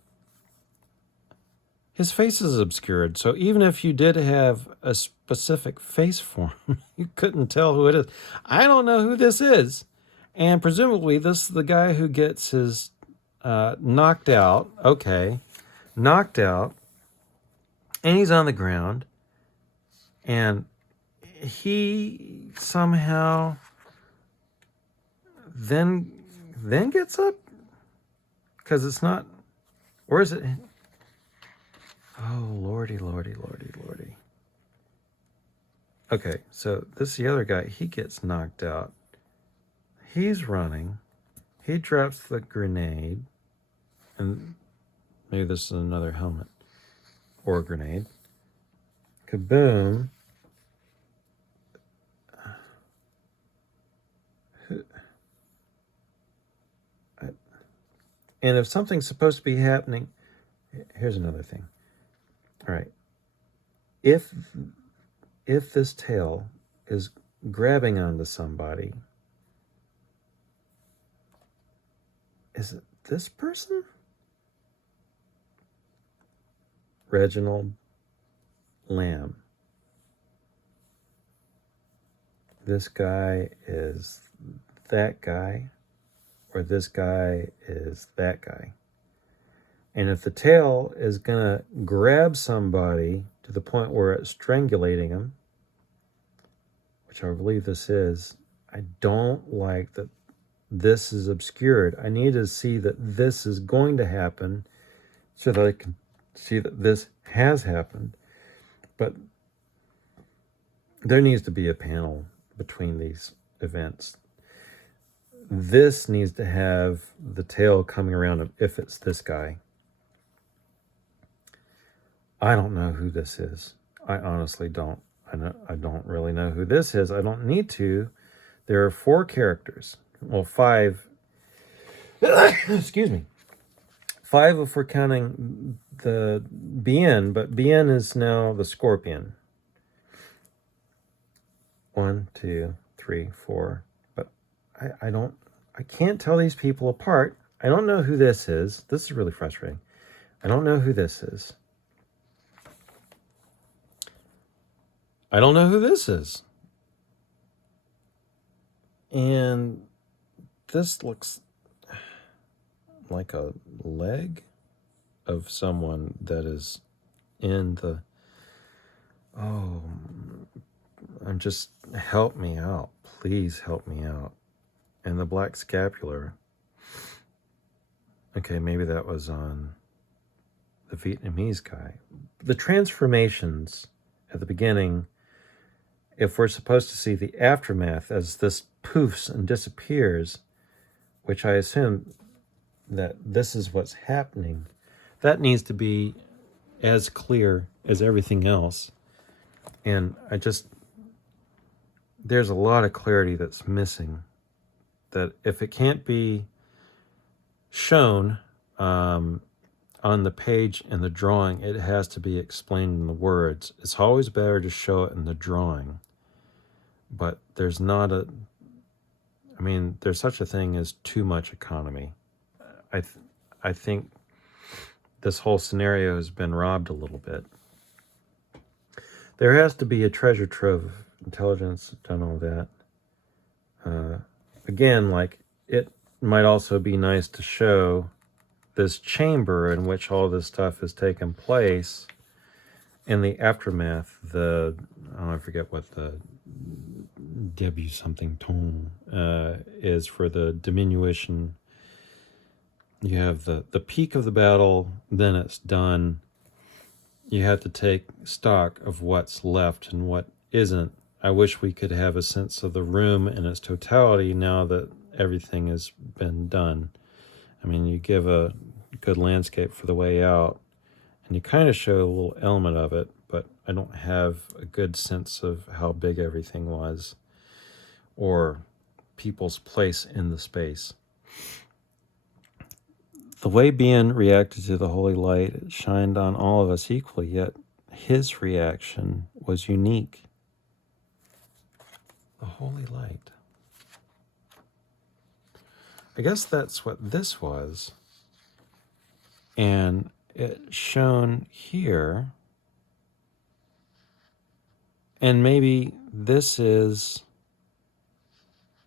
his face is obscured. So even if you did have a specific face for him, you couldn't tell who it is. I don't know who this is. And presumably this is the guy who gets his knocked out. Okay. Knocked out. And he's on the ground. And he somehow then gets up. Because it's not, or is it? Oh, lordy, lordy, lordy, lordy. Okay, so this is the other guy. He gets knocked out. He's running. He drops the grenade. And maybe this is another helmet. Or grenade. Kaboom. And if something's supposed to be happening, here's another thing. All right. If this tail is grabbing onto somebody, is it this person? Reginald Lamb. This guy is that guy, or this guy is that guy. And if the tail is going to grab somebody to the point where it's strangulating them, which I believe this is, I don't like that this is obscured. I need to see that this is going to happen so that I can see that this has happened. But there needs to be a panel between these events. This needs to have the tail coming around if it's this guy. I don't know who this is. I honestly don't. I don't really know who this is. I don't need to. There are 4 characters. Well, 5. Excuse me. 5 if we're counting the Bien, but Bien is now the Scorpion. 1, 2, 3, 4. But I can't tell these people apart. I don't know who this is. This is really frustrating. I don't know who this is. I don't know who this is. And this looks like a leg of someone that is in the... Oh, help me out. Please help me out. And the black scapular. Okay, maybe that was on the Vietnamese guy. The transformations at the beginning, if we're supposed to see the aftermath as this poofs and disappears, which I assume that this is what's happening, that needs to be as clear as everything else. And there's a lot of clarity that's missing, that if it can't be shown on the page in the drawing, it has to be explained in the words. It's always better to show it in the drawing. But there's such a thing as too much economy. I think this whole scenario has been robbed a little bit. There has to be a treasure trove of intelligence, done all that. Again, like, it might also be nice to show this chamber in which all this stuff has taken place in the aftermath. I forget what the W something tone is for the diminution. You have the peak of the battle, then it's done. You have to take stock of what's left and what isn't. I wish we could have a sense of the room in its totality now that everything has been done. I mean, you give a good landscape for the way out, and you kind of show a little element of it, but I don't have a good sense of how big everything was or people's place in the space. The way Bien reacted to the holy light, it shined on all of us equally, yet his reaction was unique. The holy light. I guess that's what this was. And it shone here. And maybe this is...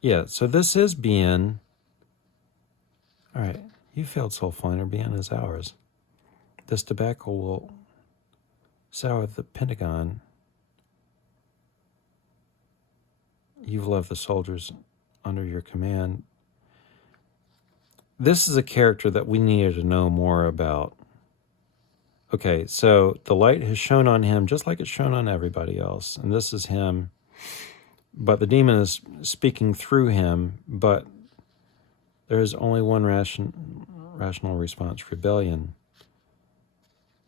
Yeah, so this is Bien. All right, you failed, Soulfinder. Bien is ours. This tobacco will sour the Pentagon. You've loved the soldiers under your command. This is a character that we needed to know more about. okay, so the light has shone on him just like it's shone on everybody else. And this is him, but the demon is speaking through him, but there is only one rational response, rebellion.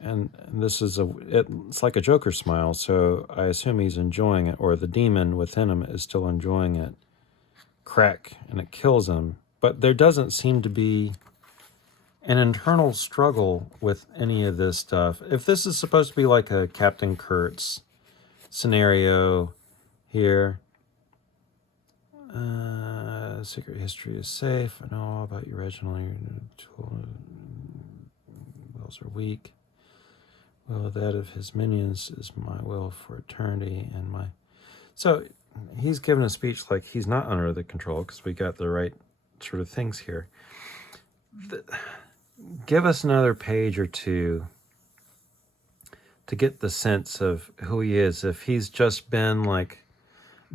And this is it's like a Joker smile, so I assume he's enjoying it, or the demon within him is still enjoying it. Crack, and it kills him. But there doesn't seem to be an internal struggle with any of this stuff. If this is supposed to be like a Captain Kurtz scenario here, secret history is safe. I know all about you originally. Wills are weak. Will that of his minions is my will for eternity, and my... So he's given a speech like he's not under the control, because we got the right sort of things here. Give us another page or two to get the sense of who he is. If he's just been like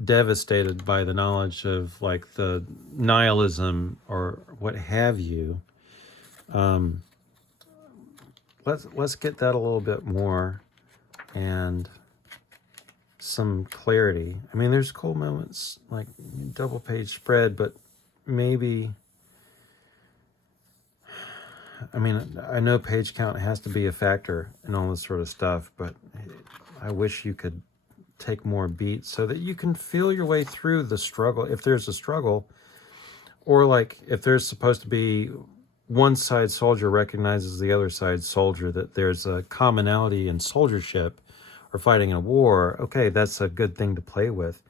devastated by the knowledge of like the nihilism or what have you, let's get that a little bit more and some clarity. I mean, there's cool moments like double page spread, but maybe, I mean, I know page count has to be a factor in all this sort of stuff, but I wish you could take more beats so that you can feel your way through the struggle, if there's a struggle, or like if there's supposed to be one side soldier recognizes the other side soldier, that there's a commonality in soldiership or fighting in a war. Okay, that's a good thing to play with,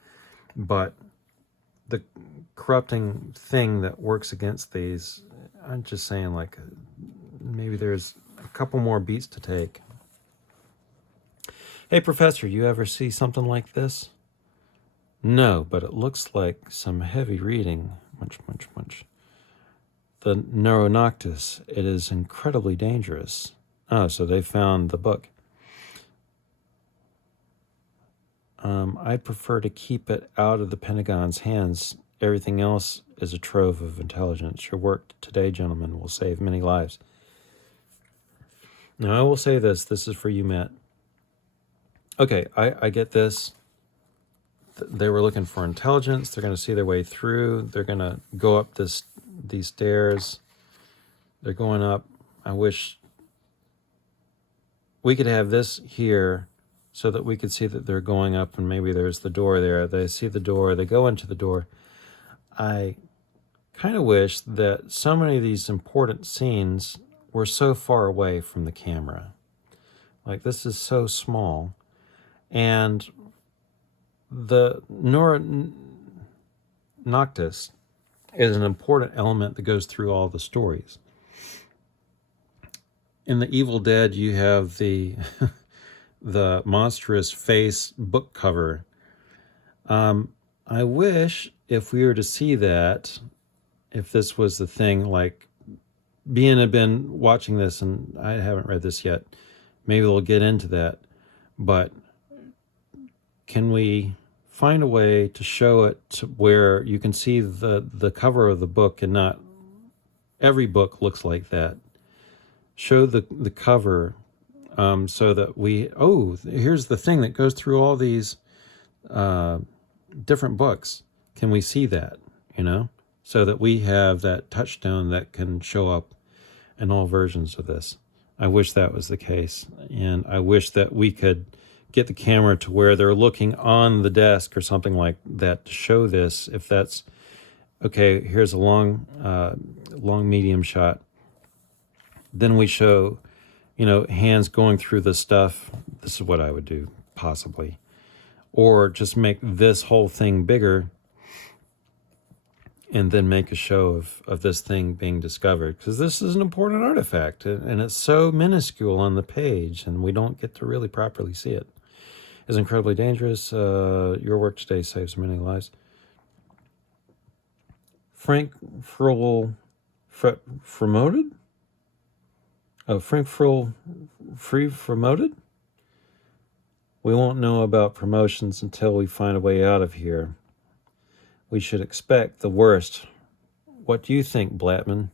but the corrupting thing that works against these, I'm just saying, like, maybe there's a couple more beats to take. Hey, Professor, you ever see something like this? No, but it looks like some heavy reading. Munch, munch, munch. The Neuronoctus. It is incredibly dangerous. Oh, so they found the book. I'd prefer to keep it out of the Pentagon's hands. Everything else is a trove of intelligence. Your work today, gentlemen, will save many lives. Now, I will say this. This is for you, Matt. Okay, I get this. They were looking for intelligence. They're going to see their way through. They're going to go up these stairs. They're going up. I wish we could have this here so that we could see that they're going up, and maybe there's the door there. They see the door. They go into the door. I kind of wish that so many of these important scenes were so far away from the camera. Like, this is so small. And the Neuronoctus is an important element that goes through all the stories. In The Evil Dead, you have the the monstrous face book cover. I wish if we were to see that, if this was the thing, like, Bean had been watching this, and I haven't read this yet. Maybe we'll get into that. But can we find a way to show it to where you can see the cover of the book, and not every book looks like that? Show the cover so that here's the thing that goes through all these different books. Can we see that, so that we have that touchstone that can show up in all versions of this? I wish that was the case, and I wish that we could get the camera to where they're looking on the desk or something like that to show this. If that's okay, here's a long medium shot. Then we show, hands going through the stuff. This is what I would do, possibly. Or just make this whole thing bigger and then make a show of this thing being discovered. Because this is an important artifact, and it's so minuscule on the page, and we don't get to really properly see it. It's incredibly dangerous. Your work today saves many lives. Frank Frol promoted? Oh, Frank Frol free promoted? We won't know about promotions until we find a way out of here. We should expect the worst. What do you think, Blattman?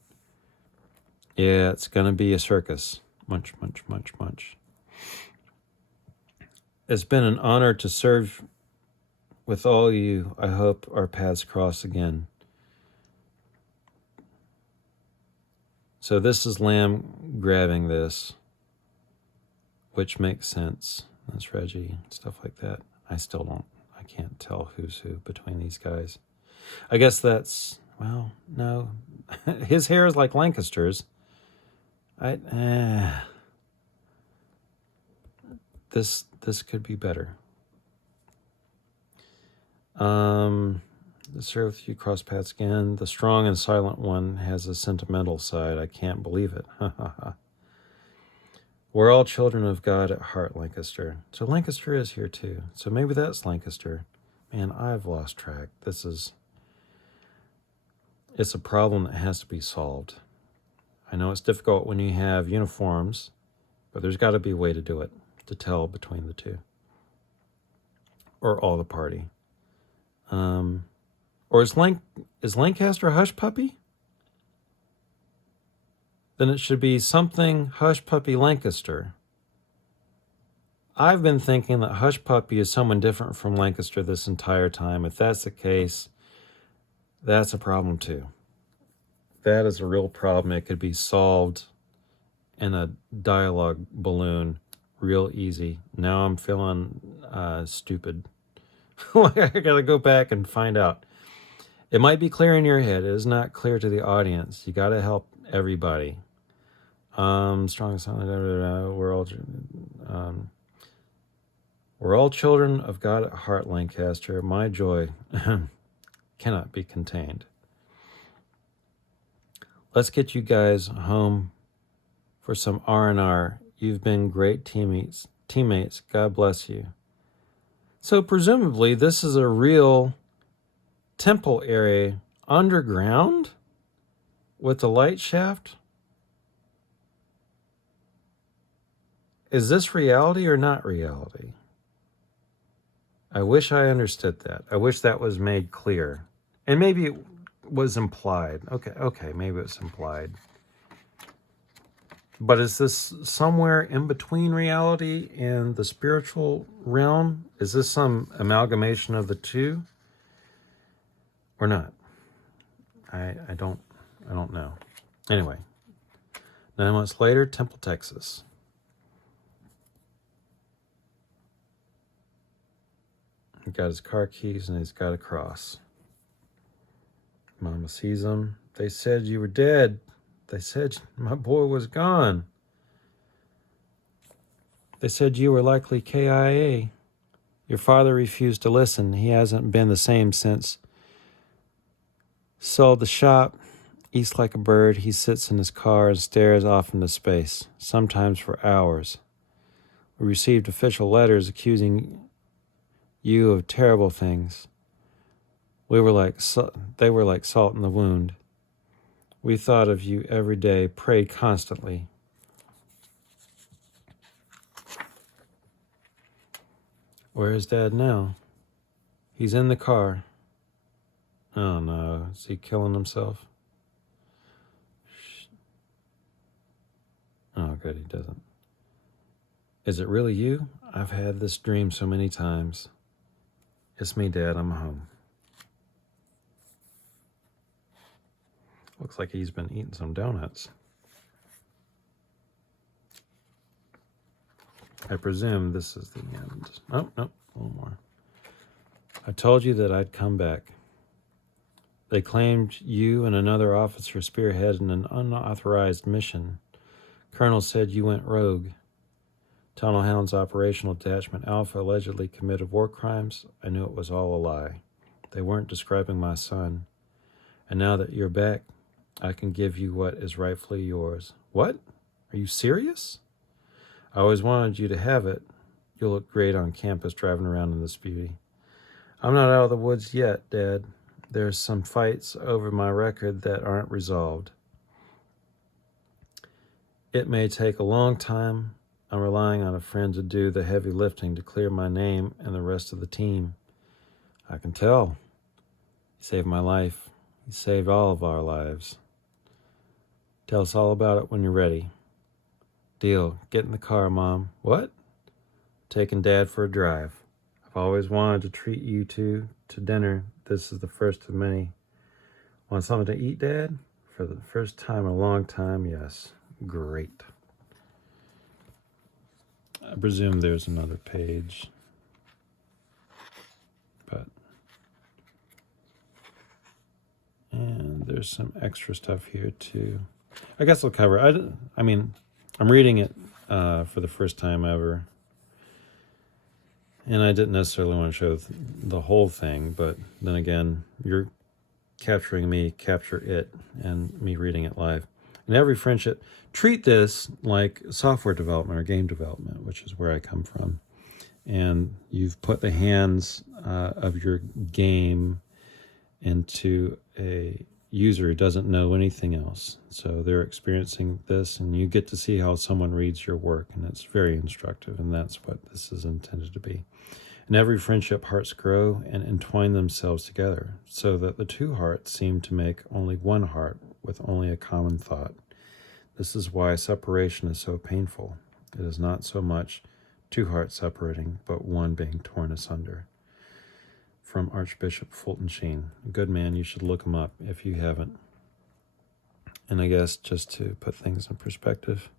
Yeah, it's going to be a circus. Munch, munch, munch, munch. It's been an honor to serve with all you. I hope our paths cross again. So this is Lamb grabbing this, which makes sense. That's Reggie, stuff like that. I can't tell who's who between these guys. I guess that's, well, no. His hair is like Lancaster's. This could be better. To serve with you, cross paths again. The strong and silent one has a sentimental side. I can't believe it. We're all children of God at heart, Lancaster. So Lancaster is here too. So maybe that's Lancaster. Man, I've lost track. It's a problem that has to be solved. I know it's difficult when you have uniforms, but there's got to be a way to do it, to tell between the two. Or all the party. Or is Lancaster a hush puppy? Then it should be something Hush Puppy Lancaster. I've been thinking that Hush Puppy is someone different from Lancaster this entire time. If that's the case, that's a problem too. That is a real problem. It could be solved in a dialogue balloon real easy. Now I'm feeling stupid. I gotta go back and find out. It might be clear in your head. It is not clear to the audience. You gotta help everybody. Strong sound. We're all children of God at heart, Lancaster. My joy cannot be contained. Let's get you guys home for some R&R. You've been great teammates. God bless you. So presumably this is a real temple area underground with a light shaft. Is this reality or not reality? I wish I understood that. I wish that was made clear. And maybe it was implied. Okay, maybe it's implied. But is this somewhere in between reality and the spiritual realm? Is this some amalgamation of the two? Or not? I don't know. Anyway, 9 months later, Temple, Texas. He got his car keys and he's got a cross. Mama sees him. They said you were dead. They said my boy was gone. They said you were likely KIA. Your father refused to listen. He hasn't been the same since. Sold the shop. Eats like a bird. He sits in his car and stares off into space, sometimes for hours. We received official letters accusing you of terrible things. They were like salt in the wound. We thought of you every day, prayed constantly. Where is Dad now? He's in the car. Oh no, is he killing himself? Oh good, he doesn't. Is it really you? I've had this dream so many times. It's me, Dad, I'm home. Looks like he's been eating some donuts. I presume this is the end. Oh, no, a little more. I told you that I'd come back. They claimed you and another officer spearheaded an unauthorized mission. Colonel said you went rogue. Tunnel Hounds Operational Detachment Alpha allegedly committed war crimes. I knew it was all a lie. They weren't describing my son. And now that you're back, I can give you what is rightfully yours. What? Are you serious? I always wanted you to have it. You'll look great on campus driving around in this beauty. I'm not out of the woods yet, Dad. There's some fights over my record that aren't resolved. It may take a long time. I'm relying on a friend to do the heavy lifting to clear my name and the rest of the team. I can tell. He saved my life. He saved all of our lives. Tell us all about it when you're ready. deal? Get in the car, Mom. What? Taking Dad for a drive. I've always wanted to treat you two to dinner. This is the first of many. Want something to eat, Dad? For the first time in a long time, yes. Great. I presume there's another page. And there's some extra stuff here too. I guess I'll cover. I mean, I'm reading it for the first time ever, and I didn't necessarily want to show the whole thing, but then again, you're capturing me, capture it, and me reading it live. In every friendship, treat this like software development or game development, which is where I come from. And you've put the hands of your game into a user who doesn't know anything else. So they're experiencing this, and you get to see how someone reads your work, and it's very instructive, and that's what this is intended to be. In every friendship, hearts grow and entwine themselves together, so that the two hearts seem to make only one heart with only a common thought. This is why separation is so painful. It is not so much two hearts separating, but one being torn asunder. From Archbishop Fulton Sheen. A good man, you should look him up if you haven't. And I guess just to put things in perspective.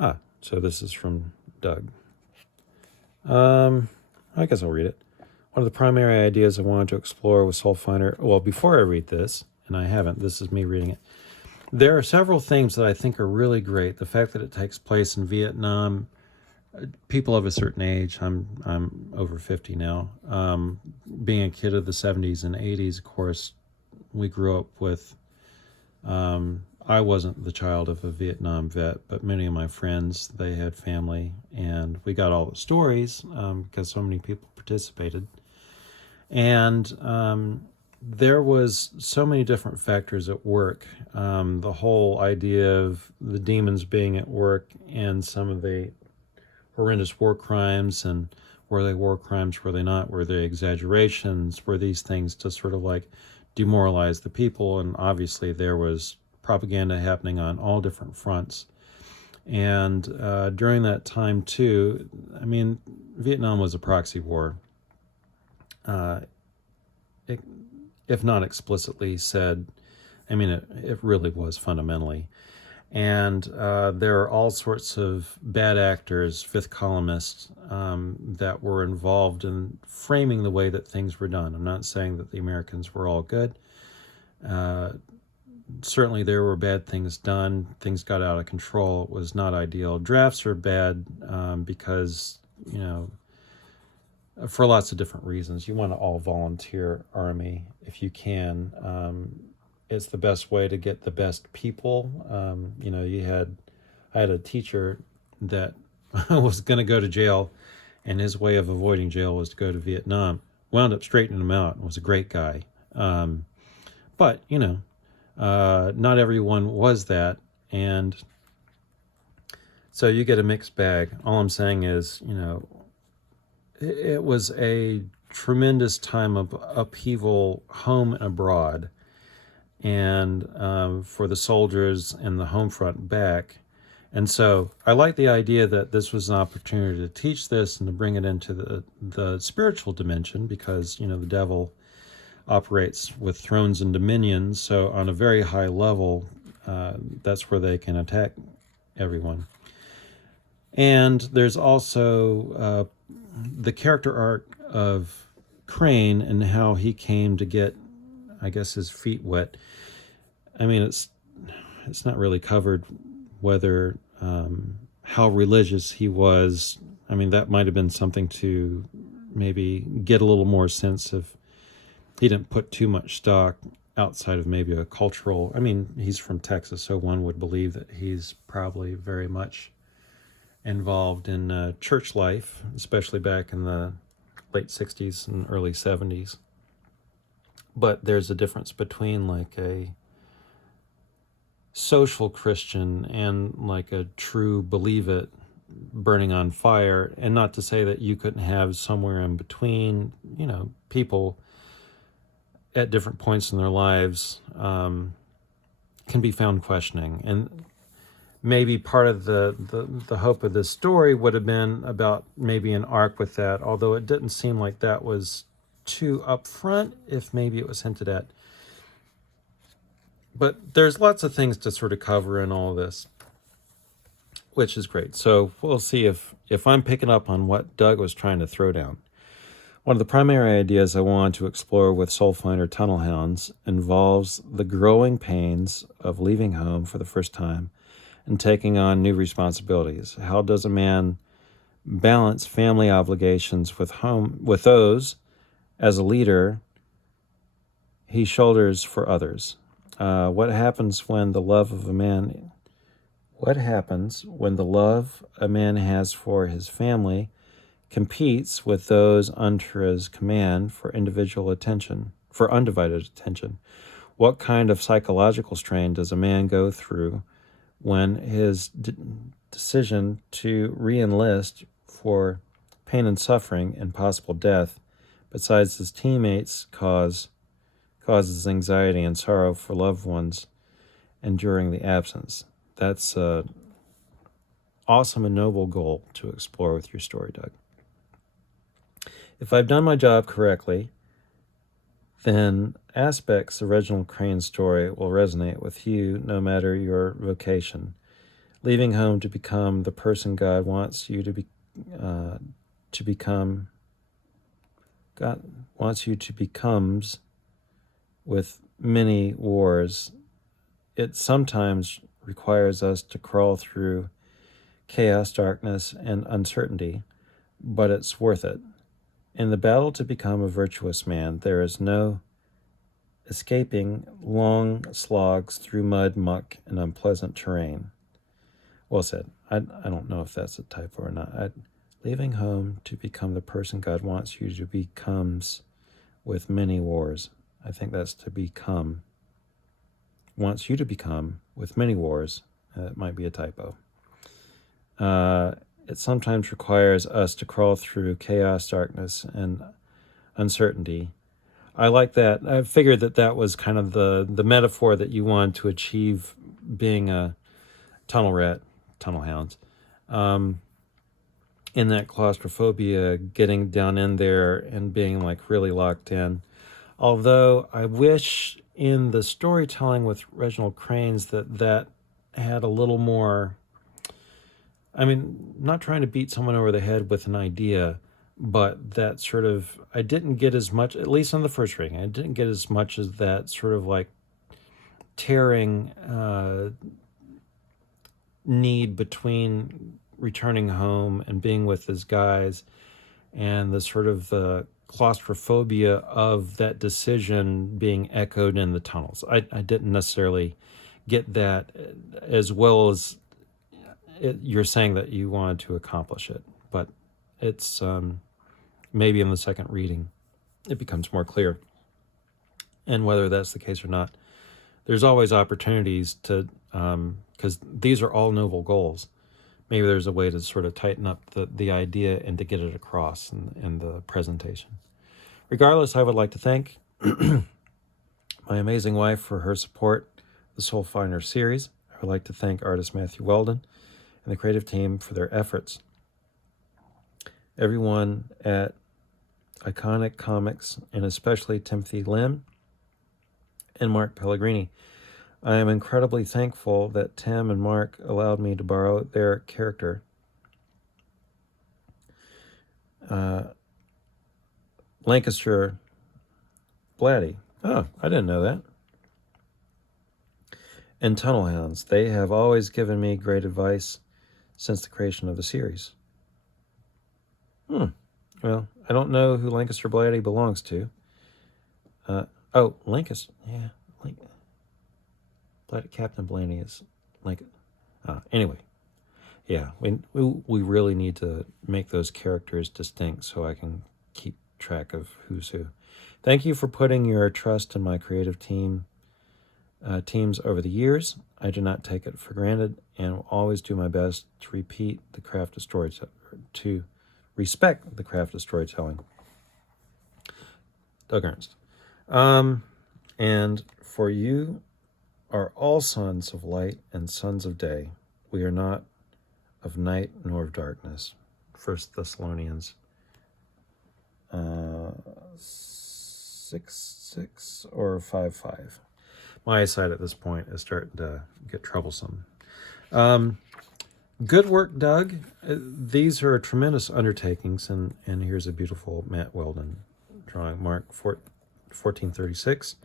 So this is from Doug. I guess I'll read it. One of the primary ideas I wanted to explore with Soulfinder, well, before I read this, and I haven't, this is me reading it. There are several things that I think are really great. The fact that it takes place in Vietnam, people of a certain age, I'm over 50 now, being a kid of the 70s and 80s, of course, we grew up with, I wasn't the child of a Vietnam vet, but many of my friends, they had family, and we got all the stories because so many people participated. And there was so many different factors at work. The whole idea of the demons being at work and some of the horrendous war crimes, and were they war crimes, were they not, were they exaggerations, were these things to sort of like demoralize the people? And obviously there was propaganda happening on all different fronts. And during that time too, I mean, Vietnam was a proxy war, if not explicitly said. I mean, it really was fundamentally. And there are all sorts of bad actors, fifth columnists, that were involved in framing the way that things were done. I'm not saying that the Americans were all good. Certainly there were bad things done. Things got out of control. It was not ideal. Drafts are bad because, you know, for lots of different reasons. You want an all-volunteer army if you can. It's the best way to get the best people. You know, I had a teacher that was going to go to jail, and his way of avoiding jail was to go to Vietnam. Wound up straightening him out and was a great guy. But, you know, not everyone was that. And so you get a mixed bag. All I'm saying is, you know, it was a tremendous time of upheaval home and abroad. And for the soldiers and the home front back. And so I like the idea that this was an opportunity to teach this and to bring it into the spiritual dimension, because, you know, the devil operates with thrones and dominions. So on a very high level, that's where they can attack everyone. And there's also the character arc of Crane and how he came to get, I guess, his feet wet. I mean, it's not really covered whether how religious he was. I mean, that might have been something to maybe get a little more sense of. He didn't put too much stock outside of maybe a cultural. I mean, he's from Texas, so one would believe that he's probably very much involved in church life, especially back in the late 60s and early 70s. But there's a difference between like a social Christian and like a true believe it burning on fire. And not to say that you couldn't have somewhere in between, you know, people at different points in their lives can be found questioning. And maybe part of the hope of this story would have been about maybe an arc with that, although it didn't seem like that was too upfront, if maybe it was hinted at. But there's lots of things to sort of cover in all this, which is great. So we'll see if I'm picking up on what Doug was trying to throw down. One of the primary ideas I want to explore with Soulfinder Tunnel Hounds involves the growing pains of leaving home for the first time and taking on new responsibilities. How does a man balance family obligations with those as a leader he shoulders for others? What happens when the love a man has for his family competes with those under his command for undivided attention? What kind of psychological strain does a man go through when his decision to re-enlist for pain and suffering and possible death, besides his teammates, causes anxiety and sorrow for loved ones enduring the absence? That's an awesome and noble goal to explore with your story, Doug. If I've done my job correctly, then aspects of Reginald Crane's story will resonate with you no matter your vocation. Leaving home to become the person God wants you to become, God wants you to becomes with many wars. It sometimes requires us to crawl through chaos, darkness, and uncertainty, but it's worth it. In the battle to become a virtuous man, there is no escaping long slogs through mud, muck, and unpleasant terrain. Well said. I don't know if that's a typo or not. Leaving home to become the person God wants you to becomes with many wars. I think that's to become. Wants you to become with many wars. That might be a typo. It sometimes requires us to crawl through chaos, darkness, and uncertainty. I like that. I figured that was kind of the metaphor that you wanted to achieve being a tunnel rat, tunnel hounds. In that claustrophobia, getting down in there and being like really locked in. Although I wish in the storytelling with Reginald Crane's that had a little more. I mean, not trying to beat someone over the head with an idea, but that sort of, I didn't get as much, at least on the first reading, I didn't get as much as that sort of like tearing need between returning home and being with his guys, and the sort of the claustrophobia of that decision being echoed in the tunnels. I didn't necessarily get that as well as you're saying that you wanted to accomplish it, but it's maybe in the second reading it becomes more clear. And whether that's the case or not, there's always opportunities to, because these are all noble goals. Maybe there's a way to sort of tighten up the idea and to get it across in the presentation. Regardless, I would like to thank my amazing wife for her support of the Soulfinder series. I would like to thank artist Matthew Weldon and the creative team for their efforts. Everyone at Iconic Comics, and especially Timothy Lim and Mark Pellegrini. I am incredibly thankful that Tim and Mark allowed me to borrow their character. Lancaster Blatty. Oh, I didn't know that. And Tunnel Hounds. They have always given me great advice since the creation of the series. Well, I don't know who Lancaster Blatty belongs to. Lancaster. Yeah. Captain Blaney is like. Anyway. Yeah, we really need to make those characters distinct so I can keep track of who's who. Thank you for putting your trust in my creative teams over the years. I do not take it for granted and will always do my best to respect the craft of storytelling. Doug Ernst. And for you are all sons of light and sons of day. we are not of night nor of darkness. 1 Thessalonians 6:6 or 5:5. My eyesight at this point is starting to get troublesome. Good work, Doug. These are tremendous undertakings, and here's a beautiful Matt Weldon drawing, Mark 14:36.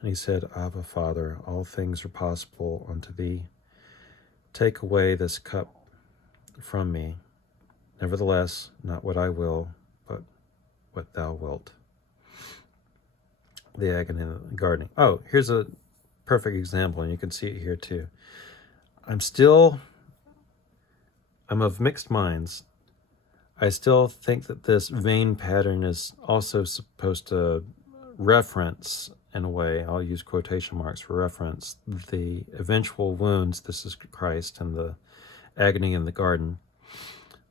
And he said, Abba, Father, all things are possible unto thee. Take away this cup from me. Nevertheless, not what I will, but what thou wilt. The agony in the gardening. Oh, here's a perfect example, and you can see it here too. I'm of mixed minds. I still think that this vein pattern is also supposed to reference, in a way, I'll use quotation marks for reference, the eventual wounds, this is Christ, and the agony in the garden,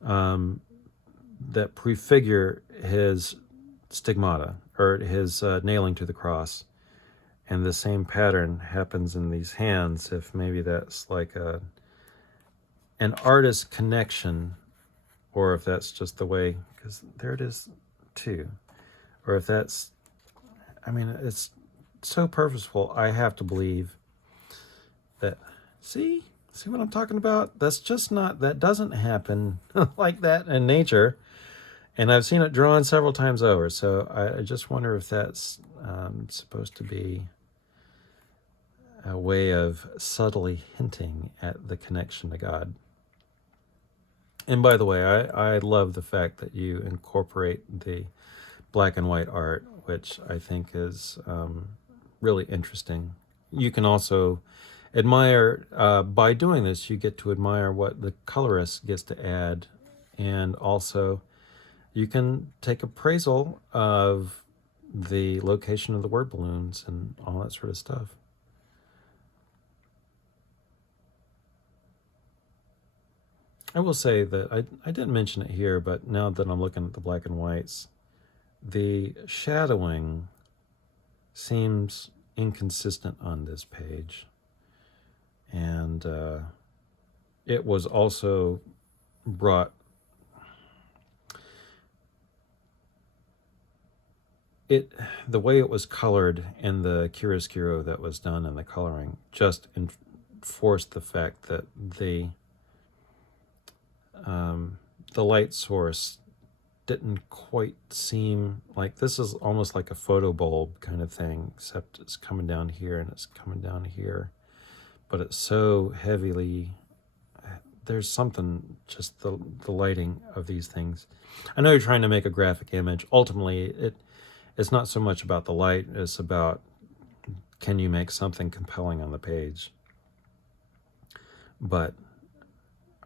that prefigure his stigmata, or his nailing to the cross. And the same pattern happens in these hands, if maybe that's like an artist connection, or if that's just the way, because there it is too, or if that's, I mean, it's so purposeful. I have to believe that, see what I'm talking about? That's just not, that doesn't happen like that in nature. And I've seen it drawn several times over. So I just wonder if that's supposed to be a way of subtly hinting at the connection to God. And by the way, I love the fact that you incorporate the black and white art, which I think is really interesting. You can also admire, by doing this, you get to admire what the colorist gets to add. And also, you can take appraisal of the location of the word balloons and all that sort of stuff. I will say that I didn't mention it here, but now that I'm looking at the black and whites, the shadowing seems inconsistent on this page. And it was also brought, the way it was colored in the chiaroscuro that was done in the coloring just enforced the fact that the light source didn't quite seem like, this is almost like a photo bulb kind of thing, except it's coming down here and it's coming down here, but it's so heavily, there's something, just the lighting of these things. I know you're trying to make a graphic image. Ultimately, it's not so much about the light, it's about, can you make something compelling on the page? But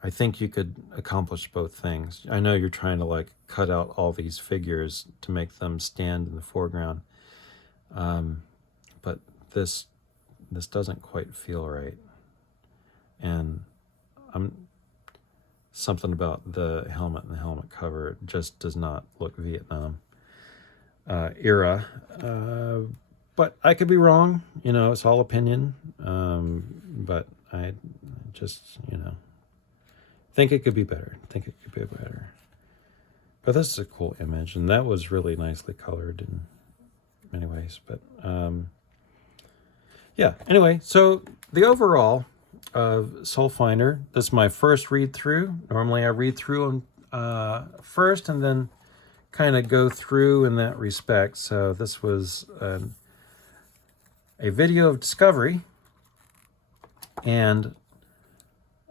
I think you could accomplish both things. I know you're trying to like cut out all these figures to make them stand in the foreground, but this doesn't quite feel right. And something about the helmet and the helmet cover just does not look Vietnam era. But I could be wrong. It's all opinion. But I just, think it could be better. But this is a cool image, and that was really nicely colored in many ways. But yeah, anyway, so the overall of Soulfinder, this is my first read through. Normally I read through them first and then kind of go through in that respect. So this was a video of discovery, and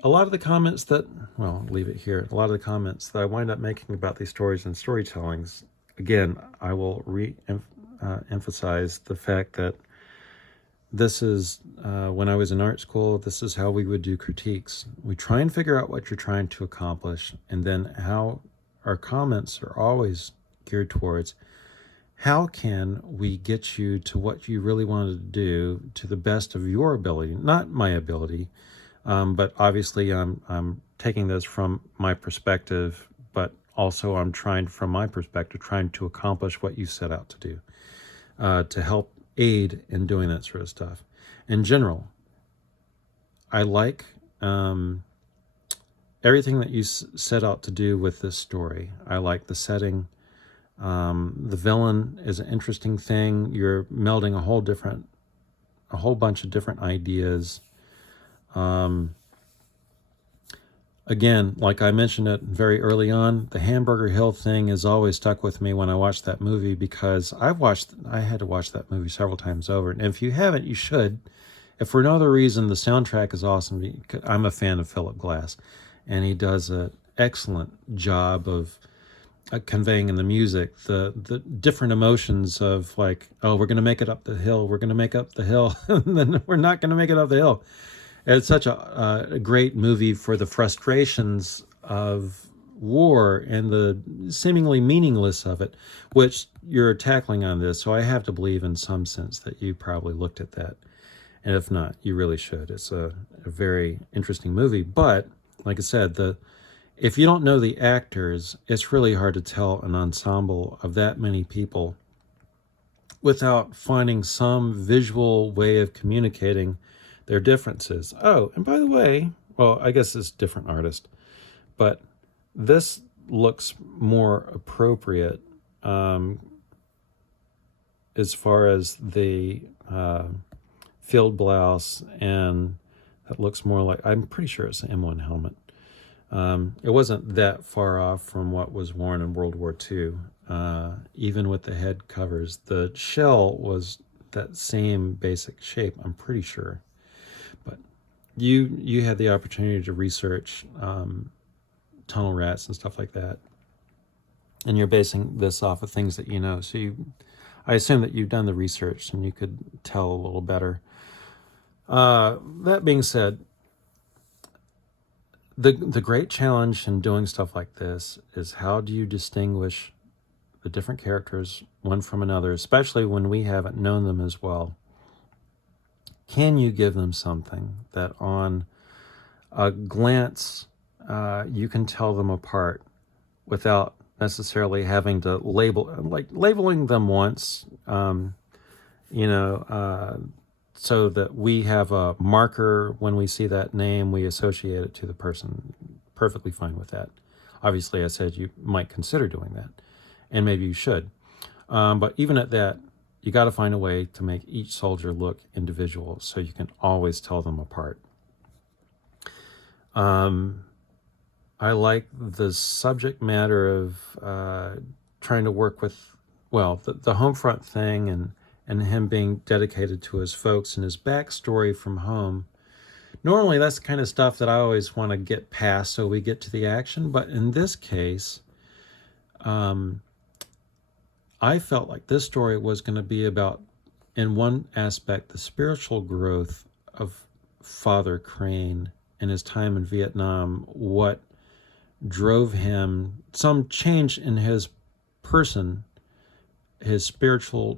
a lot of the comments that, well, leave it here. A lot of the comments that I wind up making about these stories and storytellings, again, I will emphasize the fact that this is, when I was in art school, this is how we would do critiques. We try and figure out what you're trying to accomplish, and then how our comments are always geared towards, how can we get you to what you really wanted to do to the best of your ability, not my ability. But obviously I'm taking this from my perspective, but also I'm trying, from my perspective, trying to accomplish what you set out to do, to help aid in doing that sort of stuff. In general, I like everything that you set out to do with this story. I like the setting. The villain is an interesting thing. You're melding a whole bunch of different ideas. Again, like I mentioned it very early on, the Hamburger Hill thing has always stuck with me when I watched that movie, because I had to watch that movie several times over. And if you haven't, you should. If for no other reason, the soundtrack is awesome. I'm a fan of Philip Glass, and he does an excellent job of conveying in the music the different emotions of, like, oh, we're going to make it up the hill, we're going to make up the hill, and then we're not going to make it up the hill. It's such a great movie for the frustrations of war and the seemingly meaningless of it, which you're tackling on this. So I have to believe in some sense that you probably looked at that. And if not, you really should. It's a very interesting movie. But like I said, if you don't know the actors, it's really hard to tell an ensemble of that many people without finding some visual way of communicating their differences. Oh, and by the way, well, I guess it's different artist, but this looks more appropriate as far as the field blouse, and it looks more like, I'm pretty sure it's an M1 helmet. It wasn't that far off from what was worn in World War II. Even with the head covers, the shell was that same basic shape, I'm pretty sure. But you had the opportunity to research tunnel rats and stuff like that, and you're basing this off of things that you know. So I assume that you've done the research and you could tell a little better. That being said, the great challenge in doing stuff like this is, how do you distinguish the different characters one from another, especially when we haven't known them as well? Can you give them something that on a glance you can tell them apart without necessarily having to labeling them once, so that we have a marker when we see that name, we associate it to the person. Perfectly fine with that. Obviously, I said you might consider doing that, and maybe you should. But even at that, you got to find a way to make each soldier look individual so you can always tell them apart. I like the subject matter of trying to work with, well, the home front thing, and him being dedicated to his folks and his backstory from home. Normally, that's the kind of stuff that I always want to get past so we get to the action. But in this case, I felt like this story was going to be about, in one aspect, the spiritual growth of Father Crane in his time in Vietnam, what drove him, some change in his person, the spiritual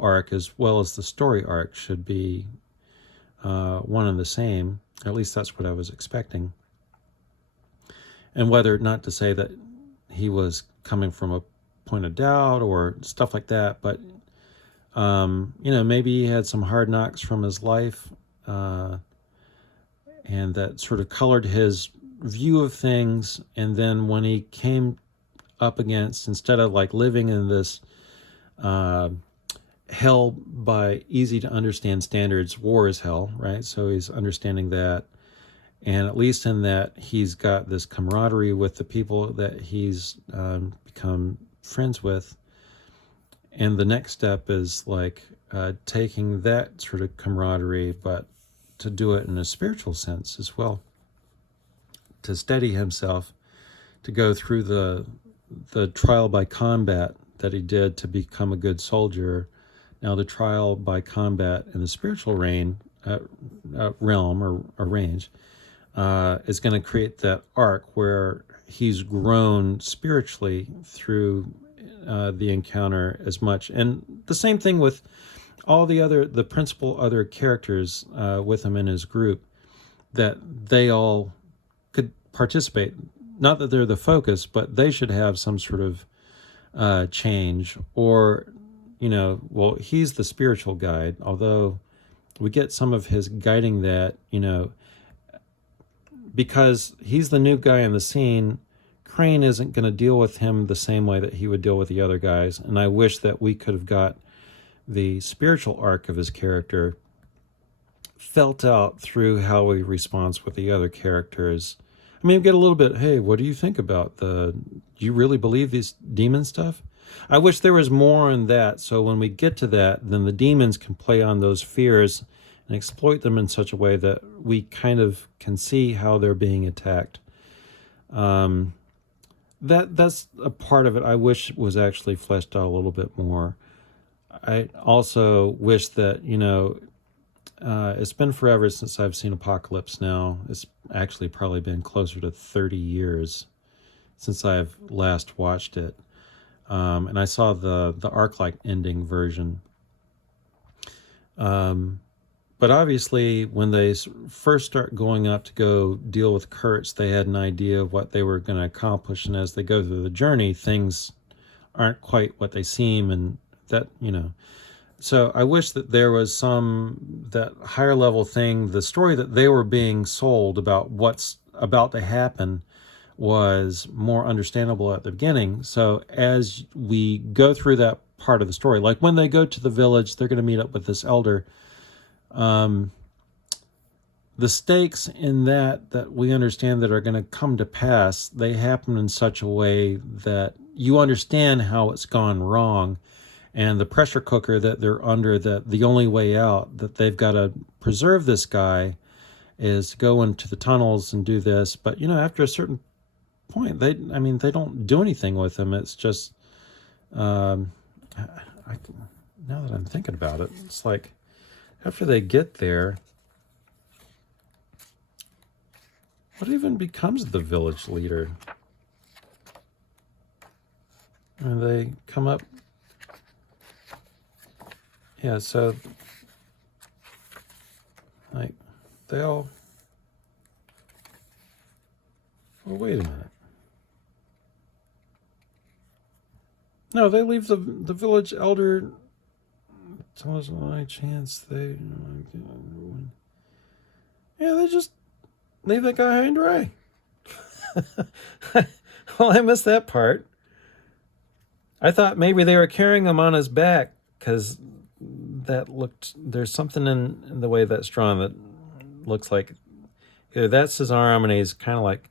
arc as well as the story arc should be one and the same. At least that's what I was expecting. And whether, not to say that he was coming from a point of doubt or stuff like that, but maybe he had some hard knocks from his life, and that sort of colored his view of things. And then when he came up against, instead of like living in this hell by easy to understand standards, war is hell, right? So he's understanding that, and at least in that, he's got this camaraderie with the people that he's become friends with. And the next step is like taking that sort of camaraderie, but to do it in a spiritual sense as well, to steady himself, to go through the trial by combat that he did to become a good soldier. Now the trial by combat in the spiritual realm or range is going to create that arc where he's grown spiritually through the encounter as much. And the same thing with all the principal other characters with him in his group, that they all could participate. Not that they're the focus, but they should have some sort of change, or he's the spiritual guide, although we get some of his guiding that because he's the new guy in the scene, Crane isn't going to deal with him the same way that he would deal with the other guys. And I wish that we could have got the spiritual arc of his character felt out through how he responds with the other characters. I mean, get a little bit, hey, what do you think about do you really believe these demon stuff? I wish there was more on that, so when we get to that, then the demons can play on those fears and exploit them in such a way that we kind of can see how they're being attacked. That's a part of it I wish was actually fleshed out a little bit more. I also wish that, it's been forever since I've seen Apocalypse now. It's actually probably been closer to 30 years since I've last watched it. And I saw the Arc-like ending version. But obviously, when they first start going up to go deal with Kurtz, they had an idea of what they were going to accomplish. And as they go through the journey, things aren't quite what they seem. And that, So I wish that there was that higher level thing, the story that they were being sold about what's about to happen was more understandable at the beginning. So as we go through that part of the story, like when they go to the village, they're going to meet up with this elder. The stakes in that we understand that are going to come to pass, they happen in such a way that you understand how it's gone wrong. And the pressure cooker that they're under, that the only way out, that they've got to preserve this guy, is to go into the tunnels and do this. But, after a certain point, they don't do anything with him. It's just, now that I'm thinking about it, it's like, after they get there, what even becomes of the village leader? And they come up. Yeah, so, like, they all... Well, wait a minute. No, they leave the village elder... Tell us my chance they... Yeah, they just leave that guy high and dry. Well, I missed that part. I thought maybe they were carrying him on his back, because there's something in the way that's drawn that looks like either that's his arm and he's kind of like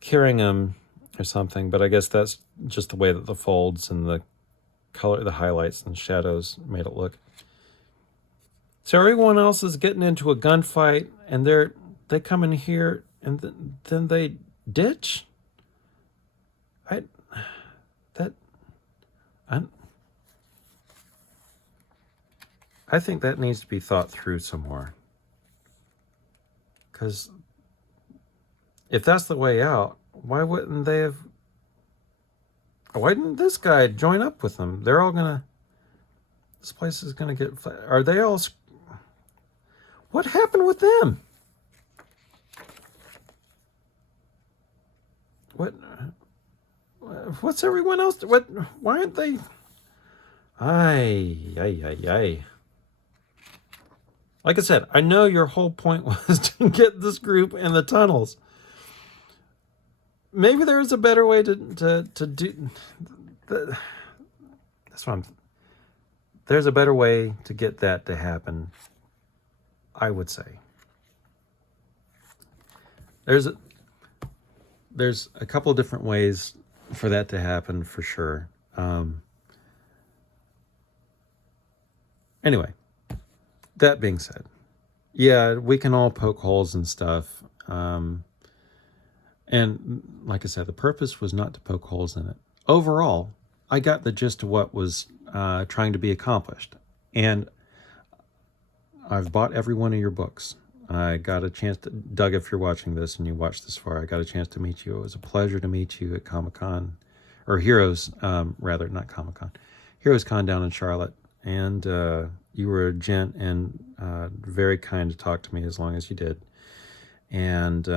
carrying him or something, but I guess that's just the way that the folds and the color, the highlights and shadows made it look. So everyone else is getting into a gunfight, and they come in here and then they ditch. I think that needs to be thought through some more. Because if that's the way out, why didn't this guy join up with them? They're all this place is gonna get, are they all, what happened with them? What's everyone else, why aren't they? Aye. Like I said, I know your whole point was to get this group in the tunnels. Maybe there is a better way to do. There's a better way to get that to happen, I would say. There's a couple of different ways for that to happen, for sure. Anyway. That being said, yeah, we can all poke holes and stuff. And like I said, the purpose was not to poke holes in it. Overall, I got the gist of what was trying to be accomplished. And I've bought every one of your books. I got a chance to, Doug, if you're watching this and you watched this far, I got a chance to meet you. It was a pleasure to meet you at Comic-Con, or Heroes, rather, not Comic-Con, Heroes Con down in Charlotte. And you were a gent and very kind to talk to me as long as you did. And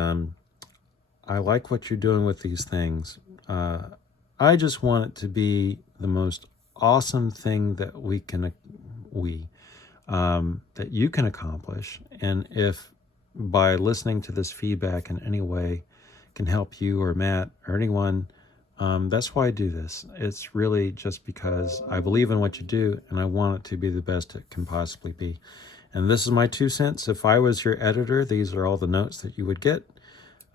I like what you're doing with these things. I just want it to be the most awesome thing that that you can accomplish. And if by listening to this feedback in any way can help you or Matt or anyone, that's why I do this. It's really just because I believe in what you do and I want it to be the best it can possibly be. And this is my 2 cents. If I was your editor, these are all the notes that you would get.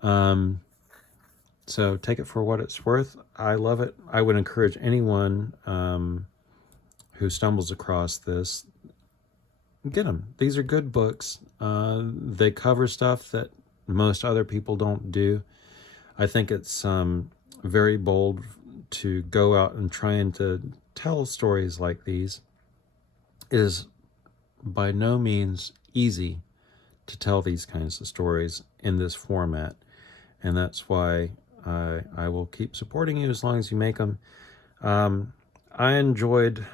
So take it for what it's worth. I love it. I would encourage anyone who stumbles across this, get them. These are good books. They cover stuff that most other people don't do. I think it's very bold to go out and trying to tell stories like these. It is by no means easy to tell these kinds of stories in this format, and that's why I will keep supporting you as long as you make them. I enjoyed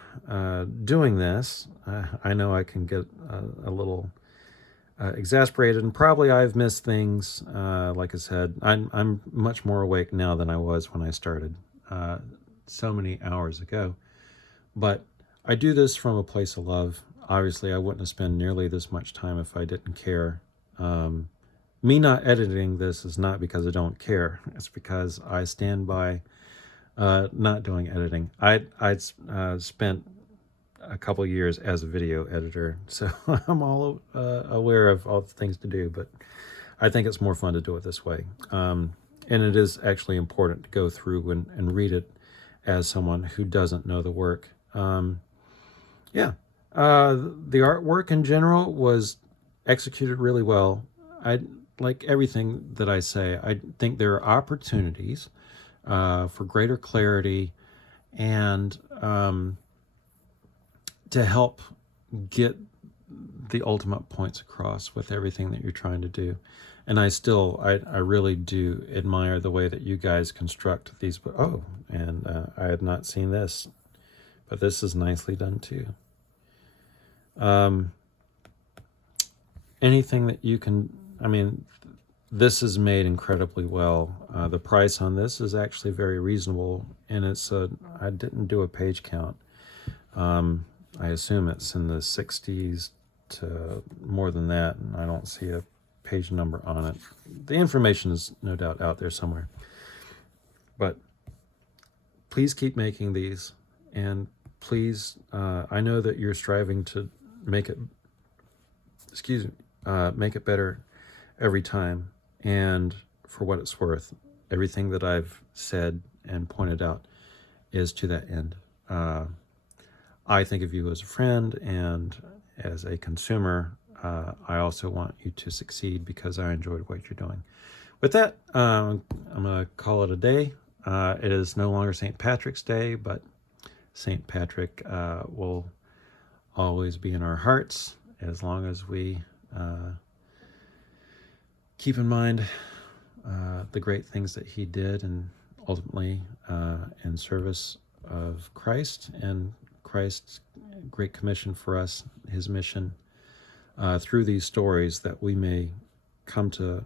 doing this. I know I can get a little exasperated, and probably I've missed things. Like I said, I'm much more awake now than I was when I started so many hours ago. But I do this from a place of love. Obviously, I wouldn't have spent nearly this much time if I didn't care. Me not editing this is not because I don't care. It's because I stand by not doing editing. I'd spent a couple years as a video editor, so I'm all aware of all the things to do, but I think it's more fun to do it this way. And it is actually important to go through and read it as someone who doesn't know the work. The artwork in general was executed really well. Like everything that I say, I think there are opportunities for greater clarity and to help get the ultimate points across with everything that you're trying to do. And I really do admire the way that you guys construct these. I had not seen this, but this is nicely done too. Anything that you can, this is made incredibly well. The price on this is actually very reasonable, and I didn't do a page count. I assume it's in the 60s to more than that, and I don't see a page number on it. The information is no doubt out there somewhere. But please keep making these, and please, I know that you're striving to make it better every time, and for what it's worth, everything that I've said and pointed out is to that end. I think of you as a friend and as a consumer. I also want you to succeed because I enjoyed what you're doing. With that, I'm going to call it a day. It is no longer St. Patrick's Day, but St. Patrick will always be in our hearts as long as we keep in mind the great things that he did, and ultimately in service of Christ and Christ's great commission for us, his mission, through these stories, that we may come to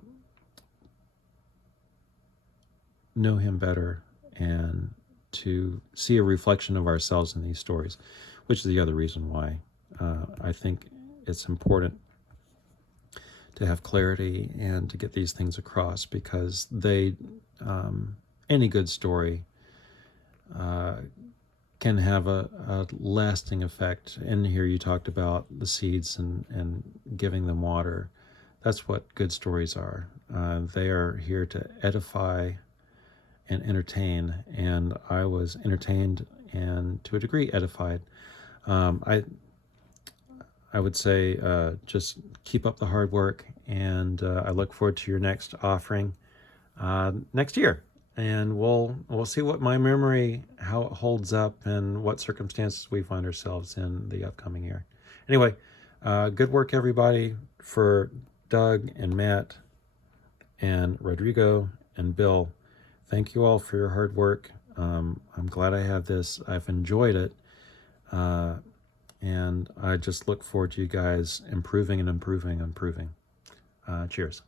know him better and to see a reflection of ourselves in these stories, which is the other reason why I think it's important to have clarity and to get these things across, because any good story can have a lasting effect. And here you talked about the seeds and giving them water. That's what good stories are. They are here to edify and entertain, and I was entertained and to a degree edified. I would say just keep up the hard work, and I look forward to your next offering next year. And we'll see what my memory, how it holds up, and what circumstances we find ourselves in the upcoming year. Anyway, good work, everybody. For Doug and Matt and Rodrigo and Bill, thank you all for your hard work. I'm glad I have this. I've enjoyed it. And I just look forward to you guys improving and improving. Cheers.